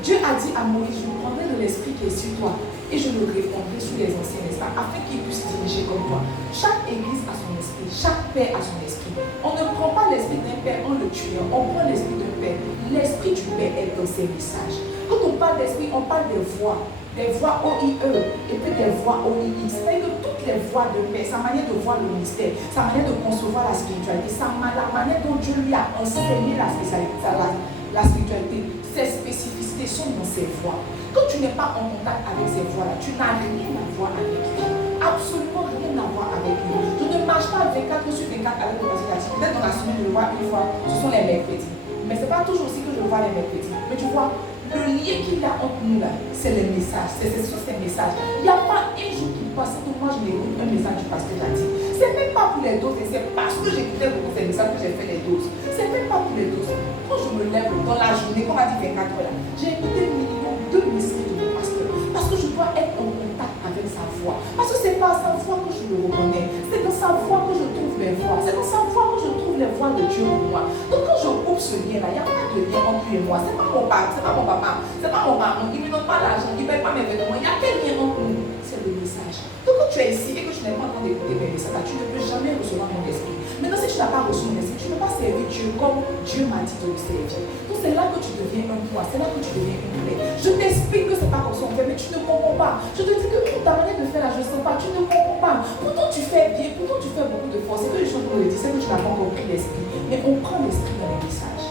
Dieu a dit à Moïse, je prendrai de l'esprit qui est sur toi et je le répandrai sur les anciens esprits afin qu'ils puissent diriger comme toi. Chaque église a son esprit, chaque père a son esprit. On ne prend pas l'esprit d'un père en le tuant, on prend l'esprit d'un père. L'esprit du père est dans ses messages. Quand on parle d'esprit, on parle des voix OIE et puis des voix OIX. C'est-à-dire que toutes les voix de père, sa manière de voir le ministère, sa manière de concevoir la spiritualité, la manière dont Dieu lui a enseigné la spiritualité, ses spécificités sont dans ses voix. Quand tu n'es pas en contact avec ces voix-là, tu n'as rien à voir avec lui. Absolument rien à voir avec lui. Tu ne marches pas 24 sur 24 avec le pasteur. Peut-être dans la semaine, je le vois une fois, ce sont les mercredis. Mais ce n'est pas toujours aussi que je le vois les mercredis. Mais tu vois, le lien qu'il y a entre nous là, c'est les messages. C'est ces messages. Il n'y a pas un jour qui passe que moi je n'écoute un message du pasteur Jati. Ce n'est même pas pour les doses, et c'est parce que j'écoutais beaucoup ces messages que j'ai fait les doses. Ce n'est même pas pour les doses. Quand je me lève dans la journée, comme on a dit 24 heures là, j'ai écouté minimum 2 messages de mon pasteur. Parce que je dois être en contact avec sa voix. Parce que ce n'est pas à sa voix que je le reconnais. C'est dans sa voix que je trouve mes voix. C'est dans sa voix que je trouve les voix de Dieu pour moi. Donc quand je coupe ce lien là, il n'y a pas de lien entre lui et moi. Ce n'est pas mon père, ce n'est pas mon papa, ce n'est pas mon maman. Il ne me donne pas l'argent, il ne paye pas mes vêtements. Il y a quel lien entre nous? C'est le message. Donc quand tu es ici et que tu n'es pas en train d'écouter mes messages, tu ne peux jamais recevoir mon esprit. Maintenant si tu n'as pas reçu mon esprit, tu ne peux pas servir Dieu comme Dieu m'a dit de le servir. Donc c'est là que tu deviens un poids, c'est là que tu deviens une plaie. Je t'explique que ce n'est pas comme ça on fait, mais tu ne comprends pas. Je te dis que ta manière de faire là, je ne sais pas, tu ne comprends pas. Pourtant tu fais bien, pourtant tu fais beaucoup de force. C'est que les choses qu'on le dit, c'est que tu n'as pas compris l'esprit. Mais on prend l'esprit dans les messages.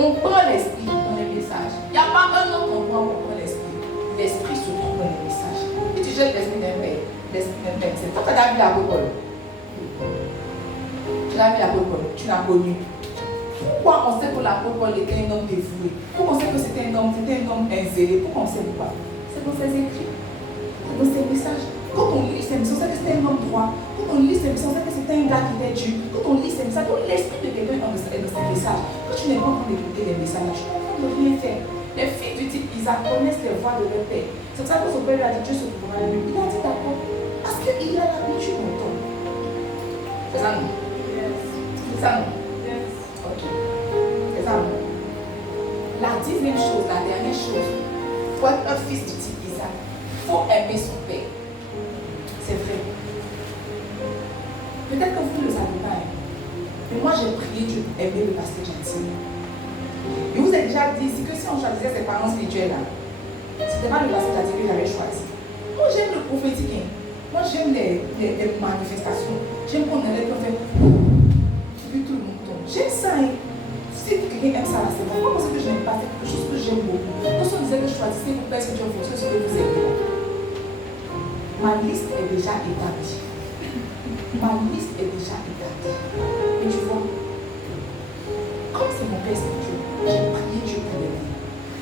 On prend l'esprit dans les messages. Il n'y a pas un autre endroit où on prend l'esprit. L'esprit se trouve dans les messages. Si tu jettes l'esprit d'un père, c'est toi qui as vu l'apôtre. Tu l'as vu l'apôtre, tu l'as connu. Pourquoi on sait que l'apôtre Paul était un homme dévoué? Pourquoi on sait que c'était un homme inzélé? Pourquoi on sait pourquoi? C'est dans ses écrits, c'est dans ses messages. Quand on lit ses messages, on sait que c'était un homme droit. Quand on lit ses messages, on sait que c'était un gars qui était Dieu. Quand on lit ses messages, donc l'esprit de quelqu'un est dans ses messages. Quand tu n'es pas en train d'écouter les messages, tu n'es pas en train de rien faire. Les filles du type Isaac connaissent les voix de leur père. C'est pour ça que son père lui a dit Dieu se trouvera de lui. Il a dit d'accord. Parce qu'il a l'habitude d'entendre. C'est ça non? C'est ça non? Ok. C'est ça non? La 10e chose, la dernière chose, pour être un fils du type Isaac, il faut aimer son père. C'est vrai. Peut-être que vous ne le savez pas. Mais moi j'ai prié Dieu pour aimer le pasteur Jati. Je vous ai déjà dit ici que si on choisissait ses parents spirituels là, c'était pas le pasteur Jati que j'avais choisi. Moi j'aime le prophétique. Moi j'aime les manifestations. J'aime qu'on allait faire puis tout le monde tombe. J'aime ça. Si quelqu'un aime ça, c'est pas parce que je n'aime pas, c'est quelque chose que j'aime beaucoup. Quand on disait que je choisissais pour faire ce que Dieu fonctionne, ce que vous aimez. Ma liste est déjà établie. Ma liste est déjà établie. Et tu vois, comme c'est mon père spirituel, j'ai prié Dieu pour l'aimer.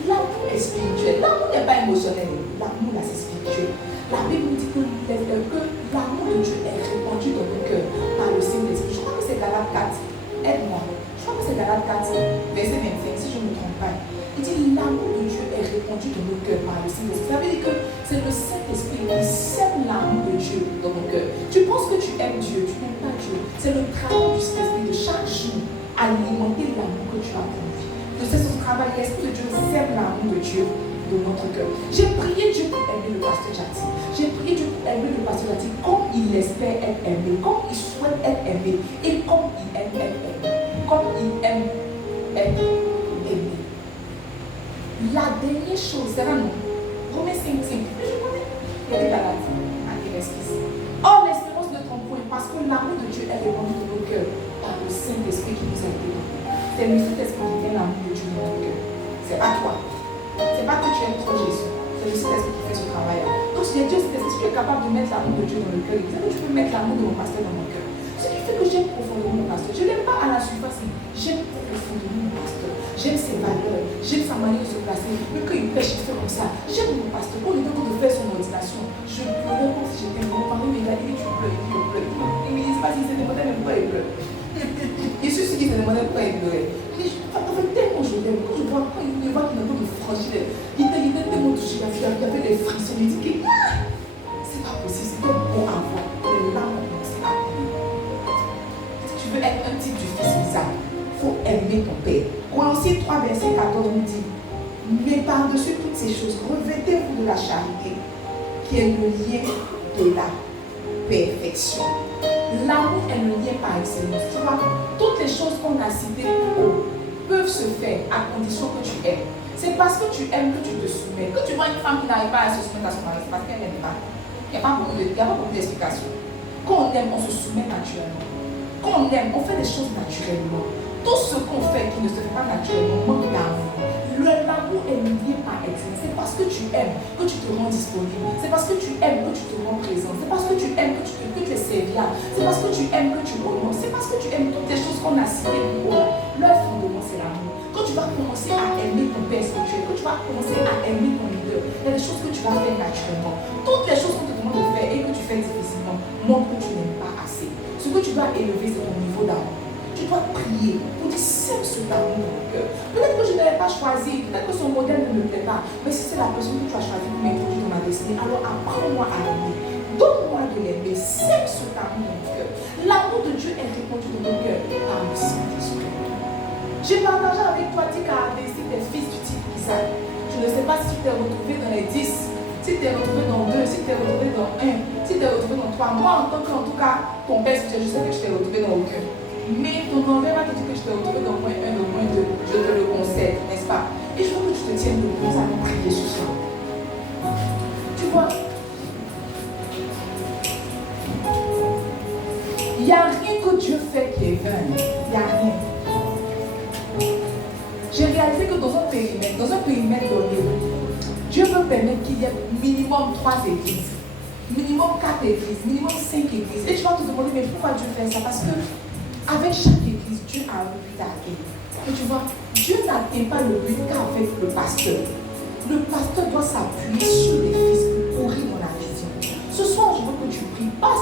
L'amour est spirituel. L'amour n'est pas émotionnel. L'amour là, c'est spirituel. La Bible nous dit que l'amour de Dieu est répandu dans nos cœurs par le Saint-Esprit. Je crois que c'est Galates 4. Aide-moi. Je crois que c'est Galates 4, verset 25, si je ne me trompe pas. Il dit l'amour de Dieu est répandu dans nos cœurs par le Saint-Esprit. Ça veut dire que c'est le Saint-Esprit qui sème l'amour de Dieu dans nos cœurs. Tu penses que tu aimes Dieu, tu n'aimes pas Dieu. C'est le travail du Saint-Esprit de chaque jour alimenter l'amour que tu as pour lui. De ce travail, l'Esprit de Dieu sème l'amour de Dieu de notre cœur. J'ai prié Dieu pour aimer le pasteur Jati. J'ai prié Dieu pour aimer le pasteur Jati comme il espère être aimé, comme il souhaite être aimé et comme il aime être aimé. Comme il aime être aimé. La dernière chose, c'est là non. Romains 5, je connais. Il y a des Galates. Or, l'espérance de ton point, parce que l'amour de Dieu est répandu dans nos cœurs par le Saint-Esprit qui nous a été donné. C'est le Saint-Esprit qui vient l'amour de Dieu dans nos cœurs. C'est pas toi. C'est pas que tu aimes trop Jésus. C'est le Saint-Esprit qui fait ce travail-là. Donc, si Dieu, si tu es capable de mettre l'amour de Dieu dans le cœur, tu peux mettre l'amour de mon pasteur dans mon cœur. Ce qui fait que j'aime profondément mon pasteur. Je ne l'aime pas à la surface, j'aime profondément mon pasteur. J'aime ses valeurs, j'aime sa manière de se placer. Même quand il pêche, il fait comme ça. J'aime mon pasteur. Quand il est en train de faire son ordination, je pleurais comme si j'étais mon parent. Mais il a dit tu pleures, il dit je pleure. Il me dit pas s'il se demandait même pourquoi il pleure. Je suis sûr qu'il se demandait pourquoi il pleurait. Mais tellement je l'aime. Quand je vois, quand il me voit qu'il est en train de franchir, il était tellement touché. Il avait des frissons. Il dit que c'est pas possible, c'était bon à voir. Les larmes ont commencé à couler. Si tu veux être un type du fils Isaac, il faut aimer ton père. Colossiens 3, verset 14 nous dit: mais par-dessus toutes ces choses, revêtez-vous de la charité, qui est le lien de la perfection. L'amour est le lien par excellence. Tu vois, toutes les choses qu'on a citées peuvent se faire à condition que tu aimes. C'est parce que tu aimes que tu te soumets. Quand tu vois une femme qui n'arrive pas à se soumettre à son mari, c'est parce qu'elle n'aime pas. Il n'y a pas beaucoup d'explications. Quand on aime, on se soumet naturellement. Quand on aime, on fait des choses naturellement. Tout ce qu'on fait qui ne se fait pas naturellement manque d'amour. L'amour est lié par excellence. C'est parce que tu aimes que tu te rends disponible. C'est parce que tu aimes que tu te rends présent. C'est parce que tu aimes que tu es serviable. C'est parce que tu aimes que tu honores. C'est parce que tu aimes toutes les choses qu'on a citées plus haut. Leur fondement, c'est l'amour. Quand tu vas commencer à aimer ton père spirituel, quand tu vas commencer à aimer ton leader, il y a des choses que tu vas faire naturellement. Toutes les choses qu'on te demande de faire et que tu fais difficilement montrent que tu n'aimes pas assez. Ce que tu dois élever, c'est ton niveau d'amour. Tu dois prier pour dire sème cet amour dans mon cœur. Peut-être que je n'avais pas choisi, peut-être que son modèle ne me plaît pas, mais si c'est la personne que tu as choisi pour m'introduire dans ma destinée, alors apprends-moi à l'aimer. Donne-moi de l'aimer. Sème cet amour dans mon cœur. L'amour de Dieu est répandu dans mon cœur par le Saint-Esprit. J'ai partagé avec toi 10 caractéristiques des fils du type Isaac. Je ne sais pas si tu t'es retrouvé dans les 10, si tu t'es retrouvé dans 2, si tu t'es retrouvé dans 1, si tu t'es retrouvé dans 3. Moi, en tant que, en tout cas, ton père, je sais que je t'ai retrouvé dans aucun. Mais ton envers va te dire que je t'ai retrouvé dans moins 1, dans moins 2. Je te le concède, n'est-ce pas? Et je veux que tu te tiennes debout. Nous allons prier ce soir. Tu vois, il n'y a rien que Dieu fait qui est vain. Il n'y a rien. J'ai réalisé que dans un périmètre donné, Dieu peut permettre qu'il y ait minimum 3 églises, minimum 4 églises, minimum 5 églises. Et tu vas te demander, mais pourquoi Dieu fait ça? Parce que avec chaque église, Dieu a un but à atteindre. Et tu vois, Dieu n'atteint pas le but qu'avec le pasteur. Le pasteur doit s'appuyer sur les fils pour courir dans la vision. Ce soir, je veux que tu pries, non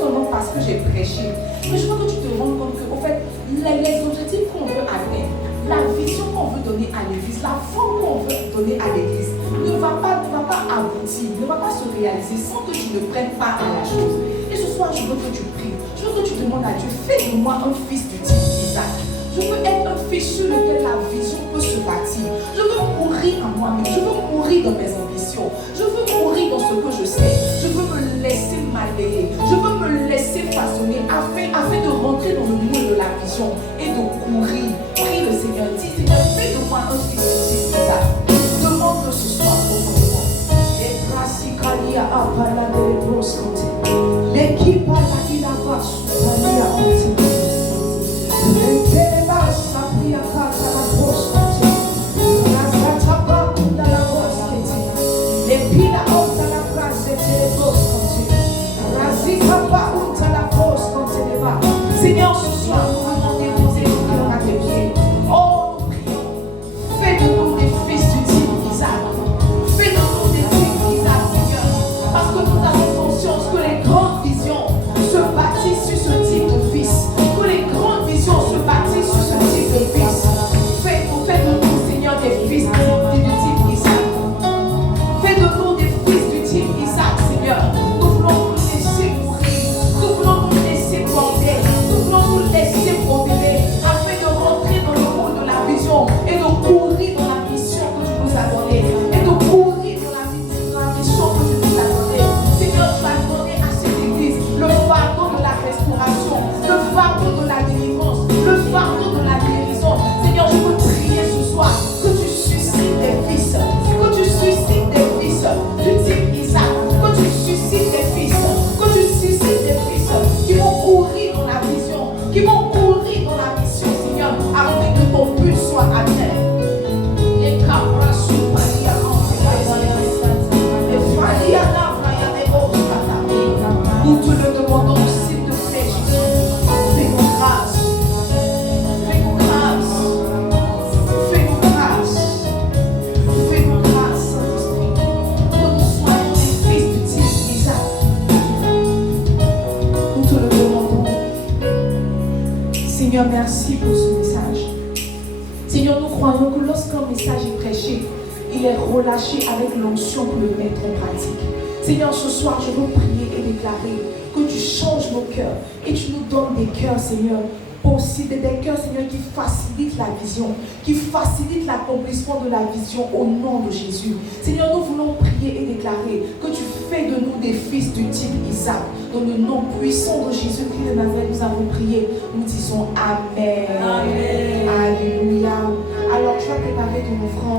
seulement parce que j'ai prêché, mais je veux que tu te rendes compte que, en fait, les objectifs qu'on veut atteindre, la vision qu'on veut donner à l'église, la forme qu'on veut donner à l'église, ne va pas aboutir, ne va pas se réaliser sans que tu ne prennes part à la chose. Et ce soir, je veux que tu pries. Je veux que tu demandes à Dieu, fais de moi un fils du type Isaac. Je veux être un fils sur lequel la vision peut se bâtir. Je veux mourir à moi-même. Je veux mourir dans mes ambitions. Je veux mourir dans ce que je sais. Je veux me laisser malayer. Je veux me laisser façonner afin de rentrer dans le moule de la vision et de courir. Prie le Seigneur. Dis Seigneur, fais de moi un fils du type Isaac. Demande-le ce soir profondément. L'équipe a la Seigneur, ce soir, nous allons déposer nos cœurs à tes pieds. Oh, nous prions Seigneur, merci pour ce message. Seigneur, nous croyons que lorsqu'un message est prêché, il est relâché avec l'onction pour le mettre en pratique. Seigneur, ce soir, je veux prier et déclarer que tu changes nos cœurs et tu nous donnes des cœurs, Seigneur, possibles, des cœurs, Seigneur, qui facilitent la vision, qui facilitent l'accomplissement de la vision au nom de Jésus. Seigneur, nous voulons prier et déclarer que tu fais de nous des fils du type Isaac. Dans le nom puissant de Jésus-Christ de Nazareth, nous avons prié. Nous disons Amen. Amen. Alléluia. Alors, tu vas préparer ton offrande.